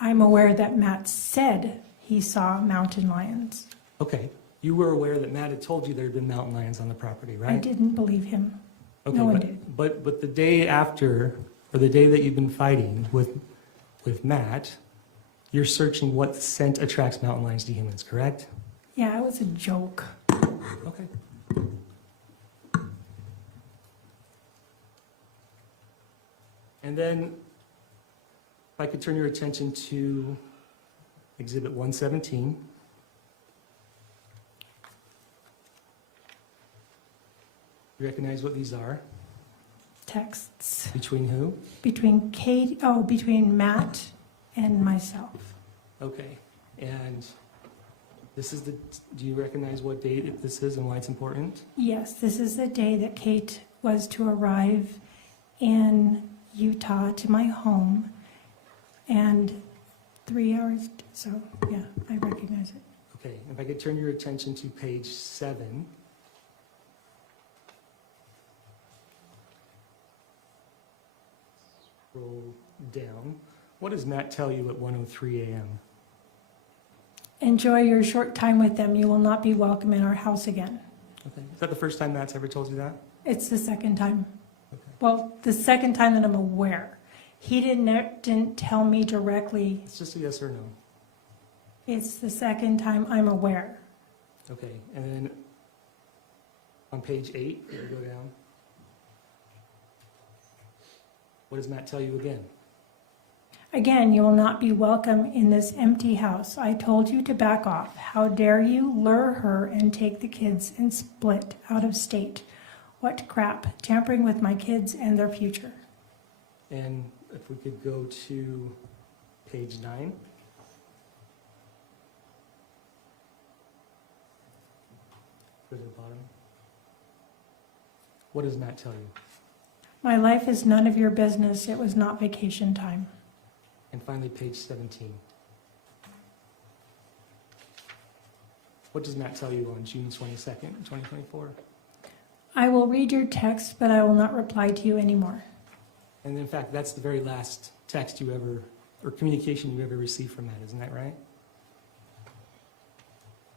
I'm aware that Matt said he saw mountain lions. Okay. You were aware that Matt had told you there had been mountain lions on the property, right? I didn't believe him. Okay, No one but, did. But the day after, or the day that you've been fighting with Matt, you're searching what scent attracts mountain lions to humans, correct? Yeah, it was a joke. Okay. And then, if I could turn your attention to Exhibit 117. You recognize what these are? Texts Between who? between Matt and myself. Okay. And this is do you recognize what date this is and why it's important? Yes, this is the day that Kate was to arrive in Utah to my home, and 3 hours, so yeah, I recognize it. Okay. If I could turn your attention to page 7. Scroll down. What does Matt tell you at 1:03 a.m.? Enjoy your short time with them. You will not be welcome in our house again. Okay. Is that the first time Matt's ever told you that? It's the second time. Okay. Well, the second time that I'm aware. He didn't tell me directly. It's just a yes or no. It's the second time I'm aware. Okay. And then on page 8, you go down. What does Matt tell you again? Again, you will not be welcome in this empty house. I told you to back off. How dare you lure her and take the kids and split out of state? What crap, tampering with my kids and their future. And if we could go to page 9. Go to the bottom. What does Matt tell you? My life is none of your business. It was not vacation time. And finally, page 17. What does Matt tell you on June 22nd, 2024? I will read your text, but I will not reply to you anymore. And in fact, that's the very last text you ever, or communication you ever received from Matt, isn't that right?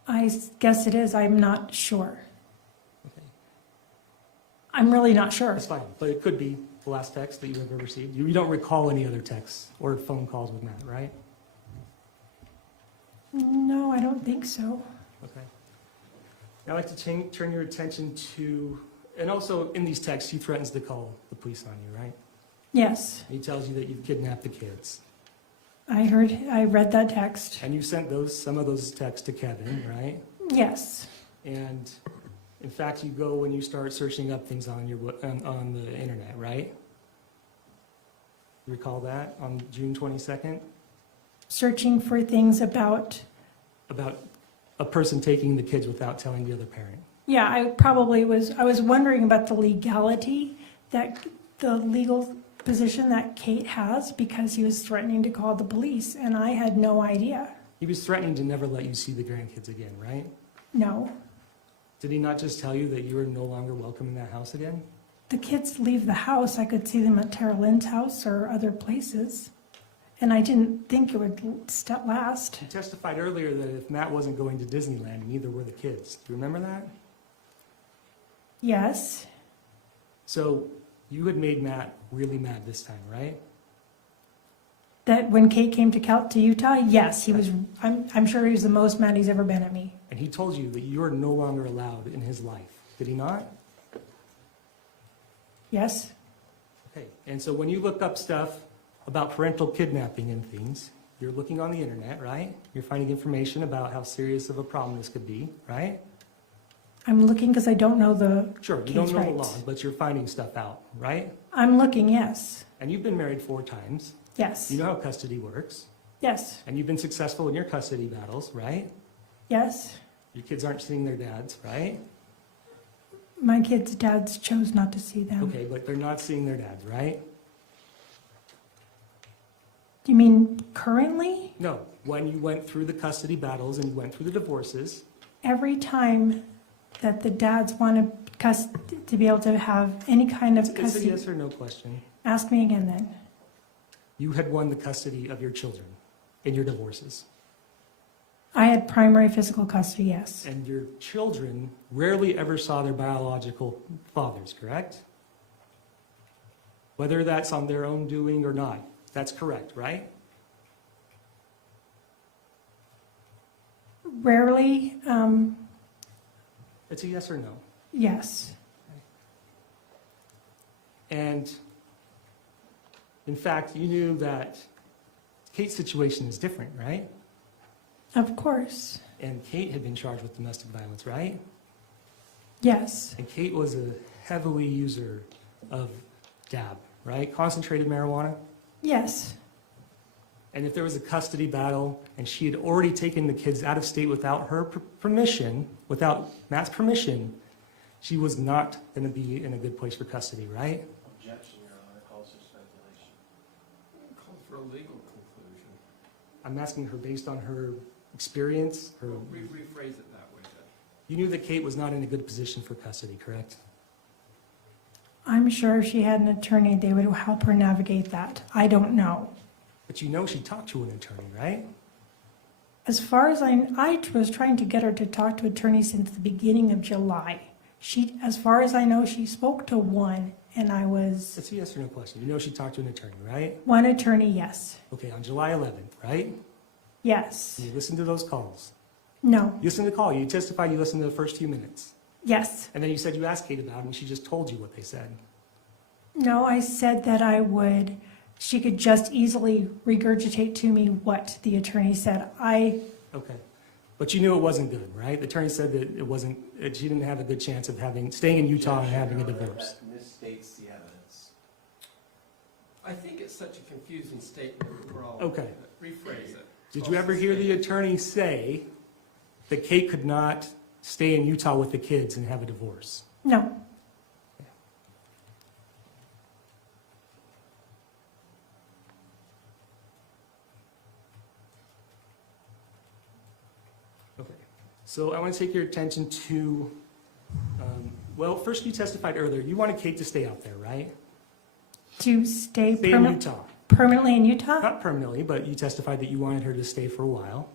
I guess it is. I'm not sure. Okay, I'm really not sure. that's fine, but it could be the last text that you ever received. You don't recall any other texts or phone calls with Matt, right? No, I don't think so. Okay. Now I'd like to turn your attention to, and also in these texts, he threatens to call the police on you, right? Yes, He tells you that you've kidnapped the kids. I read that text. And you sent some of those texts to Kevin, right? Yes, And in fact, you go and you start searching up things on on the internet, right? You recall that on June 22nd? searching for things about, About a person taking the kids without telling the other parent. yeah, I was wondering about the legality, the legal position that Kate has, because he was threatening to call the police, and I had no idea. He was threatening to never let you see the grandkids again, right? No. Did he not just tell you that you were no longer welcome in that house again? The kids leave the house. I could see them at Tara Lynn's house or other places. And I didn't think it would last. You testified earlier that if Matt wasn't going to Disneyland, neither were the kids. Do you remember that? Yes, So you had made Matt really mad this time, right? that when Kate came to Utah, yes, he was, I'm sure he was the most mad he's ever been at me. And he told you that you are no longer allowed in his life. Did he not? Yes, Okay. And so when you look up stuff about parental kidnapping and things, you're looking on the internet, right? You're finding information about how serious of a problem this could be, right? I'm looking because I don't know Sure, you Kate's don't know the rights. law, but you're finding stuff out, right? I'm looking, yes, And you've been married 4 times. yes, You know how custody works. yes, And you've been successful in your custody battles, right? yes. Your kids aren't seeing their dads, right? My kids' dads chose not to see them. Okay, but they're not seeing their dads, right? You mean currently? No, when you went through the custody battles and you went through the divorces, Every time that the dads want to be able to have any kind of it's a custody, yes or no question. ask me again then. You had won the custody of your children in your divorces. I had primary physical custody, yes. And your children rarely ever saw their biological fathers, correct? Whether that's on their own doing or not. That's correct, right? Rarely, It's a yes or no. yes. And in fact, you knew that Kate's situation is different, right? Of course, And Kate had been charged with domestic violence, right? yes, And Kate was a heavily user of DAB, right? Concentrated marijuana. yes, And if there was a custody battle and she had already taken the kids out of state without her permission, without Matt's permission, she was not going to be in a good place for custody, right? Objection, Your Honor, calls for speculation. Call for a legal conclusion. I'm asking her based on her experience. Rephrase it that way then. You knew that Kate was not in a good position for custody, correct? I'm sure if she had an attorney, they would help her navigate that. I don't know. But you know she talked to an attorney, right? As far as I was trying to get her to talk to attorneys since the beginning of July. As far as I know, she spoke to one, and I was, It's a yes or no question. You know she talked to an attorney, right? one attorney, yes. Okay, on July 11th, right? Yes. You listened to those calls. No. You listened to the call. You testified you listened to the first few minutes. Yes. And then you said you asked Kate about it, and she just told you what they said. No, I said that I would she could just easily regurgitate to me what the attorney said. Okay. But you knew it wasn't good, right? The attorney said that it wasn't, that she didn't have a good chance of staying in Utah and having a divorce. That misstates the evidence. I think it's such a confusing statement overall. Okay. Rephrase it. Did you ever hear the attorney say that Kate could not stay in Utah with the kids and have a divorce? No, Okay. So I want to take your attention to, well, first you testified earlier. You wanted Kate to stay out there, right? to stay Stay in Utah. permanently in Utah? Not permanently, but you testified that you wanted her to stay for a while.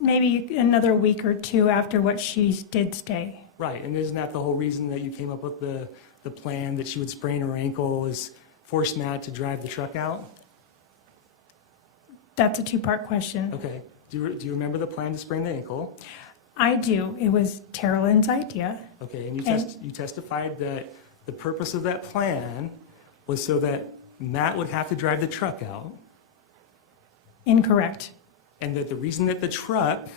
Maybe another week or two after what she did stay. Right, and isn't that the whole reason that you came up with the plan that she would sprain her ankle is force Matt to drive the truck out? That's a two-part question. Okay. Do you remember the plan to sprain the ankle? I do. It was Tara Lynn's idea. Okay, and And- you testified that the purpose of that plan was so that Matt would have to drive the truck out, Incorrect. and that the reason that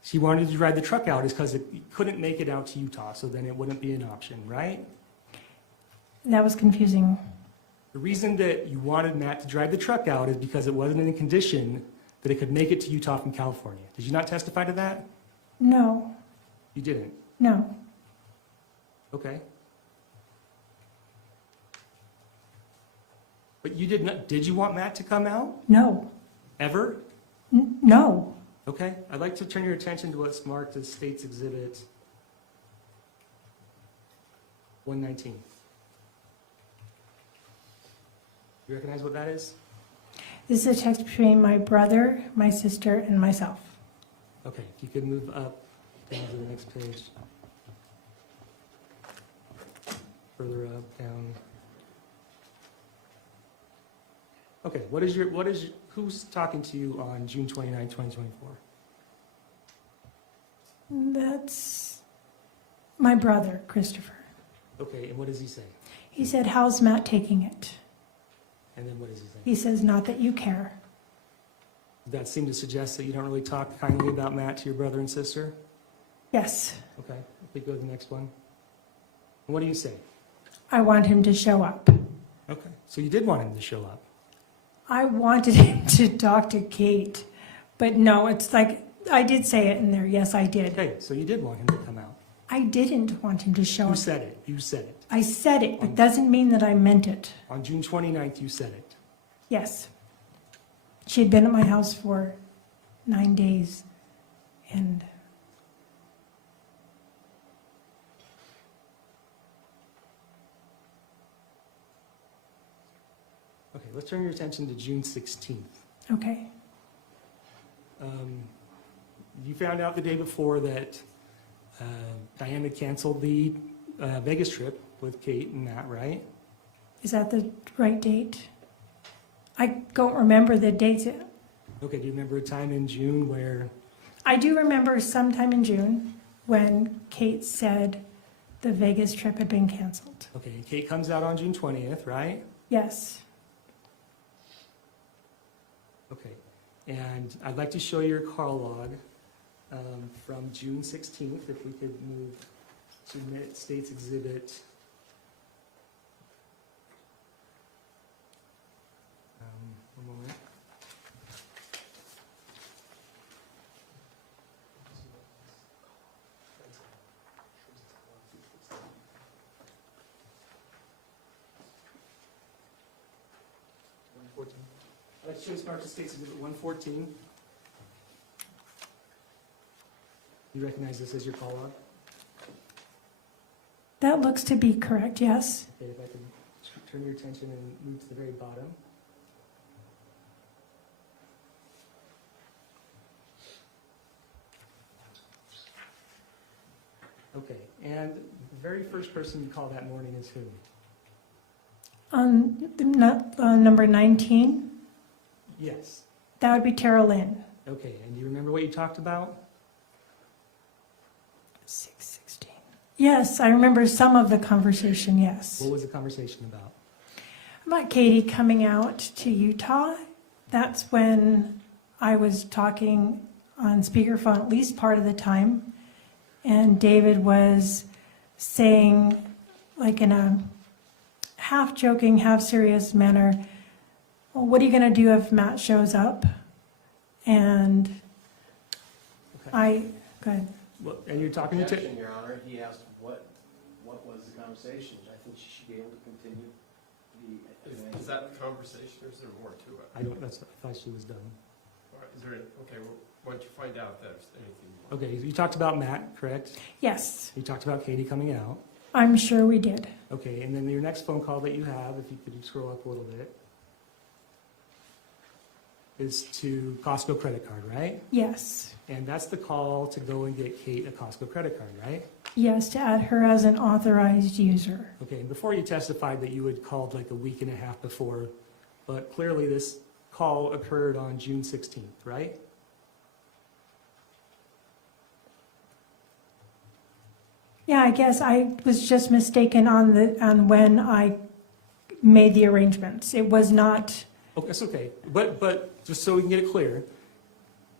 she wanted to drive the truck out is because it couldn't make it out to Utah, so then it wouldn't be an option, right? That was confusing. The reason that you wanted Matt to drive the truck out is because it wasn't in a condition that it could make it to Utah from California. Did you not testify to that? No, You didn't. no. Okay. But you did you want Matt to come out? No. Ever? No. Okay. I'd like to turn your attention to what's marked as State's Exhibit 119. You recognize what that is? This is a text between my brother, my sister, and myself. Okay, if you could move up, down to the next page. Further up, down. Okay, who's talking to you on June 29, 2024? That's my brother, Christopher. Okay, and what does he say? He said, "How's Matt taking it?" And then what does he say? He says, "Not that you care." Does that seem to suggest that you don't really talk kindly about Matt to your brother and sister? Yes, Okay, if we go to the next one. And what do you say? I want him to show up. Okay, so you did want him to show up. I wanted him to talk to Kate, but no, it's like, I did say it in there. Yes, I did. Okay, so you did want him to come out. I didn't want him to show You up. said it. You said it. I said it, but doesn't mean that I meant it. On June 29th, you said it. Yes. She had been at my house for 9 days, and Okay, let's turn your attention to June 16th. okay. You found out the day before that Diana canceled the Vegas trip with Kate and Matt, right? Is that the right date? I don't remember the dates. Okay, do you remember a time in June where, I do remember sometime in June when Kate said the Vegas trip had been canceled. okay, Kate comes out on June 20th, right? Yes. Okay, and I'd like to show your call log from June 16th, if we could move to State's Exhibit. One moment. I'd like to show you Mark State's Exhibit 114. You recognize this as your call log? That looks to be correct, yes. Okay, if I can turn your attention and move to the very bottom. Okay, and the very first person you call that morning is who? Number 19, Yes. that would be Tara Lynn. Okay, and do you remember what you talked about? 6:16. Yes, I remember some of the conversation, yes. What was the conversation about? About Katie coming out to Utah, that's when I was talking on speakerphone at least part of the time. And David was saying, like in a half joking, half serious manner, well, what are you going to do if Matt shows up? And go ahead. Well, and you're talking to, Objection, Your Honor, he asked what was the conversation. I think she should be able to continue the. Is that the conversation, or is there more to it? I don't, that's, I thought she was done. All right, is there, okay, well, why don't you find out if there's anything more? Okay, you talked about Matt, correct? Yes, You talked about Katie coming out. I'm sure we did. Okay, and then your next phone call that you have, if you could scroll up a little bit, is to Costco credit card, right? Yes. And that's the call to go and get Kate a Costco credit card, right? Yes, to add her as an authorized user. Okay, and before you testified that you had called like a week and a half before, but clearly this call occurred on June 16th, right? Yeah, I guess I was just mistaken on when I made the arrangements. It was not, Okay, that's okay. But just so we can get it clear,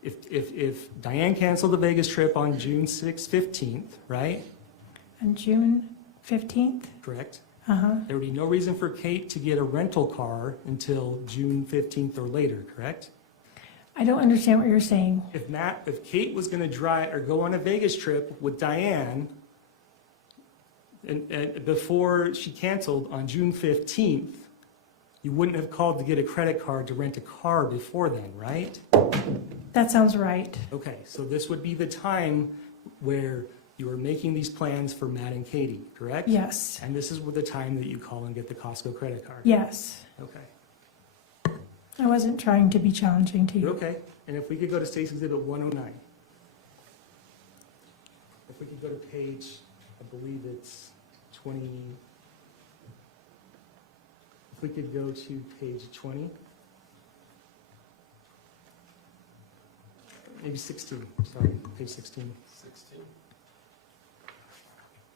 if Diane canceled the Vegas trip on June 15th, right? on June 15th? Correct? Uh-huh. There would be no reason for Kate to get a rental car until June 15th or later, correct? I don't understand what you're saying. If Kate was gonna drive or go on a Vegas trip with Diane, and before she canceled on June 15th, you wouldn't have called to get a credit card to rent a car before then, right? That sounds right. Okay, so this would be the time where you were making these plans for Matt and Katie, correct? Yes, And this is the time that you call and get the Costco credit card? yes. Okay. I wasn't trying to be challenging to You're you. okay. And if we could go to State's Exhibit 109. If we could go to page, I believe it's 20. If we could go to page 20. Maybe 16, sorry, page 16. 16?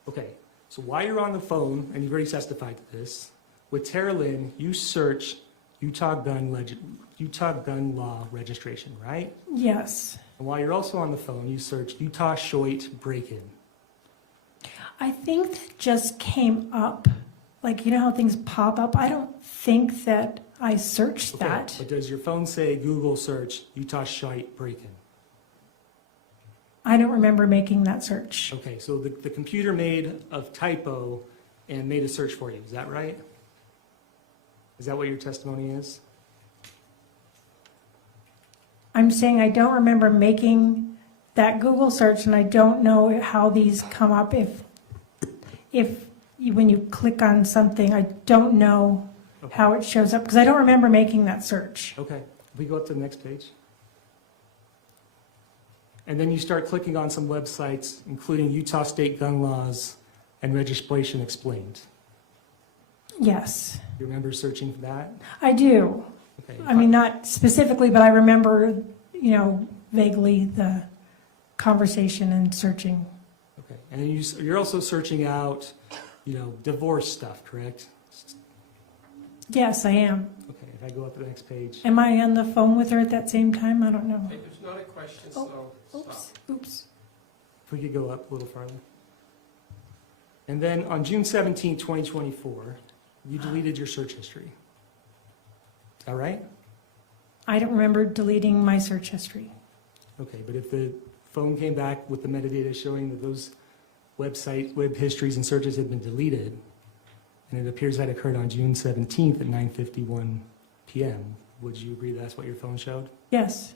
Okay, so while you're on the phone, and you've already testified to this, with Tara Lynn, you search Utah gun law registration, right? Yes. And while you're also on the phone, you search Utah Shoit break-in. I think that just came up, like, you know how things pop up? I don't think that I searched Okay, that. but does your phone say Google search Utah Shoit break-in? I don't remember making that search. Okay, so the computer made a typo and made a search for you, is that right? Is that what your testimony is? I'm saying I don't remember making that Google search, and I don't know how these come up when you click on something, I don't know Okay. how it shows up, because I don't remember making that search. Okay, we go up to the next page. And then you start clicking on some websites, including Utah State Gun Laws and Registration Explained. Yes, You remember searching for that? I do. Okay. I mean, not specifically, but I remember, vaguely the conversation and searching. Okay, and then you're also searching out, divorce stuff, correct? Yes, I am. Okay, if I go up to the next page. Am I on the phone with her at that same time? I don't know. Hey, there's not a question, so stop. Oops. If we could go up a little farther. And then on June 17, 2024, you deleted your search history. Is that right? I don't remember deleting my search history. Okay, but if the phone came back with the metadata showing that those web histories and searches had been deleted, and it appears that occurred on June 17th at 9:51 p.m., would you agree that's what your phone showed? Yes.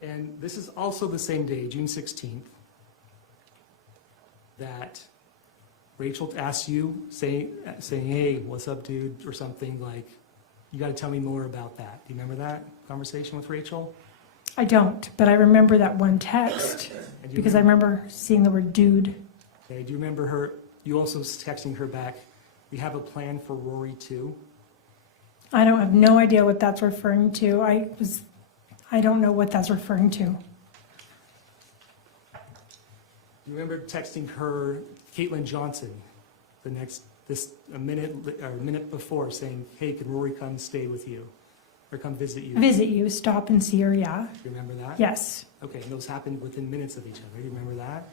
And this is also the same day, June 16th, that Rachel asked you, saying, hey, what's up, dude, or something like, you got to tell me more about that. Do you remember that conversation with Rachel? I don't, but I remember that one text And do you because I remember seeing the word dude. Okay, do you remember her, you also texting her back, we have a plan for Rory too? I don't have no idea what that's referring to. I don't know what that's referring to. You remember texting her, Caitlin Johnson, a minute before, saying, "Hey, can Rory come stay with you, or come visit you?" Visit you, stop and see her, yeah. You remember that? Yes. Okay, and those happened within minutes of each other. You remember that?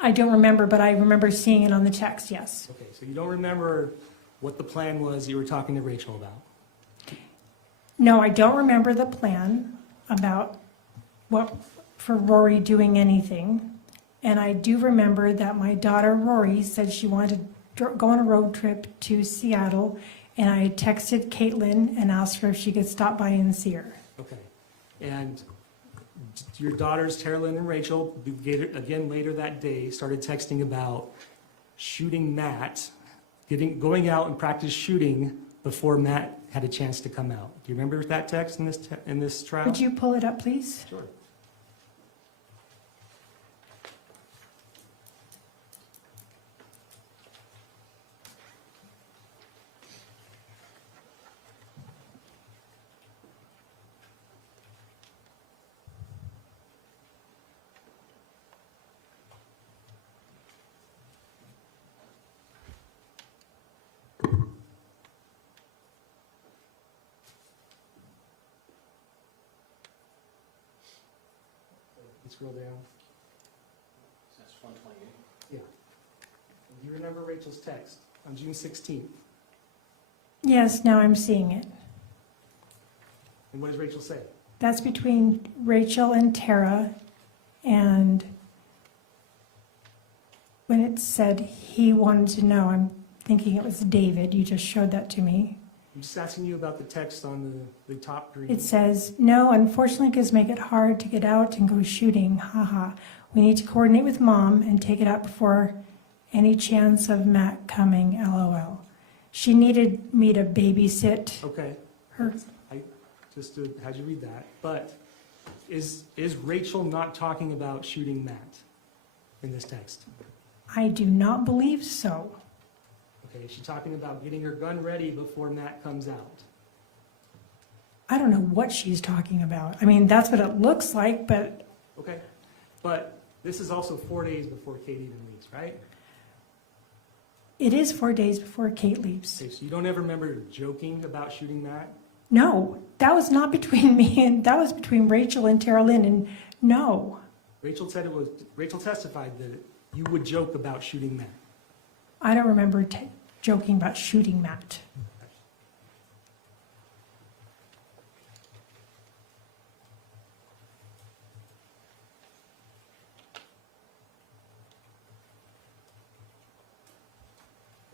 I don't remember, but I remember seeing it on the text, yes. Okay, so you don't remember what the plan was you were talking to Rachel about? No, I don't remember the plan about for Rory doing anything. And I do remember that my daughter Rory said she wanted to go on a road trip to Seattle, and I texted Caitlin and asked her if she could stop by and see her. Okay, and your daughters, Terralyn and Rachel, again later that day, started texting about shooting Matt, going out and practice shooting before Matt had a chance to come out. Do you remember that text in this trial? Would you pull it up, please? Sure. Scroll down. That's 128. Yeah. Do you remember Rachel's text on June 16th? Yes, now I'm seeing it. And what does Rachel say? That's between Rachel and Tara, and when it said he wanted to know, I'm thinking it was David. You just showed that to me. I'm just asking you about the text on the top green. It says, "No, unfortunately, kids make it hard to get out and go shooting. Haha. We need to coordinate with mom and take it out before any chance of Matt coming. LOL." She needed me to babysit Okay, her. I just had you read that. But is Rachel not talking about shooting Matt in this text? I do not believe so. Okay, is she talking about getting her gun ready before Matt comes out? I don't know what she's talking about. I mean, that's what it looks like, but Okay, but this is also 4 days before Kate even leaves, right? it is 4 days before Kate leaves. Okay, so you don't ever remember joking about shooting Matt? No, that was not between me and that was between Rachel and Tara Lynn, and no. Rachel testified that you would joke about shooting Matt. I don't remember joking about shooting Matt.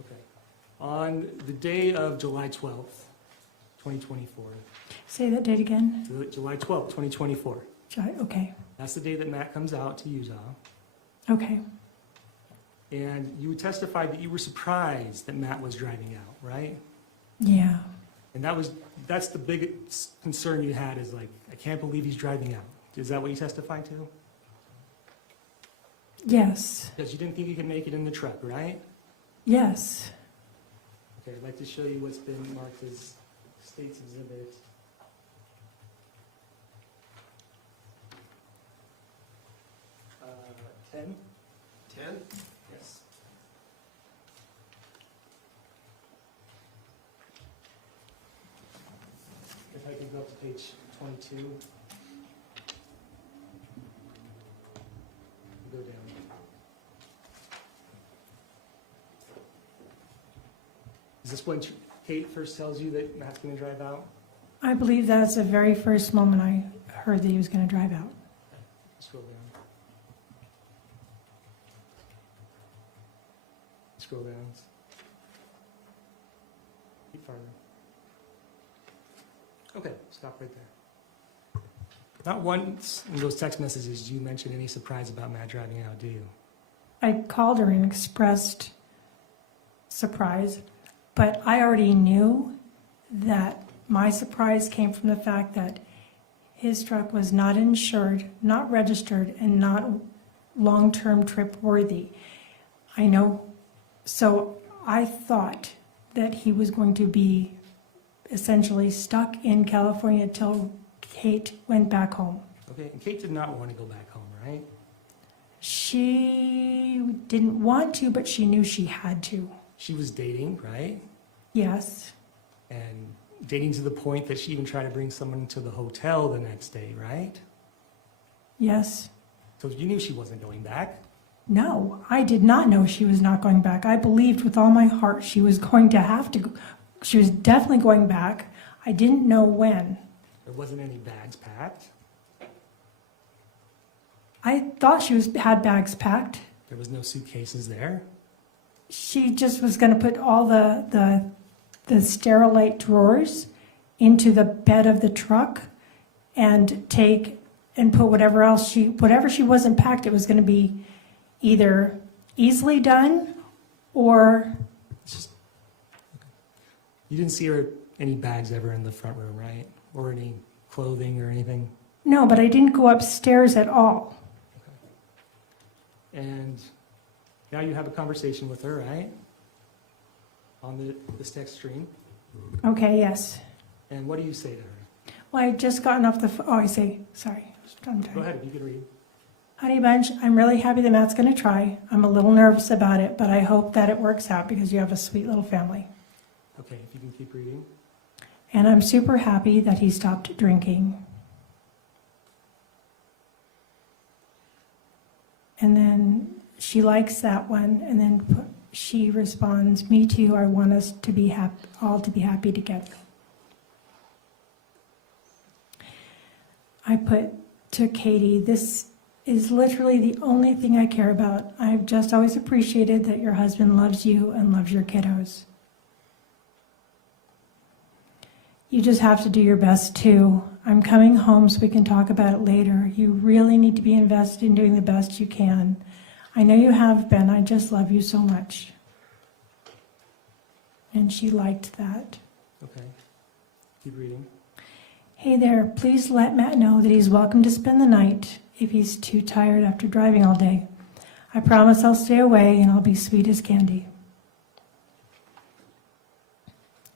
Okay. On the day of July 12th, 2024, Say that date again. July 12th, 2024, Okay, that's the day that Matt comes out to Utah. okay. And you testified that you were surprised that Matt was driving out, right? Yeah. And that's the biggest concern you had is like, I can't believe he's driving out. Is that what you testified to? Yes. Because you didn't think he could make it in the truck, right? Yes. Okay, I'd like to show you what's been marked as State's Exhibit. Uh, 10? 10? Yes. If I could go up to page 22. Go down. Is this when Kate first tells you that Matt's going to drive out? I believe that's the very first moment I heard that he was going to drive out. Scroll down. Scroll down. Keep farther. Okay, stop right there. Not once in those text messages do you mention any surprise about Matt driving out, do you? I called her and expressed surprise, but I already knew that my surprise came from the fact that his truck was not insured, not registered, and not long-term trip worthy. I know, so I thought that he was going to be essentially stuck in California till Kate went back home. Okay, and Kate did not want to go back home, right? She didn't want to, but she knew she had to. She was dating, right? Yes, And dating to the point that she even tried to bring someone to the hotel the next day, right? yes. So you knew she wasn't going back. No, I did not know she was not going back. I believed with all my heart she was going to have to go. She was definitely going back. I didn't know when. There wasn't any bags packed. I thought she had bags packed. There was no suitcases there. She just was going to put all the Sterilite drawers into the bed of the truck and put whatever she wasn't packed, it was going to be either easily done or It's just, you didn't see her any bags ever in the front room, right? Or any clothing or anything. no, but I didn't go upstairs at all. And now you have a conversation with her, right? On this text stream. Okay, yes. And what do you say to her? Well, I had just gotten off the phone. Oh, I say, sorry. I'm Go sorry. ahead, you can read. Honey Bunch, I'm really happy that Matt's going to try. I'm a little nervous about it, but I hope that it works out because you have a sweet little family. Okay, if you can keep reading. And I'm super happy that he stopped drinking. And then she likes that one, and then she responds, me too, I want us to be all to be happy together. I put to Katie, this is literally the only thing I care about. I've just always appreciated that your husband loves you and loves your kiddos. You just have to do your best too. I'm coming home so we can talk about it later. You really need to be invested in doing the best you can. I know you have been. I just love you so much. And she liked that. Okay, keep reading. Hey there, please let Matt know that he's welcome to spend the night if he's too tired after driving all day. I promise I'll stay away and I'll be sweet as candy.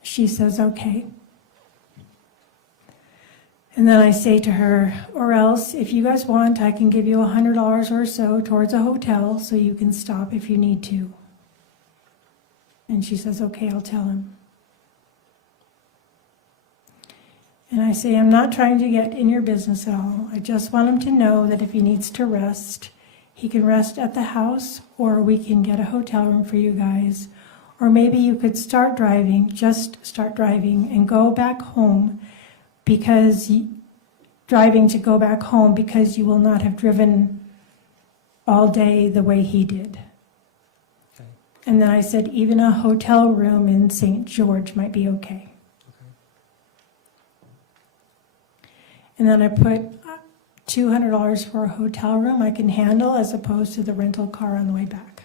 She says, okay. And then I say to her, or else, if you guys want, I can give you $100 or so towards a hotel so you can stop if you need to. And she says, okay, I'll tell him. And I say, I'm not trying to get in your business at all. I just want him to know that if he needs to rest, he can rest at the house, or we can get a hotel room for you guys. Or maybe you could start driving, just start driving, and go back home because driving to go back home because you will not have driven all day the way he did. Okay. And then I said, even a hotel room in St. George might be okay. And then I put $200 for a hotel room I can handle as opposed to the rental car on the way back.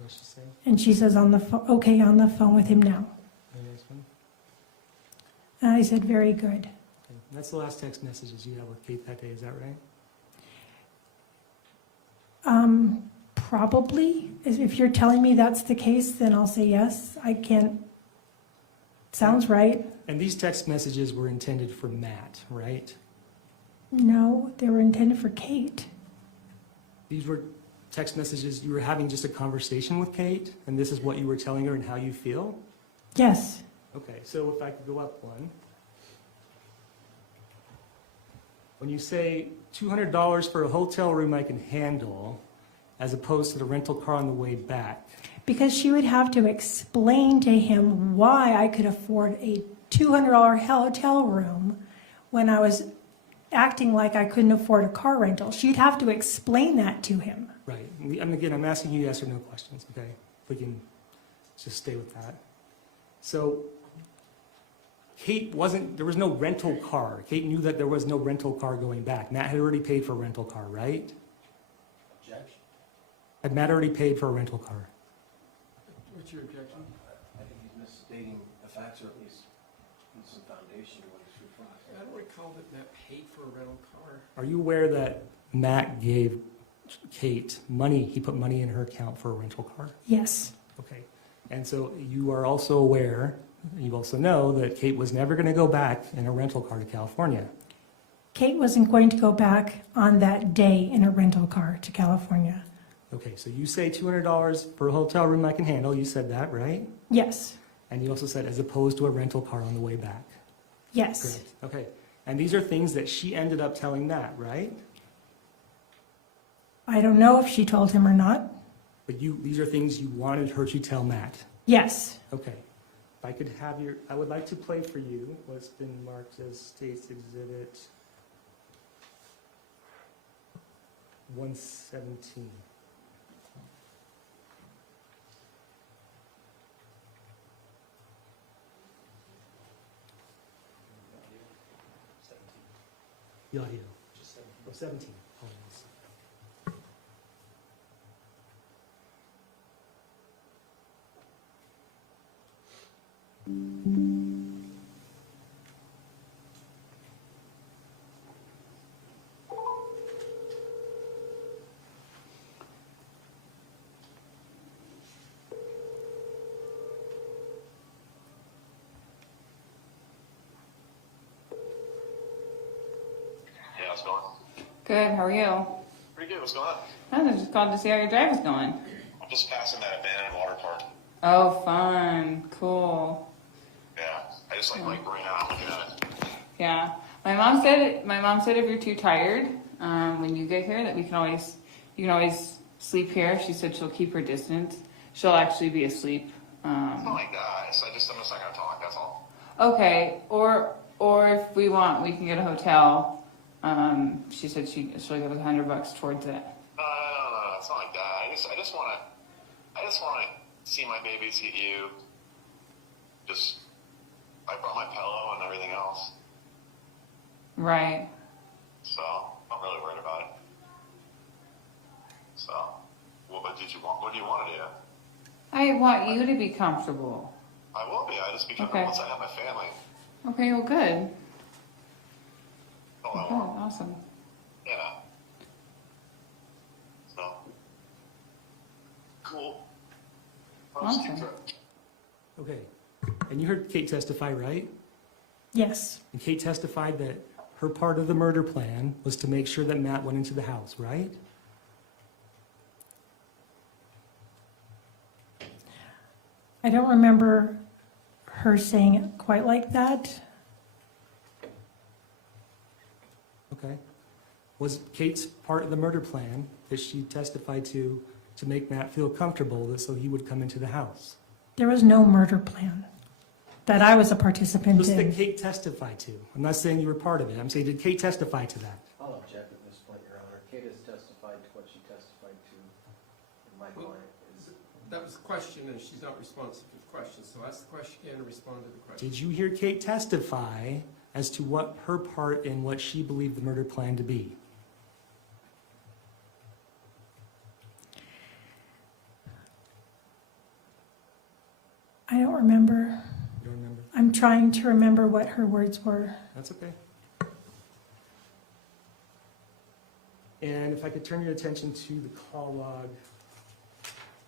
What's she say? And she says, on the phone with him now. The next one. And I said, very good. Okay. And that's the last text messages you have with Kate that day, is that right? Probably. If you're telling me that's the case, then I'll say yes. I can't. Sounds right. And these text messages were intended for Matt, right? No, they were intended for Kate. These were text messages, you were having just a conversation with Kate, and this is what you were telling her and how you feel? Yes. Okay, so if I could go up one. When you say $200 for a hotel room I can handle, as opposed to the rental car on the way back. Because she would have to explain to him why I could afford a $200 hotel room when I was acting like I couldn't afford a car rental. She'd have to explain that to him. Right, and again, I'm asking you yes or no questions, okay? If we can just stay with that. So, there was no rental car. Kate knew that there was no rental car going back. Matt had already paid for a rental car, right? Objection. Had Matt already paid for a rental car? What's your objection? I think he's misstating the facts, or at least some foundation of what he's referring to. I don't recall that Matt paid for a rental car. Are you aware that Matt gave Kate money, he put money in her account for a rental car? Yes. Okay, and so you are also aware You also know that Kate was never going to go back in a rental car to California. Kate wasn't going to go back on that day in a rental car to California. Okay, so you say $200 for a hotel room I can handle. You said that, right? Yes, And you also said as opposed to a rental car on the way back. yes, Correct. Okay. And these are things that she ended up telling Matt, right? I don't know if she told him or not. But these are things you wanted her to tell Matt. Yes, Okay. If I could have I would like to play for you what's been marked as State's Exhibit 117. The audio. Just 17. Apologies. Yeah, how's it going? Good, how are you? Pretty good. What's going on? I just called to see how your drive is going. I'm just passing that abandoned water park. Oh, fun, cool. Yeah, I just like ran out looking at it. Yeah, my mom said if you're too tired, when you get here, that you can always sleep here. She said she'll keep her distance. She'll actually be asleep. It's not like that. I'm just not gonna talk. That's all. Okay, or if we want, we can get a hotel. She said she'll give us $100 towards it. No. It's not like that. I just wanna see my baby, see you. I brought my pillow and everything else, Right. so I'm really worried about it. So, what do you want to do? I want you to be comfortable. I will be. I just become Okay. once I have my family. Okay, well, good. That's all I Okay, want. awesome. Yeah. So, cool. Awesome. Okay. And you heard Kate testify, right? yes, And Kate testified that her part of the murder plan was to make sure that Matt went into the house, right? I don't remember her saying it quite like that. Okay. Was Kate's part of the murder plan that she testified to make Matt feel comfortable that so he would come into the house? There was no murder plan that I was a participant Was that in. Kate testified to? I'm not saying you were part of it. I'm saying, did Kate testify to that? I'll object at this point, Your Honor. Kate has testified to what she testified to, and my client is. That was the question, and she's not responsive to the question, so ask the question again and respond to the question. Did you hear Kate testify as to what her part in what she believed the murder plan to be? I don't remember. You don't remember? I'm trying to remember what her words were. That's okay. And if I could turn your attention to the call log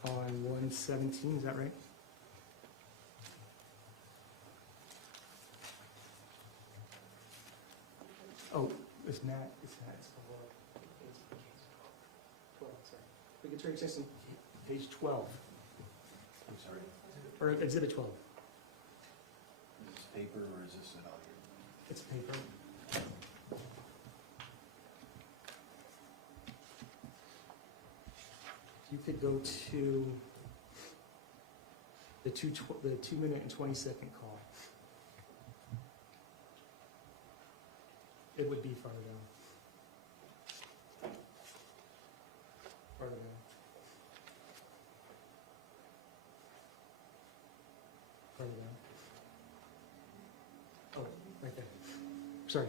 on 117, is that right? Oh, it's Matt, it's Matt's call log. It's 12, sorry. We can turn your attention to page 12, I'm sorry, or exhibit 12. is this paper or is this an audio? It's paper. You could go to the 2-minute and 20-second call. It would be farther down. Farther down. Farther down. Oh, right there. Sorry.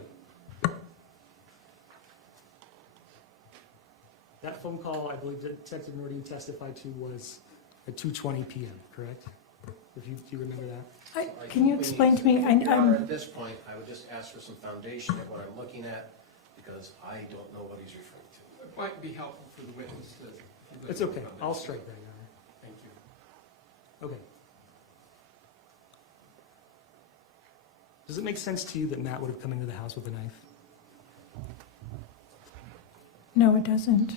That phone call, I believe that Detective Norton testified to was at 2:20 p.m., correct? Do you remember that? Can you explain to me? Your Honor, at this point, I would just ask for some foundation at what I'm looking at, because I don't know what he's referring to. It might be helpful for the witness to. It's okay, I'll strike that, Your Honor. Thank you. Okay. Does it make sense to you that Matt would have come into the house with a knife? No, it doesn't.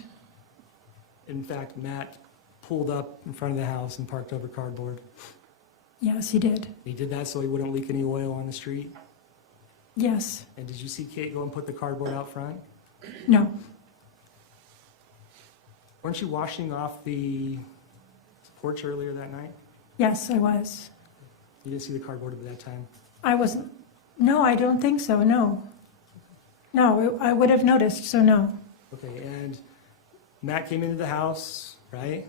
In fact, Matt pulled up in front of the house and parked over cardboard. Yes, he did. He did that so he wouldn't leak any oil on the street. Yes. And did you see Kate go and put the cardboard out front? No. Weren't you washing off the porch earlier that night? Yes, I was. You didn't see the cardboard at that time? I wasn't. No, I don't think so. No. No, I would have noticed, so no. Okay, and Matt came into the house, right?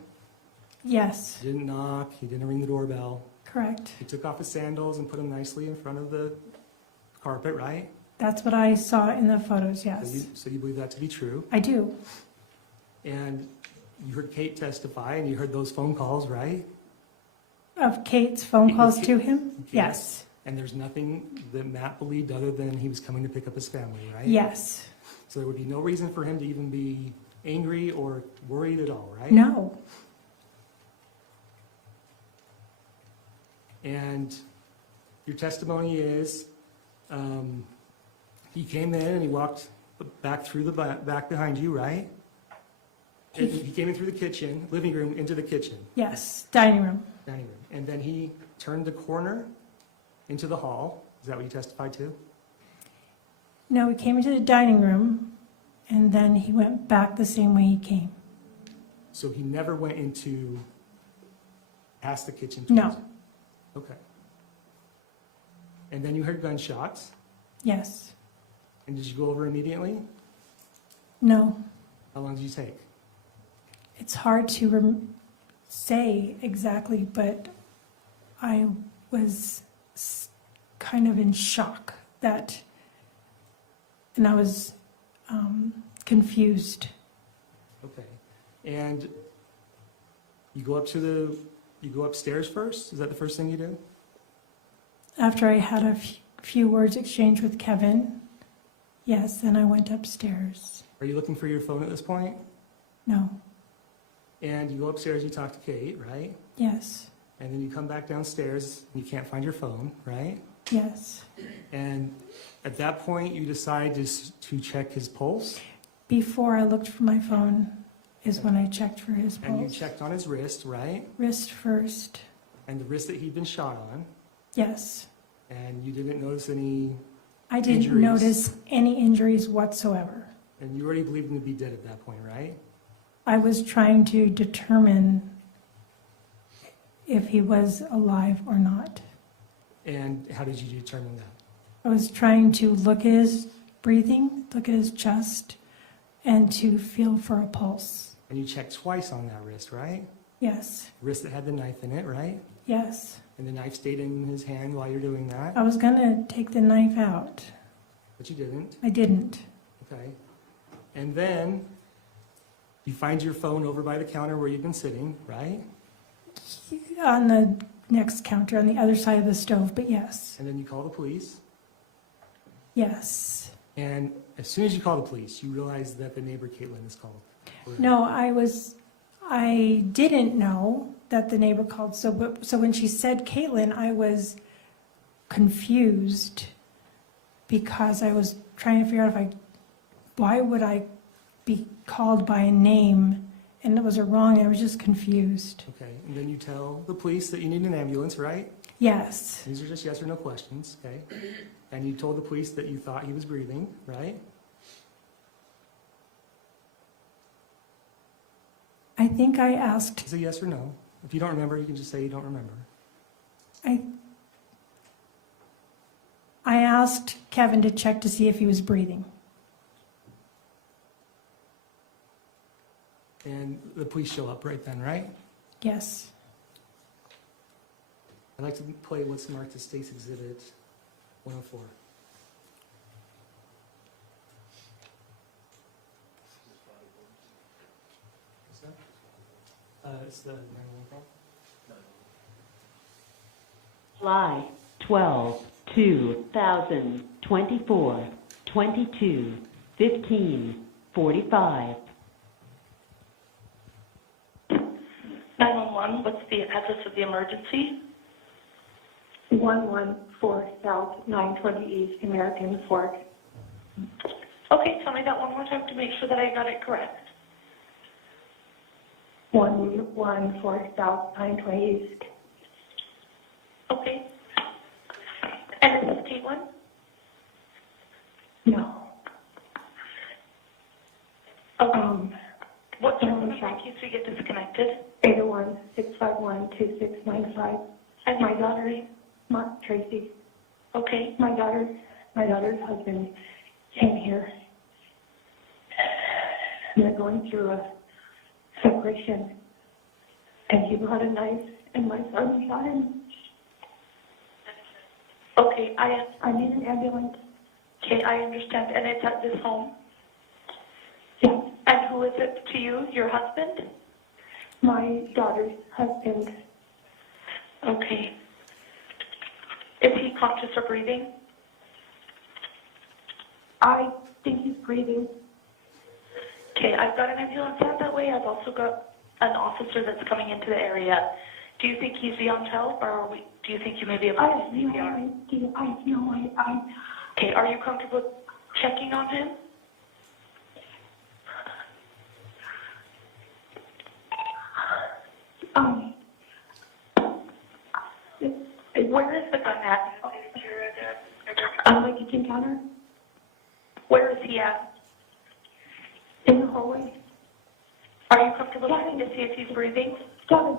Yes, He didn't knock, he didn't ring the doorbell. correct. He took off his sandals and put them nicely in front of the carpet, right? That's what I saw in the photos, So yes. so you believe that to be true? I do. And you heard Kate testify and you heard those phone calls, right? Of Kate's phone calls to him? Yes. Yes. And there's nothing that Matt believed other than he was coming to pick up his family, right? Yes. So there would be no reason for him to even be angry or worried at all, right? No. And your testimony is, he came in and he walked back through the back behind you, right? And he came in through the kitchen, living room, into the kitchen, Yes, dining room. dining room. And then he turned the corner into the hall. Is that what you testified to? No, he came into the dining room, and then he went back the same way he came. So he never went into, past the kitchen? No. towards- Okay. And then you heard gunshots. Yes. And did you go over immediately? No. How long did you take? It's hard to say exactly, but I was kind of in shock that, and I was confused. Okay. And you go upstairs first? Is that the first thing you do? After I had a few words exchanged with Kevin, yes, then I went upstairs. Are you looking for your phone at this point? No. And you go upstairs, you talk to Kate, right? Yes. And then you come back downstairs, and you can't find your phone, right? Yes. And at that point, you decide to check his pulse, Before I looked for my phone is when I checked for his and you pulse. checked on his wrist, right? Wrist first. And the wrist that he'd been shot on, Yes. and you didn't notice any, I didn't Injuries. notice any injuries whatsoever. and you already believed him to be dead at that point, right? I was trying to determine if he was alive or not. And how did you determine that? I was trying to look at his breathing, look at his chest, and to feel for a pulse. And you checked twice on that wrist, right? Yes. Wrist that had the knife in it, right? Yes. And the knife stayed in his hand while you're doing that, I was going to take the knife out. but you didn't. I didn't. Okay. And then you find your phone over by the counter where you've been sitting, right? On the next counter, on the other side of the stove, but yes. And then you call the police. Yes. And as soon as you call the police, you realize that the neighbor Caitlin is called. No, I didn't know that the neighbor called. So when she said Caitlin, I was confused because I was trying to figure out why would I be called by a name, and it was a wrong. I was just confused. Okay. And then you tell the police that you need an ambulance, right? Yes. These are just yes or no questions, okay? And you told the police that you thought he was breathing, right? I think I asked. It's a yes or no. If you don't remember, you can just say you don't remember. I asked Kevin to check to see if he was breathing. And the police show up right then, right? Yes. I'd like to play what's marked as State's Exhibit 104. It's the 911 call. July 12, 2024, 22, 15, 45. 911, what's the address of the emergency? 114 South 920 East American Fork. Okay, tell me that one more time to make sure that I got it correct. 114 South 920 East. Okay. And is this T1? No. Okay. What's your name in case we get disconnected? 801-651-2695. And My daughter, Tracey. Okay. My daughter's husband came here. And they're going through a separation. And he brought a knife, and my son shot him. Okay, I need an ambulance. okay, I understand. And it's at this home? Yes. And who is it to you? Your husband? My daughter's husband. Okay. Is he conscious or breathing? I think he's breathing. Okay, I've got an ambulance out that way. I've also got an officer that's coming into the area. Do you think he's beyond help, or do you think you may be able to do CPR? Okay, are you comfortable checking on him? Where is the gun at? On my kitchen counter, Where is he at? in the hallway. Are you comfortable checking to see if he's breathing? Kevin,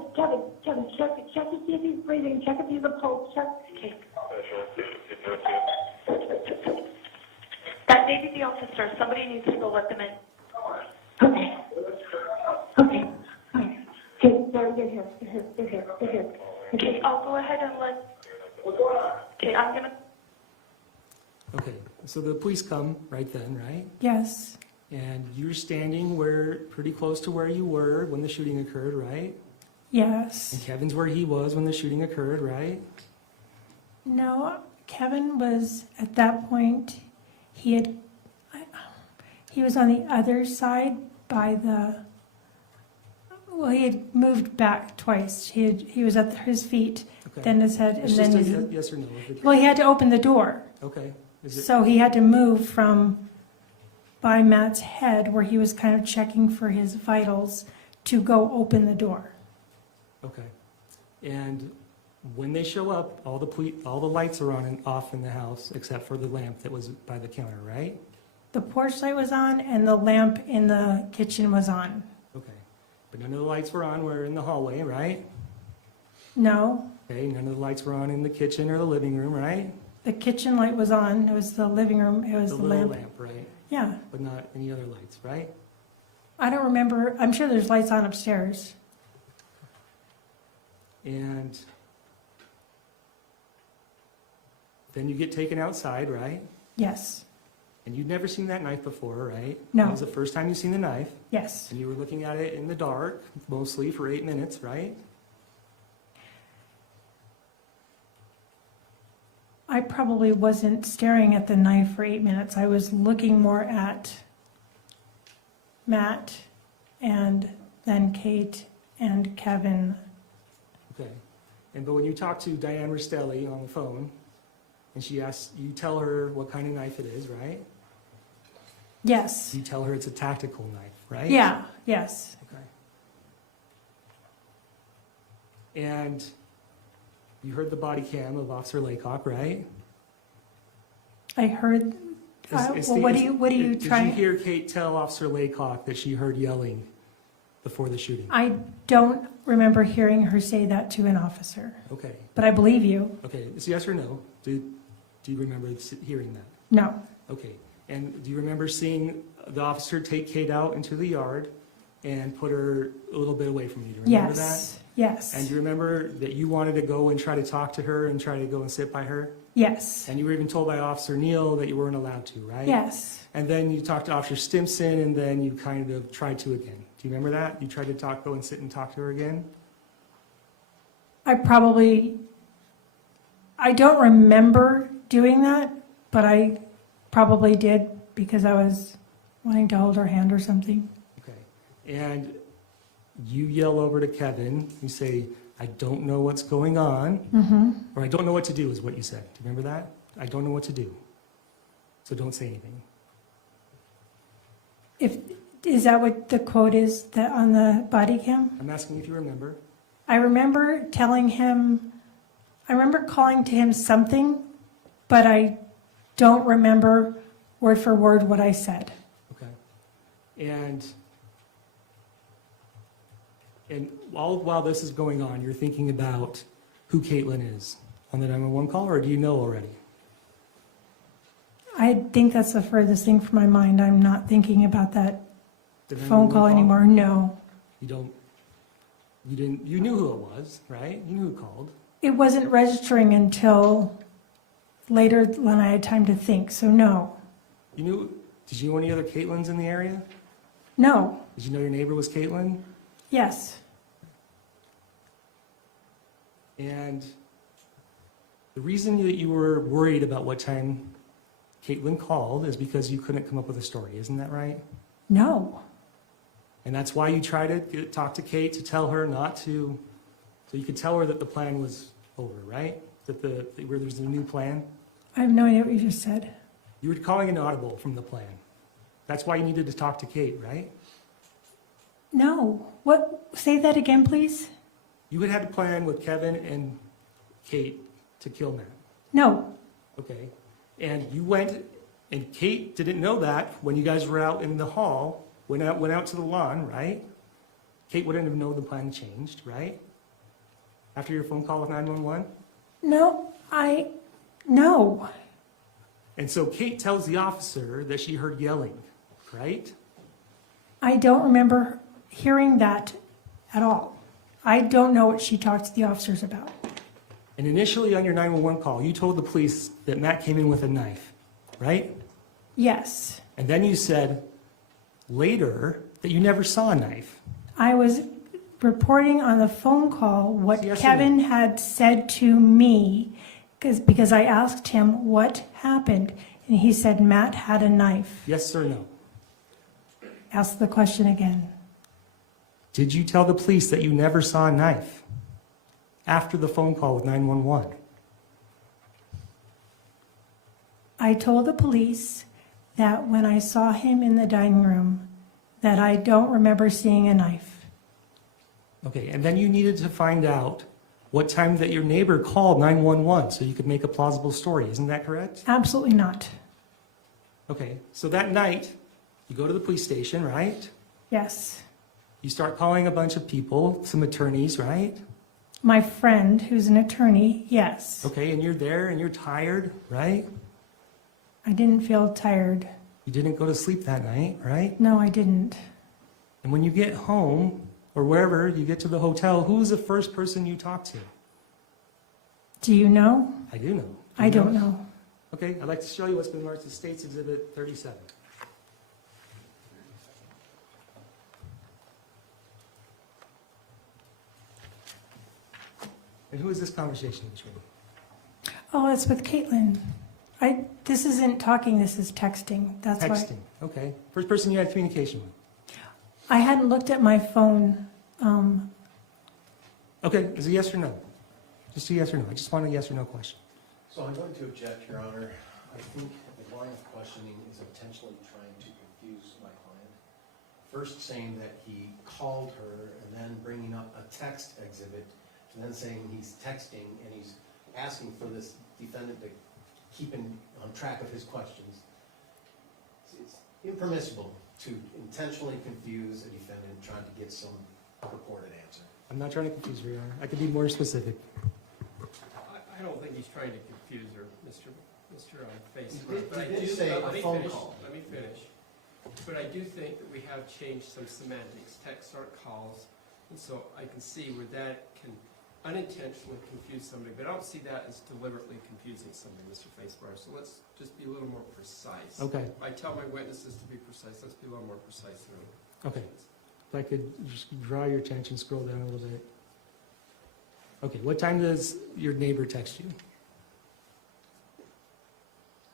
check to see if he's breathing. Check if he's a pulse. Check. Okay. That may be the officer. Somebody needs to go let them in. Okay. Okay. Okay, they're here. They're here. Okay, I'll go ahead and let... What's going on? Okay, I'm going to... Okay, so the police come right then, right? Yes, And you're standing pretty close to where you were when the shooting occurred, right? yes. And Kevin's where he was when the shooting occurred, right? No, Kevin was, at that point, he was on the other side by he had moved back twice. He was at his feet, Okay. then his head, and It's then just his, a yes or no. If it- well, he had to open the door. Okay. Is it, So he had to move from by Matt's head, where he was kind of checking for his vitals, to go open the door. okay. And when they show up, all the lights are on and off in the house except for the lamp that was by the counter, right? The porch light was on and the lamp in the kitchen was on. Okay. But none of the lights were on. We're in the hallway, right? No, Okay. None of the lights were on in the kitchen or the living room, right? the kitchen light was on. It was the living room. It was The the little lamp. lamp, right? Yeah, But not any other lights, right? I don't remember. I'm sure there's lights on upstairs. And then you get taken outside, right? Yes, And you'd never seen that knife before, right? No. That was the first time you've seen the knife. yes. And you were looking at it in the dark, mostly for 8 minutes, right? I probably wasn't staring at the knife for 8 minutes. I was looking more at Matt and then Kate and Kevin. Okay. But when you talk to Diane Restelli on the phone, and she asks, you tell her what kind of knife it is, right? Yes. You tell her it's a tactical knife, right? Yeah, yes. Okay. And you heard the body cam of Officer Laycock, right? I heard, well, what do you try? Did you hear Kate tell Officer Laycock that she heard yelling before the shooting? I don't remember hearing her say that to an officer, Okay. but I believe you. Okay. It's yes or no. Do you remember hearing that? No, Okay. And do you remember seeing the officer take Kate out into the yard and put her a little bit away from you? Do you remember yes, that? yes, And do you remember that you wanted to go and try to talk to her and try to go and sit by her? yes, And you were even told by Officer Neal that you weren't allowed to, right? yes, And then you talked to Officer Stimson, and then you kind of tried to again. Do you remember that? You tried to go and sit and talk to her again? I don't remember doing that, but I probably did because I was wanting to hold her hand or something. Okay. And you yell over to Kevin, you say, I don't know what's going on, Mm-hmm. or I don't know what to do is what you said. Do you remember that? I don't know what to do. So don't say anything. Is that what the quote is that on the body cam? I'm asking if you remember. I remember telling him, I remember calling to him something, but I don't remember word for word what I said. Okay. And while this is going on, you're thinking about who Caitlin is on the 911 call, or do you know already? I think that's the furthest thing from my mind. I'm not thinking about that The phone 911 call anymore. No. You knew who it was, right? You knew who called. It wasn't registering until later when I had time to think, so no. Did you know any other Caitlins in the area? No. Did you know your neighbor was Caitlin? Yes. And the reason that you were worried about what time Caitlin called is because you couldn't come up with a story, isn't that right? No. And that's why you tried to talk to Kate to tell her not to, so you could tell her that the plan was over, right? Where there's a new plan. I have no idea what you just said. You were calling an audible from the plan. That's why you needed to talk to Kate, right? No. What? Say that again, please. You had a plan with Kevin and Kate to kill Matt. No. Okay. And you went, and Kate didn't know that when you guys were out in the hall, went out to the lawn, right? Kate wouldn't have known the plan changed, right? After your phone call with 911? No. No. And so Kate tells the officer that she heard yelling, right? I don't remember hearing that at all. I don't know what she talked to the officers about. And initially on your 911 call, you told the police that Matt came in with a knife, right? Yes. And then you said later that you never saw a knife. I was reporting on the phone call what Yes or Kevin had said to me because I asked him what happened, and he said Matt had a knife. Yes or no? Ask the question again. Did you tell the police that you never saw a knife after the phone call with 911? I told the police that when I saw him in the dining room, that I don't remember seeing a knife. Okay, and then you needed to find out what time that your neighbor called 911 so you could make a plausible story. Isn't that correct? Absolutely not. Okay, so that night, you go to the police station, right? Yes. You start calling a bunch of people, some attorneys, right? My friend, who's an attorney, yes. Okay, and you're there and you're tired, right? I didn't feel tired. You didn't go to sleep that night, right? No, I didn't. And when you get home, or wherever you get to the hotel, who was the first person you talked to? Do you know? I do know. I don't know. Okay, I'd like to show you what's been marked as State's Exhibit 37. And who is this conversation between? Oh, it's with Caitlin. This isn't talking, this is texting. That's why. Texting, okay. First person you had communication with. I hadn't looked at my phone. Okay, is it yes or no? Just a yes or no. I just want a yes or no question. So I'm going to object, Your Honor. I think the line of questioning is intentionally trying to confuse my client. First saying that he called her and then bringing up a text exhibit and then saying he's texting and he's asking for this defendant to keep on track of his questions. It's impermissible to intentionally confuse a defendant trying to get some purported answer. I'm not trying to confuse you, Your Honor. I could be more specific. I don't think he's trying to confuse her, Mr. Face. He did- But I he did do- say let a me phone finish- call. Let me finish. But I do think that we have changed some semantics. Texts aren't calls, and so I can see where that can unintentionally confuse somebody, but I don't see that as deliberately confusing somebody, Mr. Facebar. So let's just be a little more precise. Okay, I tell my witnesses to be precise. Let's be a little more precise in our okay. questions. If I could just draw your attention, scroll down a little bit. Okay, what time does your neighbor text you?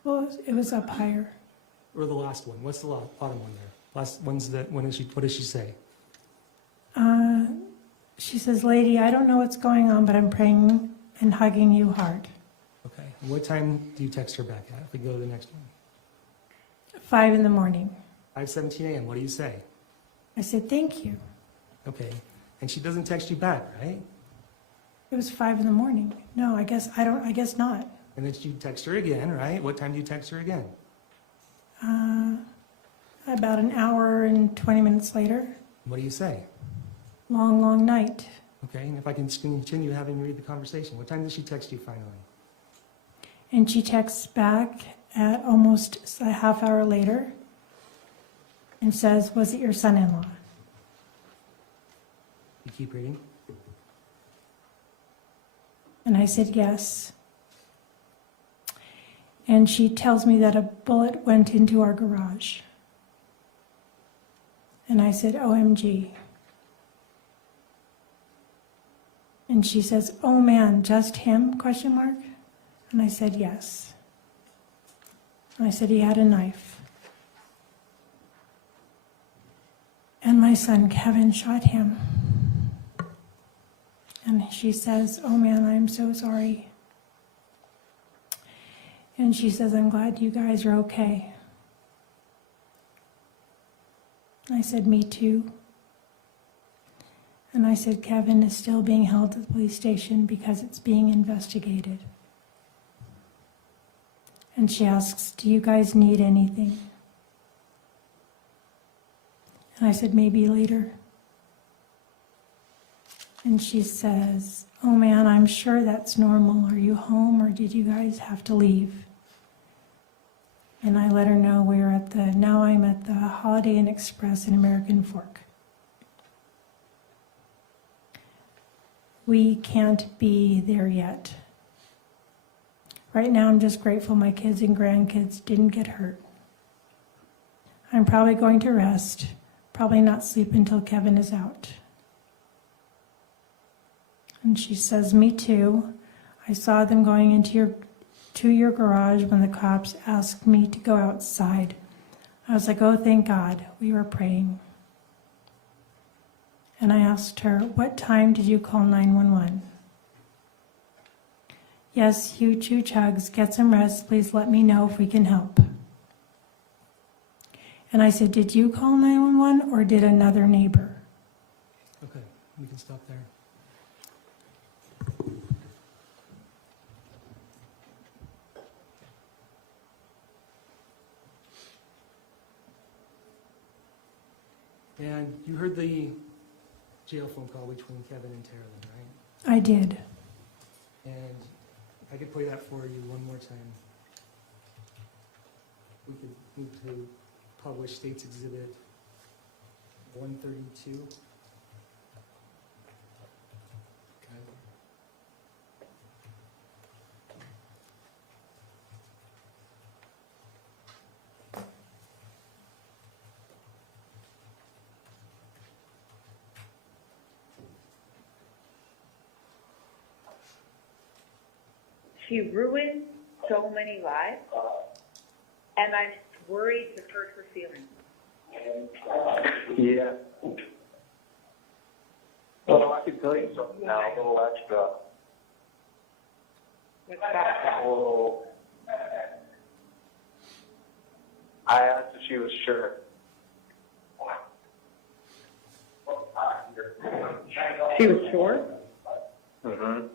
Well, it was up higher. Or the last one? What's the bottom one there? Last one's that, what does she say? She says, lady, I don't know what's going on, but I'm praying and hugging you hard. Okay. What time do you text her back at? If we go to the next one. 5 in the morning. 5:17 a.m. What do you say? I said, thank you. Okay. And she doesn't text you back, right? It was 5 in the morning. No, I guess not. And then you text her again, right? What time do you text her again? About an hour and 20 minutes later. What do you say? Long, long night. Okay. And if I can just continue having you read the conversation, what time does she text you finally? And she texts back at almost a half hour later and says, was it your son-in-law? You keep reading. And I said, yes. And she tells me that a bullet went into our garage. And I said, OMG. And she says, oh man, just him, question mark? And I said, yes. And I said, he had a knife. And my son Kevin shot him. And she says, oh man, I'm so sorry. And she says, I'm glad you guys are okay. I said, me too. And I said, Kevin is still being held at the police station because it's being investigated. And she asks, do you guys need anything? And I said, maybe later. And she says, oh man, I'm sure that's normal. Are you home or did you guys have to leave? And I let her know now I'm at the Holiday Inn Express in American Fork. We can't be there yet. Right now I'm just grateful my kids and grandkids didn't get hurt. I'm probably going to rest, probably not sleep until Kevin is out. And she says, me too. I saw them going into your garage when the cops asked me to go outside. I was like, oh, thank God. We were praying. And I asked her, what time did you call 911? Yes, huge hugs. Get some rest. Please let me know if we can help. And I said, did you call 911 or did another neighbor? Okay. We can stop there. And you heard the jail phone call between Kevin and Terrelyn, right? I did. And I could play that for you one more time. We could move to publish State's Exhibit 132. She ruined so many lives, and I'm worried to hurt her feelings. Yeah. Well, I can tell you something now, a little extra. What's that? Oh. I asked if she was sure. She was sure? Mm-hmm.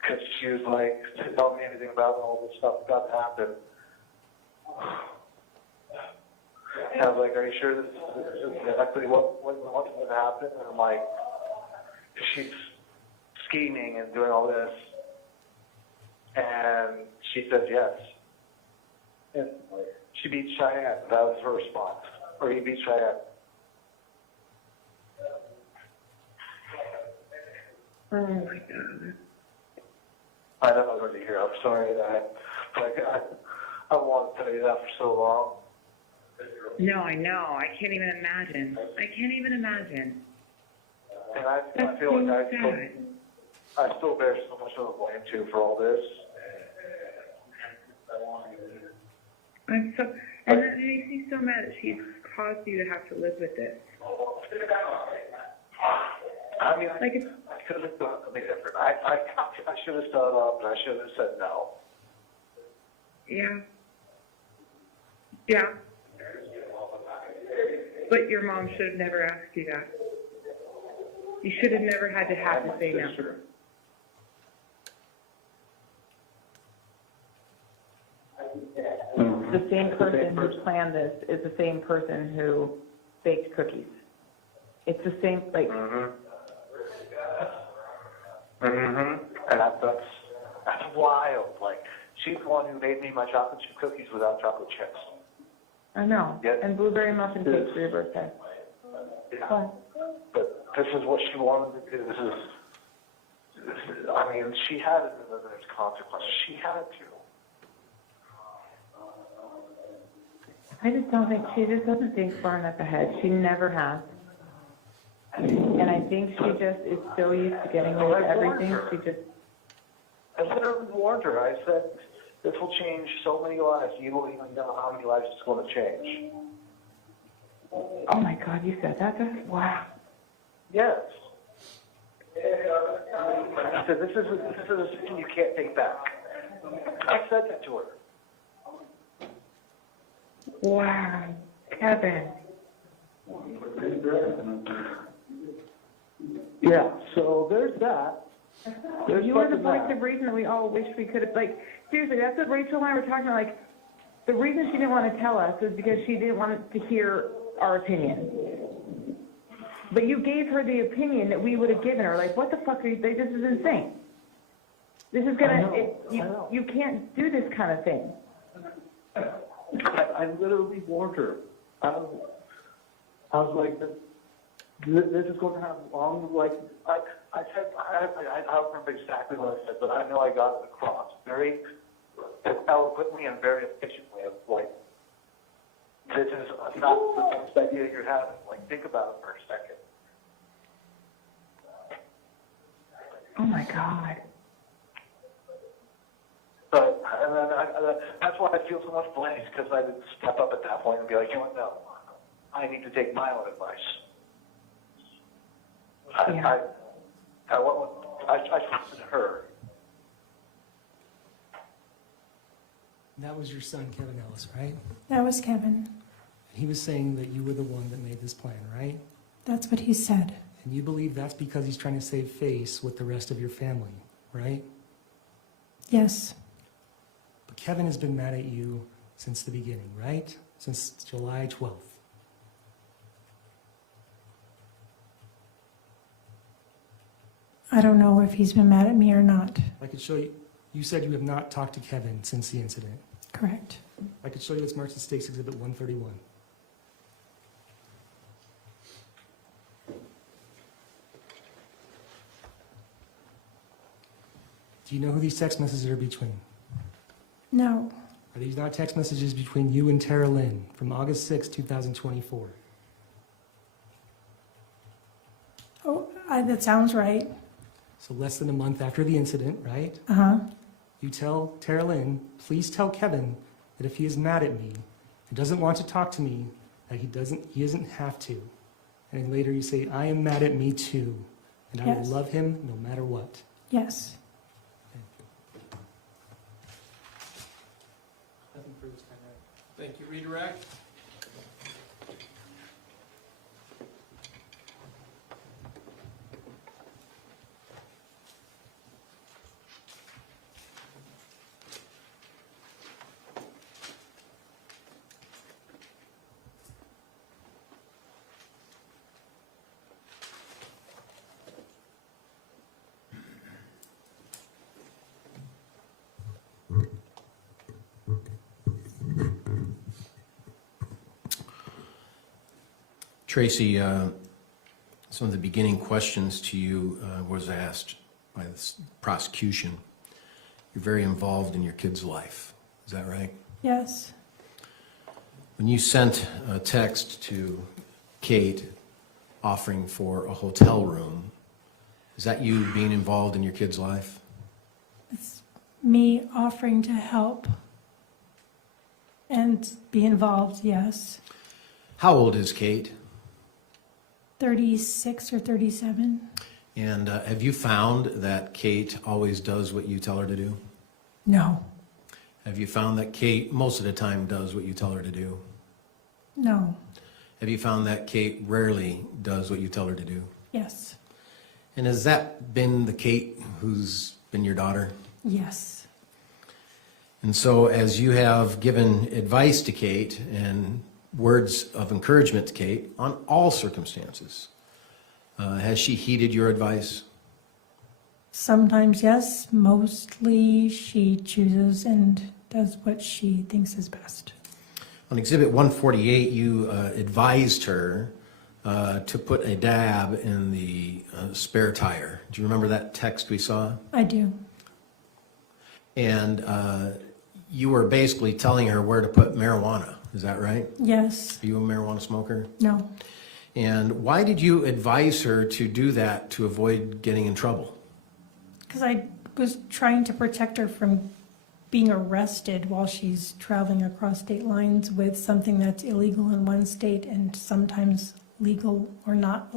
Because she was like, didn't tell me anything about all this stuff about to happen. And I was like, are you sure this is exactly what's going to happen? And I'm like, she's scheming and doing all this. And she says yes. And she beat Cheyenne. That was her response. Or he beat Cheyenne. Oh my God. I know I was already here. I'm sorry that I wanted to tell you that for so long. No, I know. I can't even imagine. I can't even imagine. And I feel so like sad. I still bear so much of the blame too for all this. I'm so, and that makes me so mad that she's caused you to have to live with this. I mean, Like, it's, I could have done something different. I should have stood up and I should have said no. yeah. Yeah. But your mom should have never asked you that. You should have never had to have to say no. The same person who planned this is the same person who baked cookies. It's the same, like, And that's wild. Like, she's the one who made me my chocolate chip cookies without chocolate chips. I know. Yeah. And blueberry muffin cake for your birthday. Yeah. But this is what she wanted to do. This is, I mean, she had it, and there's consequences. She had to. I just don't think, she just doesn't think far enough ahead. She never has. And I think she just is so used to getting away with everything. She just, I literally warned her. I said, this will change so many lives. You won't even know how many lives it's going to change. oh my God, you said that? Wow. Yes. I said, this is a decision you can't take back. I said that to her. Wow. Kevin. Yeah, so there's that. There's You were the fucking voice that. of reason that we all wish we could have, like, seriously, that's what Rachel and I were talking about, like, the reason she didn't want to tell us is because she didn't want to hear our opinion. But you gave her the opinion that we would have given her, like, what the fuck are you, this is insane. This is gonna, I know. you can't do this kind of thing. I literally warned her. I was like, this is going to have long, like, I said, I don't remember exactly what I said, but I know I got it across very eloquently and very efficiently of, like, this is not the best idea you're having. Like, think about it for a second. Oh my God. But, and then that's why I feel so much blame, because I didn't step up at that point and be like, you know what, no, I need to take my own advice. Yeah. I trusted her. That was your son, Kevin Ellis, right? That was Kevin. He was saying that you were the one that made this plan, right? That's what he said. And you believe that's because he's trying to save face with the rest of your family, right? Yes. But Kevin has been mad at you since the beginning, right? Since July 12th. I don't know if he's been mad at me or not. I could show you, you said you have not talked to Kevin since the incident. Correct. I could show you it's marked as Stakes Exhibit 131. Do you know who these text messages are between? No. Are these not text messages between you and Tara Lynn from August 6, 2024? Oh, that sounds right. So less than a month after the incident, right? Uh-huh. You tell Tara Lynn, please tell Kevin that if he is mad at me and doesn't want to talk to me, that he doesn't have to. And then later you say, I am mad at me too, and I will Yes. love him no matter what. Yes. Nothing for this time, right? Thank you. Redirect. Tracey, some of the beginning questions to you was asked by the prosecution. You're very involved in your kid's life. Is that right? Yes. When you sent a text to Kate offering for a hotel room, is that you being involved in your kid's life? It's me offering to help and be involved, yes. How old is Kate? 36 or 37. And have you found that Kate always does what you tell her to do? No, Have you found that Kate most of the time does what you tell her to do? no, Have you found that Kate rarely does what you tell her to do? yes, And has that been the Kate who's been your daughter? yes, And so as you have given advice to Kate and words of encouragement to Kate on all circumstances, has she heeded your advice? sometimes yes, mostly she chooses and does what she thinks is best. On Exhibit 148, you advised her to put a dab in the spare tire. Do you remember that text we saw? I do, And you were basically telling her where to put marijuana. Is that right? yes, Are you a marijuana smoker? no, And why did you advise her to do that to avoid getting in trouble? because I was trying to protect her from being arrested while she's traveling across state lines with something that's illegal in one state and sometimes legal or not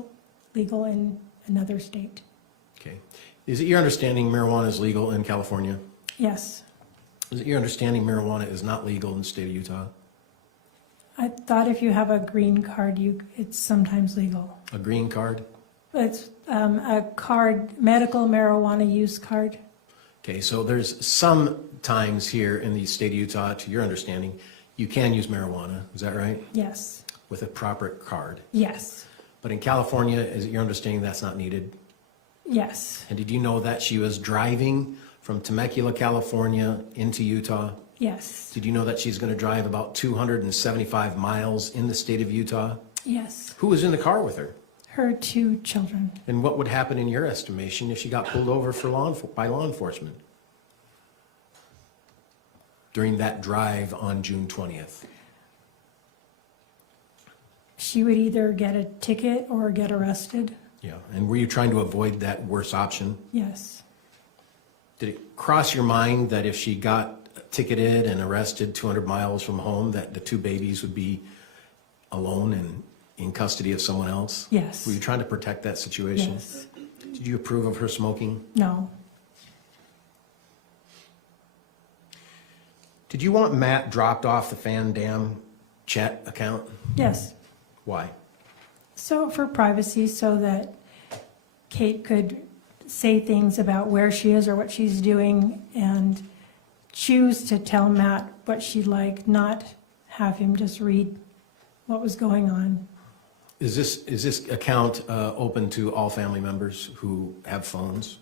legal in another state. Okay. Is it your understanding marijuana is legal in California? Yes, Is it your understanding marijuana is not legal in the state of Utah? I thought if you have a green card, it's sometimes legal. A green card? It's a card, medical marijuana use card. Okay, so there's some times here in the state of Utah, to your understanding, you can use marijuana, is that right? Yes, With a proper card. yes, But in California, is it your understanding that's not needed? yes, And did you know that she was driving from Temecula, California into Utah? yes, Did you know that she's going to drive about 275 miles in the state of Utah? yes. Who was in the car with her? Her 2 children. And what would happen in your estimation if she got pulled over for by law enforcement during that drive on June 20th? She would either get a ticket or get arrested. Yeah, and were you trying to avoid that worse option? Yes, Did it cross your mind that if she got ticketed and arrested 200 miles from home, that the 2 babies would be alone and in custody of someone else? yes, Were you trying to protect that situation? yes, Did you approve of her smoking? no, Did you want Matt dropped off the Fan Dam chat account? yes. Why? So for privacy, so that Kate could say things about where she is or what she's doing and choose to tell Matt what she'd like, not have him just read what was going on. Is this account open to all family members who have phones?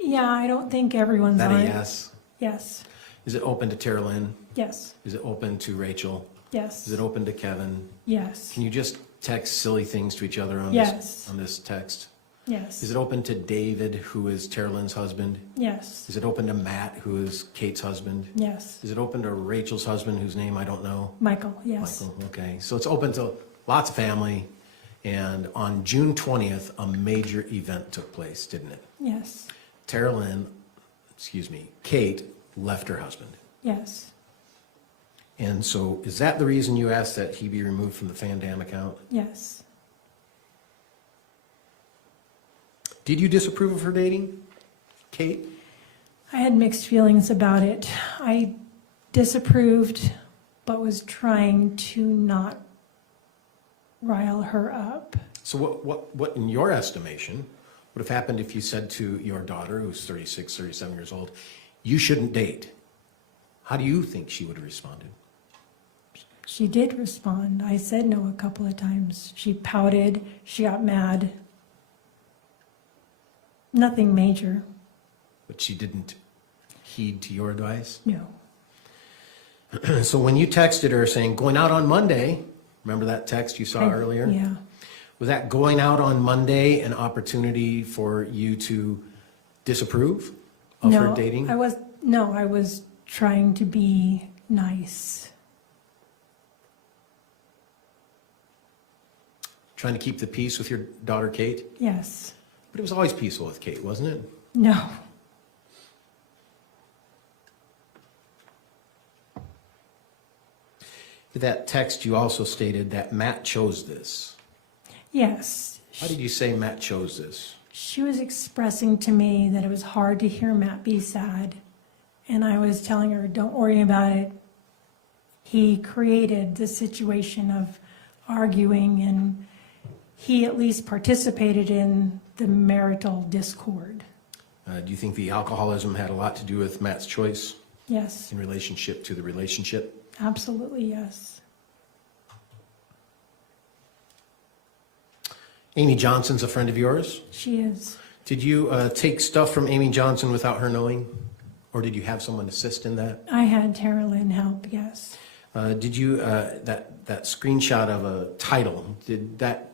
Yeah, I don't think everyone's That on a it. yes? Yes, Is it open to Tara Lynn? yes, Is it open to Rachel? yes, Is it open to Kevin? yes, Can you just text silly things to each other on Yes. this text? yes, Is it open to David, who is Tara Lynn's husband? yes, Is it open to Matt, who is Kate's husband? yes. Is it open to Rachel's husband, whose name I don't know? Michael, yes, Michael, okay. So it's open to lots of family, and on June 20th, a major event took place, didn't it? yes, Kate left her husband. yes, And so is that the reason you asked that he be removed from the Fan Dam account? yes. Did you disapprove of her dating, Kate? I had mixed feelings about it. I disapproved, but was trying to not rile her up. So what in your estimation would have happened if you said to your daughter, who's 36, 37 years old, you shouldn't date? How do you think she would have responded? She did respond. I said no a couple of times. She pouted, she got mad. Nothing major, But she didn't heed to your advice? no. So when you texted her saying, going out on Monday, remember that text you saw earlier? Yeah, Was that going out on Monday an opportunity for you to disapprove of her dating? I was trying to be nice. Trying to keep the peace with your daughter, Kate? Yes, But it was always peaceful with Kate, wasn't it? no, In that text, you also stated that Matt chose this. yes. How did you say Matt chose this? She was expressing to me that it was hard to hear Matt be sad. And I was telling her, don't worry about it. He created the situation of arguing, and he at least participated in the marital discord. Do you think the alcoholism had a lot to do with Matt's choice Yes, in relationship to the relationship? absolutely yes. Amy Johnson's a friend of yours. She is. Did you take stuff from Amy Johnson without her knowing? Or did you have someone assist in that? I had Tara Lynn help, yes. Did you, that screenshot of a title, did that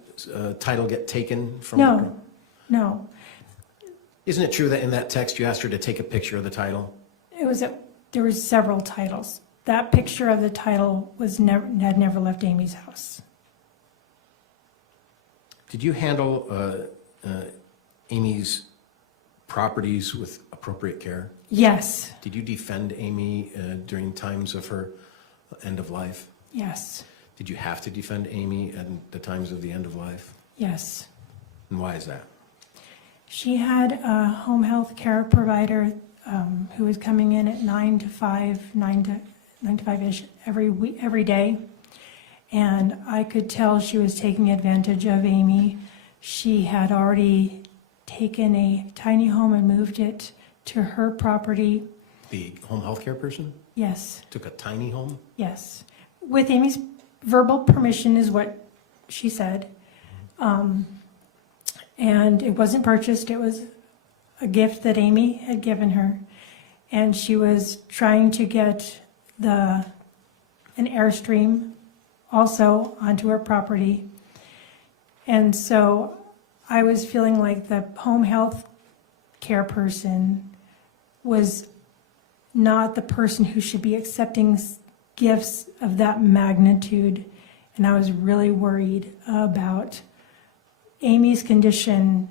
title get taken from her? No, no. Isn't it true that in that text you asked her to take a picture of the title? There was several titles. That picture of the title had never left Amy's house. Did you handle Amy's properties with appropriate care? Yes, Did you defend Amy during times of her end of life? yes, Did you have to defend Amy at the times of the end of life? yes. And why is that? She had a home health care provider who was coming in at 9 to 5-ish every day. And I could tell she was taking advantage of Amy. She had already taken a tiny home and moved it to her property. The home health care person Yes, took a tiny home? yes. With Amy's verbal permission is what she said. And it wasn't purchased, it was a gift that Amy had given her. And she was trying to get an Airstream also onto her property. And so I was feeling like the home health care person was not the person who should be accepting gifts of that magnitude. And I was really worried about Amy's condition.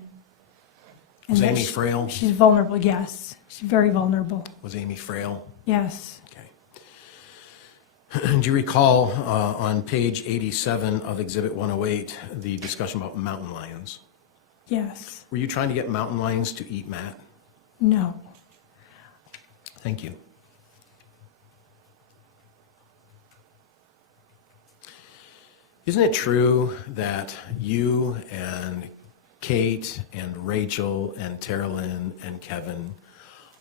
Was and that Amy frail? She's vulnerable, yes. She's very vulnerable, Was Amy frail? yes. Okay. Do you recall on page 87 of Exhibit 108 the discussion about mountain lions? Yes, Were you trying to get mountain lions to eat Matt? no, Thank you. Isn't it true that you and Kate and Rachel and Tara Lynn and Kevin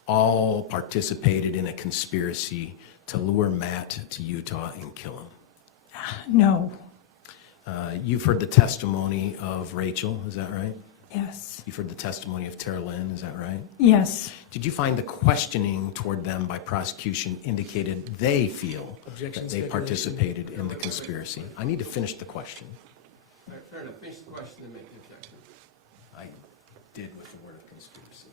all participated in a conspiracy to lure Matt to Utah and kill him? no, You've heard the testimony of Rachel, is that right? yes, You've heard the testimony of Tara Lynn, is that right? yes. Did you find the questioning toward them by prosecution indicated they feel Objection, that they speculation. participated in the conspiracy? I need to finish the question. All right, fair enough. Finish the question and make the objection. I did with the word conspiracy.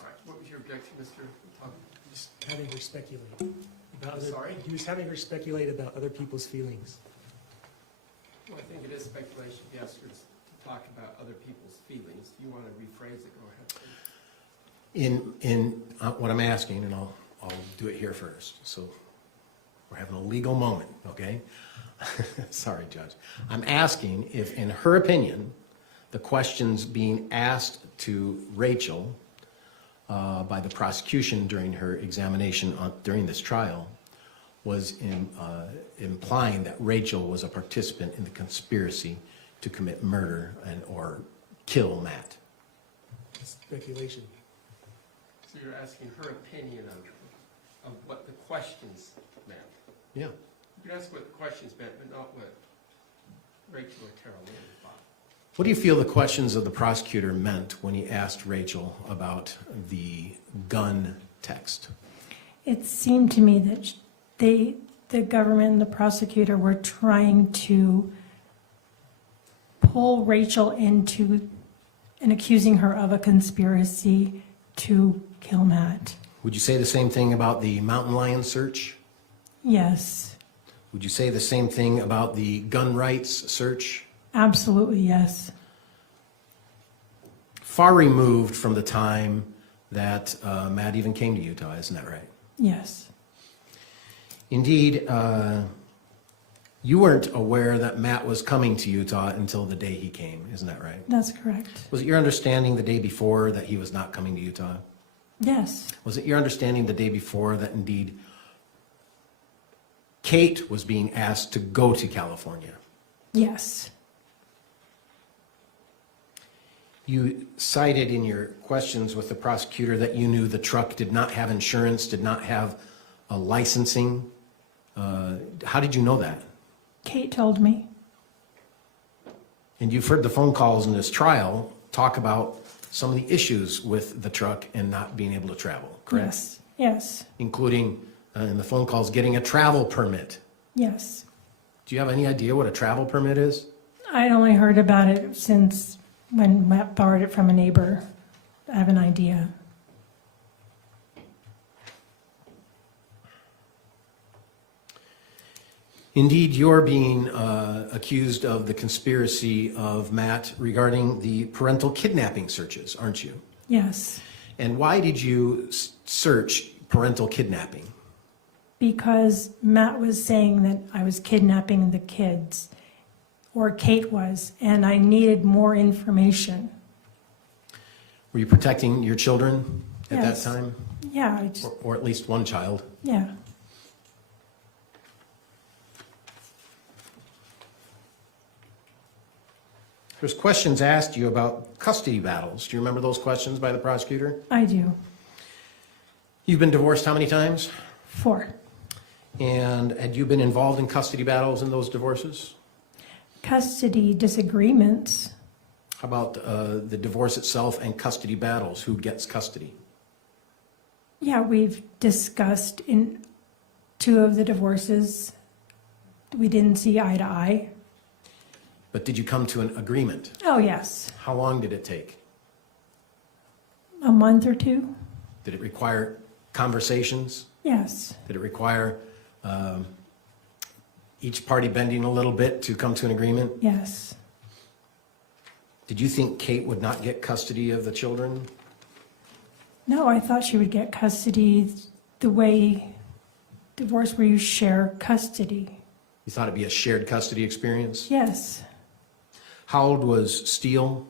All right, what was your objection, Mr. Tom? Just having her speculate about I'm other, sorry? he was having her speculate about other people's feelings. Well, I think it is speculation. He asked her to talk about other people's feelings. If you want to rephrase it, go ahead. In what I'm asking, and I'll do it here first, so we're having a legal moment, okay? Sorry, Judge. I'm asking if, in her opinion, the questions being asked to Rachel by the prosecution during her examination during this trial was implying that Rachel was a participant in the conspiracy to commit murder or kill Matt. Speculation. So you're asking her opinion of what the questions meant. Yeah. You can ask what the questions meant, but not what Rachel or Tara Lynn thought. What do you feel the questions of the prosecutor meant when he asked Rachel about the gun text? It seemed to me that the government and the prosecutor were trying to pull Rachel into and accusing her of a conspiracy to kill Matt. Would you say the same thing about the mountain lion search? Yes, Would you say the same thing about the gun rights search? absolutely, yes. Far removed from the time that Matt even came to Utah, isn't that right? Yes, Indeed, You weren't aware that Matt was coming to Utah until the day he came, isn't that right? That's correct. Was it your understanding the day before that he was not coming to Utah? Yes, Was it your understanding the day before that indeed Kate was being asked to go to California? yes, You cited in your questions with the prosecutor that you knew the truck did not have insurance, did not have a licensing. How did you know that? Kate told me. And you've heard the phone calls in this trial talk about some of the issues with the truck and not being able to travel, correct? Yes, yes, Including in the phone calls getting a travel permit. yes. Do you have any idea what a travel permit is? I'd only heard about it since when Matt borrowed it from a neighbor. I have an idea. Indeed, you're being accused of the conspiracy of Matt regarding the parental kidnapping searches, aren't you? Yes, And why did you search parental kidnapping? because Matt was saying that I was kidnapping the kids, or Kate was, and I needed more information. Were you protecting your children at Yes. that time? Yeah, I just, Or at least one child? yeah, There's questions asked you about custody battles. Do you remember those questions by the prosecutor? I do. You've been divorced how many times? 4. And had you been involved in custody battles in those divorces? Custody disagreements. How about the divorce itself and custody battles? Who gets custody? Yeah, we've discussed in 2 of the divorces, we didn't see eye to eye. But did you come to an agreement? Oh, yes. How long did it take? A month or 2? Did it require conversations? Yes. Did it require each party bending a little bit to come to an agreement? Yes. Did you think Kate would not get custody of the children? No, I thought she would get custody the way divorce where you share custody. You thought it'd be a shared custody experience? Yes. How old was Steele?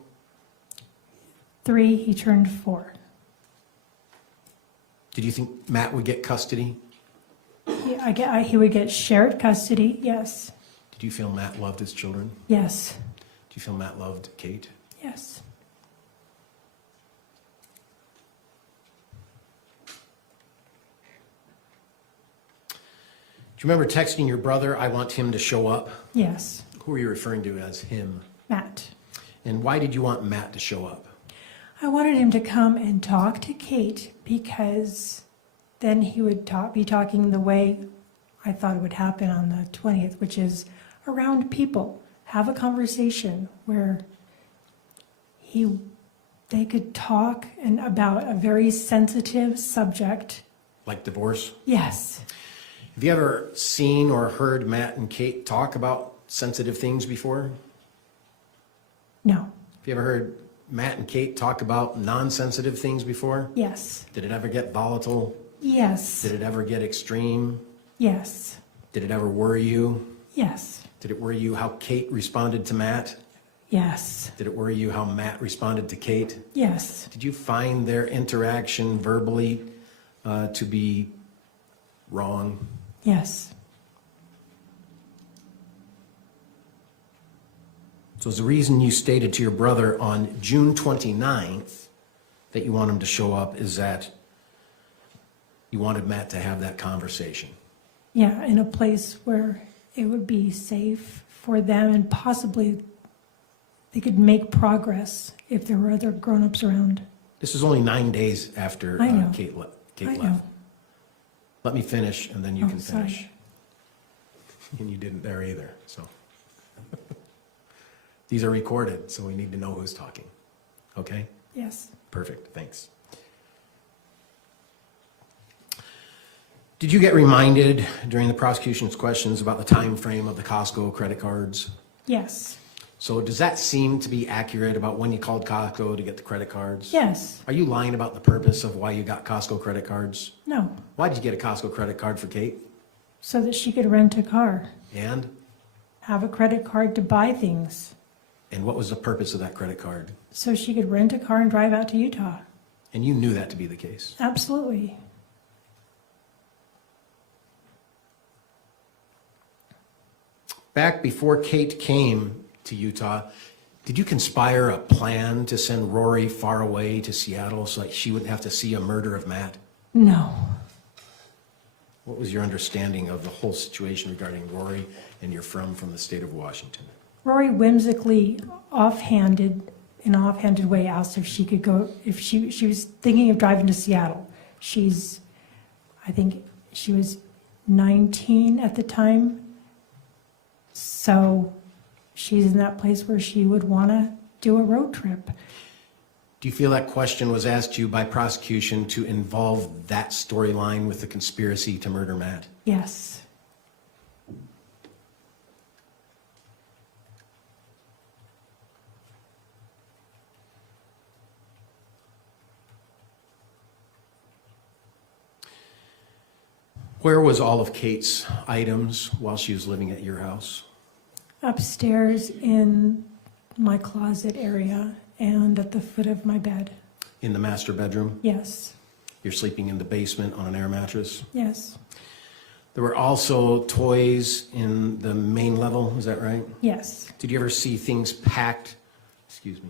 3, he turned 4. Did you think Matt would get custody? He would get shared custody, yes. Did you feel Matt loved his children? Yes. Do you feel Matt loved Kate? Yes. Do you remember texting your brother, I want him to show up? Yes. Who are you referring to as him? Matt. And why did you want Matt to show up? I wanted him to come and talk to Kate because then he would be talking the way I thought it would happen on the 20th, which is around people. Have a conversation where they could talk and about a very sensitive subject. Like divorce? Yes. Have you ever seen or heard Matt and Kate talk about sensitive things before? No. Have you ever heard Matt and Kate talk about non-sensitive things before? Yes. Did it ever get volatile? Yes. Did it ever get extreme? Yes. Did it ever worry you? Yes. Did it worry you how Kate responded to Matt? Yes. Did it worry you how Matt responded to Kate? Yes. Did you find their interaction verbally to be wrong? Yes. So is the reason you stated to your brother on June 29th that you want him to show up is that you wanted Matt to have that conversation? Yeah, in a place where it would be safe for them and possibly they could make progress if there were other grown-ups around. This is only 9 days after I know. Kate I left. know. Let me finish and then you Oh, can sorry. finish. And you didn't there either, so. These are recorded, so we need to know who's talking. Okay? Yes. Perfect, thanks. Did you get reminded during the prosecution's questions about the time frame of the Costco credit cards? Yes. So does that seem to be accurate about when you called Costco to get the credit cards? Yes. Are you lying about the purpose of why you got Costco credit cards? No. Why did you get a Costco credit card for Kate? So that she could rent a car. And have a credit card to buy things And what was the purpose of that credit card? so she could rent a car and drive out to Utah. And you knew that to be the case. Absolutely. Back before Kate came to Utah, did you conspire a plan to send Rory far away to Seattle so that she wouldn't have to see a murder of Matt? No. What was your understanding of the whole situation regarding Rory and your from the state of Washington? Rory whimsically, in an offhanded way, asked if she could go, if she was thinking of driving to Seattle. I think she was 19 at the time. So she's in that place where she would want to do a road trip. Do you feel that question was asked you by prosecution to involve that storyline with the conspiracy to murder Matt? Yes. Where was all of Kate's items while she was living at your house? Upstairs in my closet area and at the foot of my bed. In the master bedroom? Yes. You're sleeping in the basement on an air mattress? Yes. There were also toys in the main level, is that right? Yes. Did you ever see things packed? Excuse me.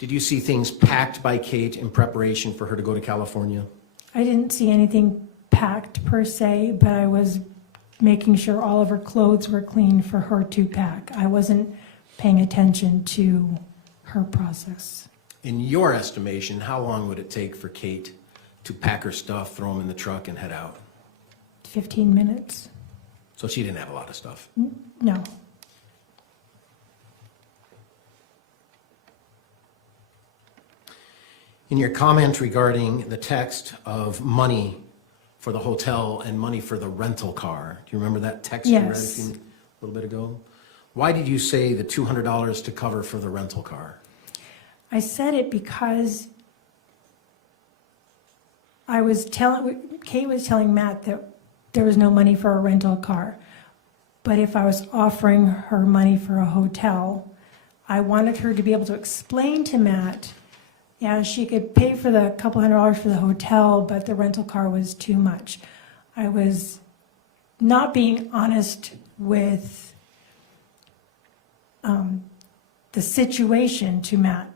Did you see things packed by Kate in preparation for her to go to California? I didn't see anything packed per se, but I was making sure all of her clothes were clean for her to pack. I wasn't paying attention to her process. In your estimation, how long would it take for Kate to pack her stuff, throw them in the truck, and head out? 15 minutes? So she didn't have a lot of stuff. No. In your comment regarding the text of money for the hotel and money for the rental car, do you remember that text you read Yes. a little bit ago? Why did you say the $200 to cover for the rental car? I said it because Kate was telling Matt that there was no money for a rental car. But if I was offering her money for a hotel, I wanted her to be able to explain to Matt, yeah, she could pay for the couple $100 for the hotel, but the rental car was too much. I was not being honest with the situation to Matt,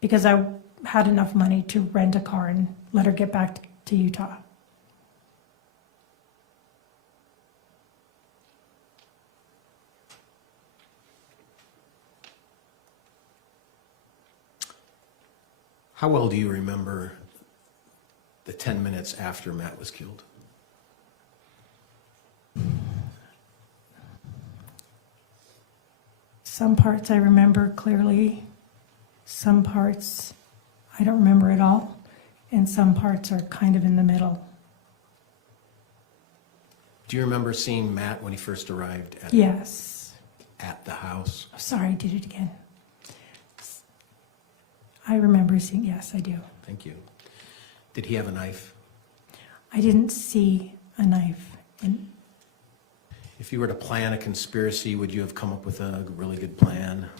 because I had enough money to rent a car and let her get back to Utah. How well do you remember the 10 minutes after Matt was killed? Some parts I remember clearly, some parts I don't remember at all, and some parts are kind of in the middle. Do you remember seeing Matt when he first arrived Yes. at the house? Oh, sorry, I did it again. I remember seeing, yes, I do. Thank you. Did he have a knife? I didn't see a knife. If you were to plan a conspiracy, would you have come up with a really good plan?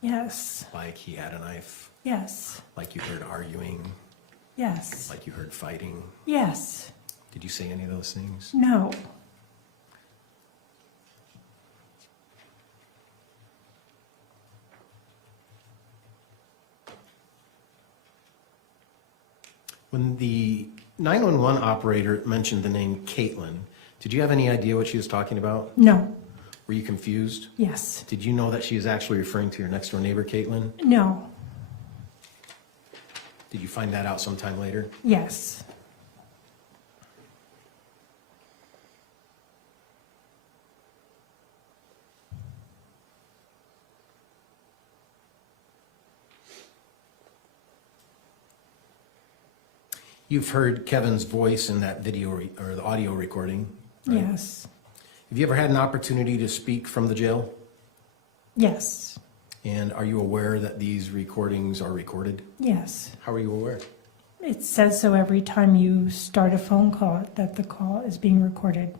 Yes, Like he had a knife, yes, like you heard arguing, yes, like you heard fighting? yes, Did you say any of those things? no. When the 911 operator mentioned the name Caitlin, did you have any idea what she was talking about? No, Were you confused? yes, Did you know that she was actually referring to your next door neighbor, Caitlin? no, Did you find that out sometime later? yes. You've heard Kevin's voice in that video or the audio recording, right? Yes, Have you ever had an opportunity to speak from the jail? yes, And are you aware that these recordings are recorded? yes. How are you aware? It says so every time you start a phone call, that the call is being recorded.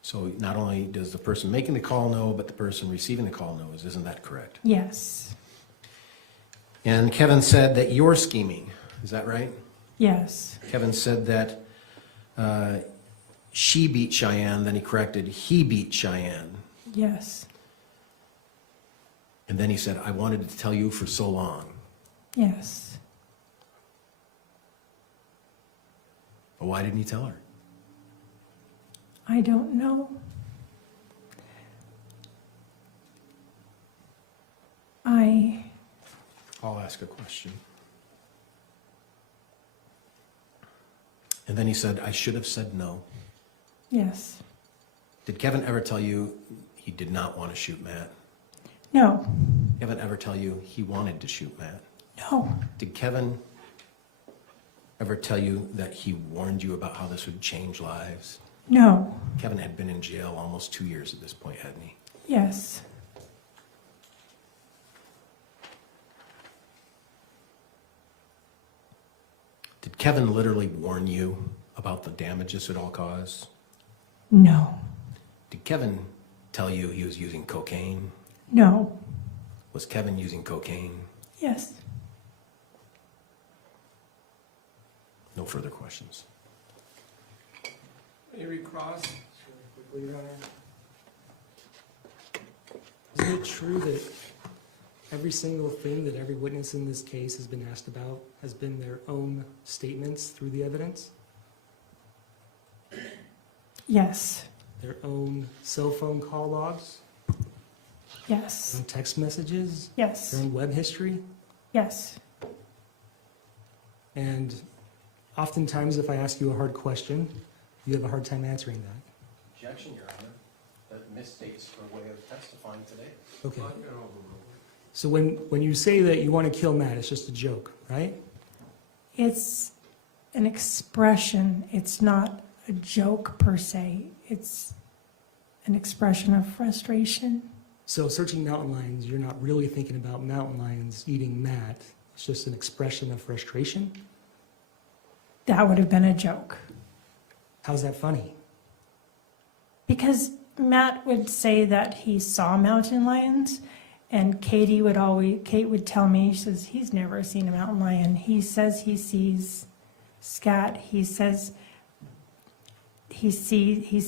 So not only does the person making the call know, but the person receiving the call knows. Isn't that correct? Yes, And Kevin said that you're scheming. Is that right? yes, Kevin said that she beat Cheyenne, then he corrected, he beat Cheyenne. yes, And then he said, I wanted to tell you for so long. yes. But why didn't he tell her? I don't know. I'll ask a question. And then he said, I should have said no. Yes, Did Kevin ever tell you he did not want to shoot Matt? no, Kevin ever tell you he wanted to shoot Matt? no, Did Kevin ever tell you that he warned you about how this would change lives? no, Kevin had been in jail almost 2 years at this point, hadn't he? yes, Did Kevin literally warn you about the damage this would all cause? no, Did Kevin tell you he was using cocaine? no, Was Kevin using cocaine? yes. No further questions. May we cross? Isn't it true that every single thing that every witness in this case has been asked about has been their own statements through the evidence? Yes, Their own cell phone call logs, yes, their own text messages, yes, their own web history? yes, And oftentimes, if I ask you a hard question, you have a hard time answering that. Objection, Your Honor. That misstates her way of testifying today. Okay. So when you say that you want to kill Matt, it's just a joke, right? it's an expression, it's not a joke per se, it's an expression of frustration. So searching mountain lions, you're not really thinking about mountain lions eating Matt. It's just an expression of frustration. That would have been a joke. How's that funny? Because Matt would say that he saw mountain lions, and Kate would tell me, she says, he's never seen a mountain lion. He says he sees scat. He says he's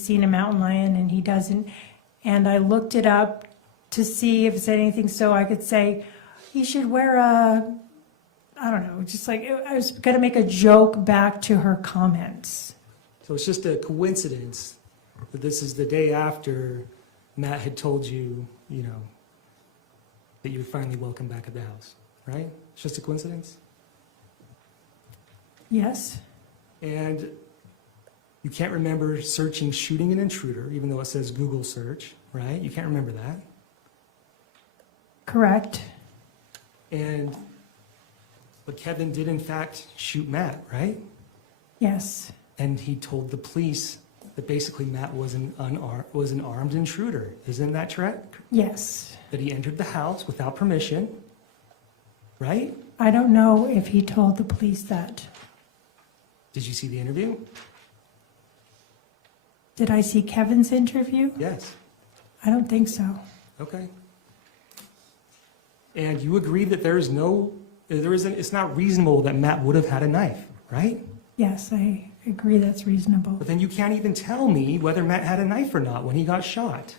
seen a mountain lion, and he doesn't. And I looked it up to see if it's anything, so I could say, he should wear I don't know, just like, I was going to make a joke back to her comments. So it's just a coincidence that this is the day after Matt had told you, that you're finally welcome back at the house, right? It's just a coincidence? Yes, And you can't remember searching shooting an intruder, even though it says Google search, right? You can't remember that. correct. But Kevin did in fact shoot Matt, right? Yes, And he told the police that basically Matt was an armed intruder. Isn't that correct? yes. That he entered the house without permission, right? I don't know if he told the police that. Did you see the interview? Did I see Kevin's interview? Yes. I don't think so. Okay. And you agree that it's not reasonable that Matt would have had a knife, right? Yes, I agree that's reasonable. But then you can't even tell me whether Matt had a knife or not when he got shot.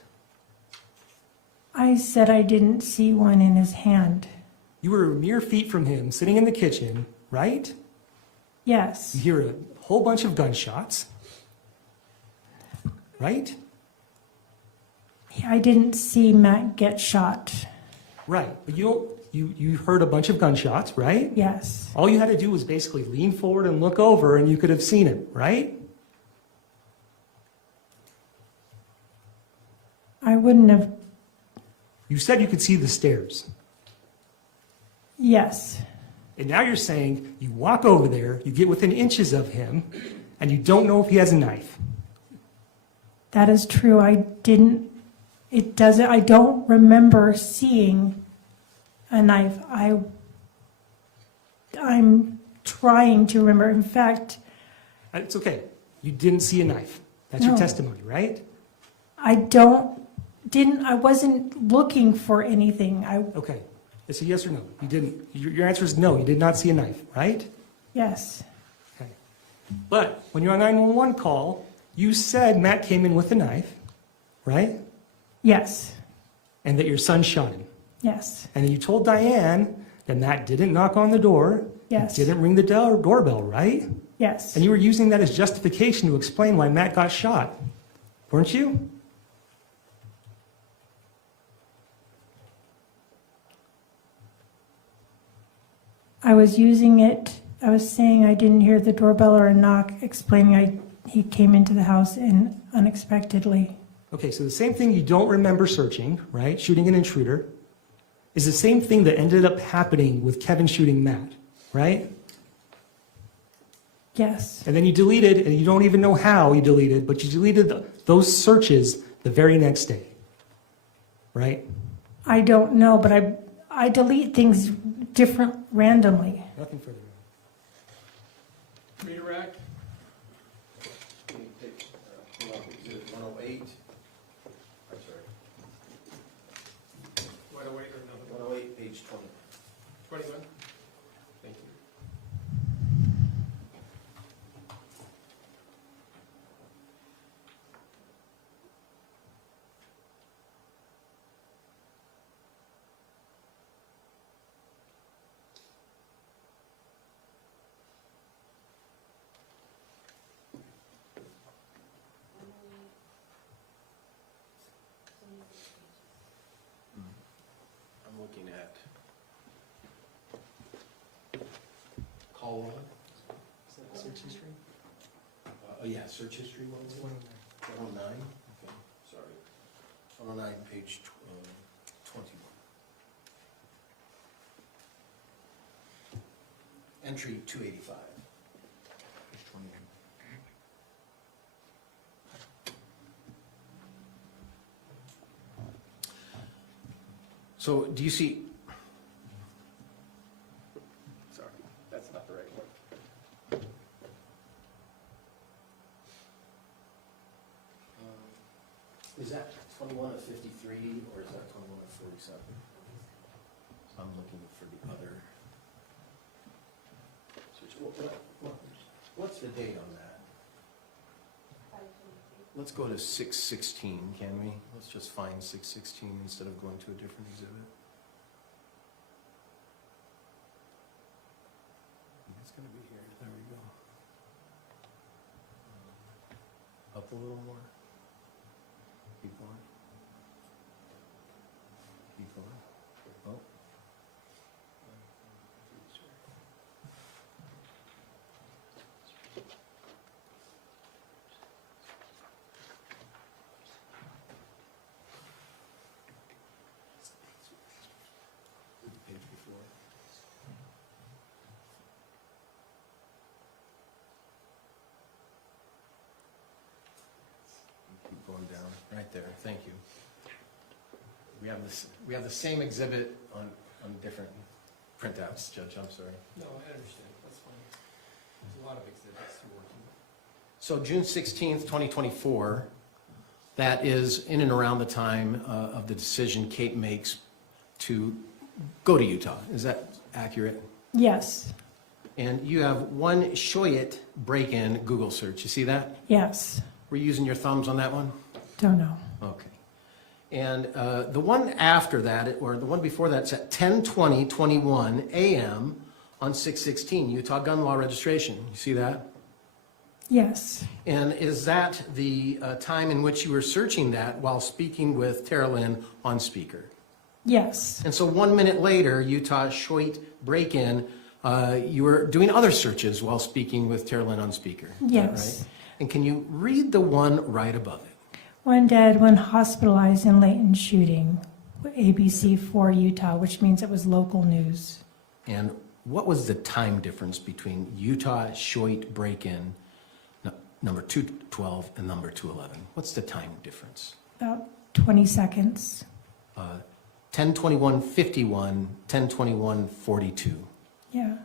I said I didn't see one in his hand. You were mere feet from him, sitting in the kitchen, right? Yes, You hear a whole bunch of gunshots, right? I didn't see Matt get shot. Right. But you heard a bunch of gunshots, right? Yes, All you had to do was basically lean forward and look over, and you could have seen him, right? I wouldn't have. You said you could see the stairs. Yes, And now you're saying you walk over there, you get within inches of him, and you don't know if he has a knife. that is true. I don't remember seeing a knife. I'm trying to remember. In fact, It's okay. You didn't see a knife. That's your No. testimony, right? I wasn't looking for anything. Okay. It's a yes or no. You didn't. Your answer is no. You did not see a knife, right? Yes, Okay. But when you're on 911 call, you said Matt came in with a knife, right? yes, And that your son shot him. yes, And then you told Diane that Matt didn't knock on the door, yes, didn't ring the doorbell, right? yes. And you were using that as justification to explain why Matt got shot, weren't you? I was saying I didn't hear the doorbell or a knock, explaining he came into the house and unexpectedly. Okay, so the same thing you don't remember searching, right? Shooting an intruder, is the same thing that ended up happening with Kevin shooting Matt, right? Yes, And then you deleted, and you don't even know how you deleted, but you deleted those searches the very next day, right? I don't know, but I delete things different randomly. Nothing further. Redirect. Hold on, exhibit 108. I'm sorry. 108 or another? 108, page 20. 21? Thank you. I'm looking at call log. Is that search history? Oh, yeah, search history 109. Okay, sorry. 109, page 21. Entry 285. Page 21. So do you see, Sorry, that's not the right one. is that 21 of 53 or is that 21 of 47? I'm looking for the other. What's the date on that? Let's go to 6/16, can we? Let's just find 6/16 instead of going to a different exhibit. It's going to be here. There we go. Up a little more. Keep going. Keep going. Oh. Page before. Keep going down, right there, thank you. We have the same exhibit on different printouts, Judge, I'm sorry. No, I understand, that's fine. There's a lot of exhibits to work with. So June 16th, 2024, that is in and around the time of the decision Kate makes to go to Utah. Is that accurate? Yes, And you have one Shoyit break-in Google search. You see that? yes, Were you using your thumbs on that one? don't know. Okay. And the one after that, or the one before that, it's at 10:20:21 a.m. on 6/16, Utah gun law registration. You see that? Yes, And is that the time in which you were searching that while speaking with Tara Lynn on speaker? yes, And so 1 minute later, Utah Shoyit break-in, you were doing other searches while speaking with Tara Lynn on speaker. Is that yes. right? And can you read the one right above it? One dead, one hospitalized in Layton shooting, ABC 4 Utah, which means it was local news. And what was the time difference between Utah Shoyit break-in, number 212, and number 211? What's the time difference? About 20 seconds. 10:21:51, 10:21:42. Yeah,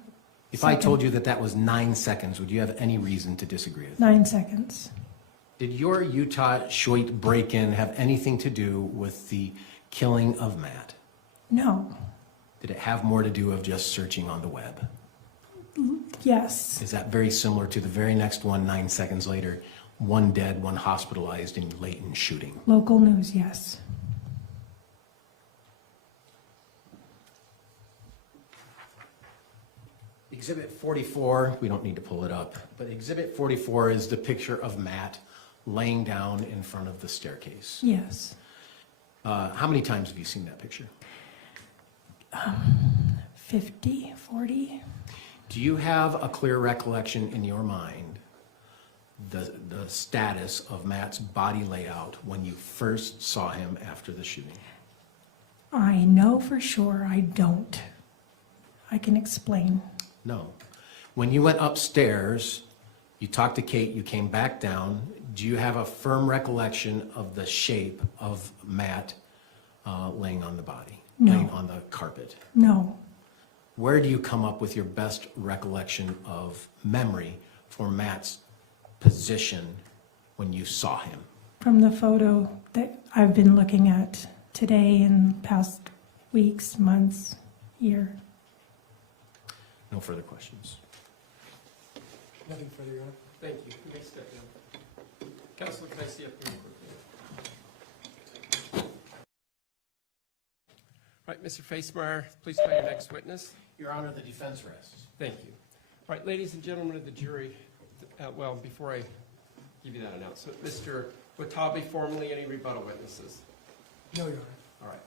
If I told you that that was 9 seconds, would you have any reason to disagree with me? 9 seconds. Did your Utah Shoit break-in have anything to do with the killing of Matt? No. Did it have more to do of just searching on the web? Yes. Is that very similar to the very next one, 9 seconds later, one dead, one hospitalized in Layton shooting? Local news, yes. Exhibit 44, we don't need to pull it up, but Exhibit 44 is the picture of Matt laying down in front of the staircase. Yes. How many times have you seen that picture? 50, 40. Do you have a clear recollection in your mind the status of Matt's body layout when you first saw him after the shooting? I know for sure I don't. I can explain. No. When you went upstairs, you talked to Kate, you came back down. Do you have a firm recollection of the shape of Matt laying on the body, No. laying on the carpet? No. Where do you come up with your best recollection of memory for Matt's position when you saw him? From the photo that I've been looking at today and past weeks, months, year. No further questions. Nothing further, Your Honor. Thank you. You may step down. Counselor, can I see up here quickly? Right, Mr. Facemeyer, please call your next witness. Your Honor, the defense rests. Thank you. All right, ladies and gentlemen of the jury, well, before I give you that announcement, Mr. Watabe, formally, any rebuttal witnesses? No, Your Honor. All right.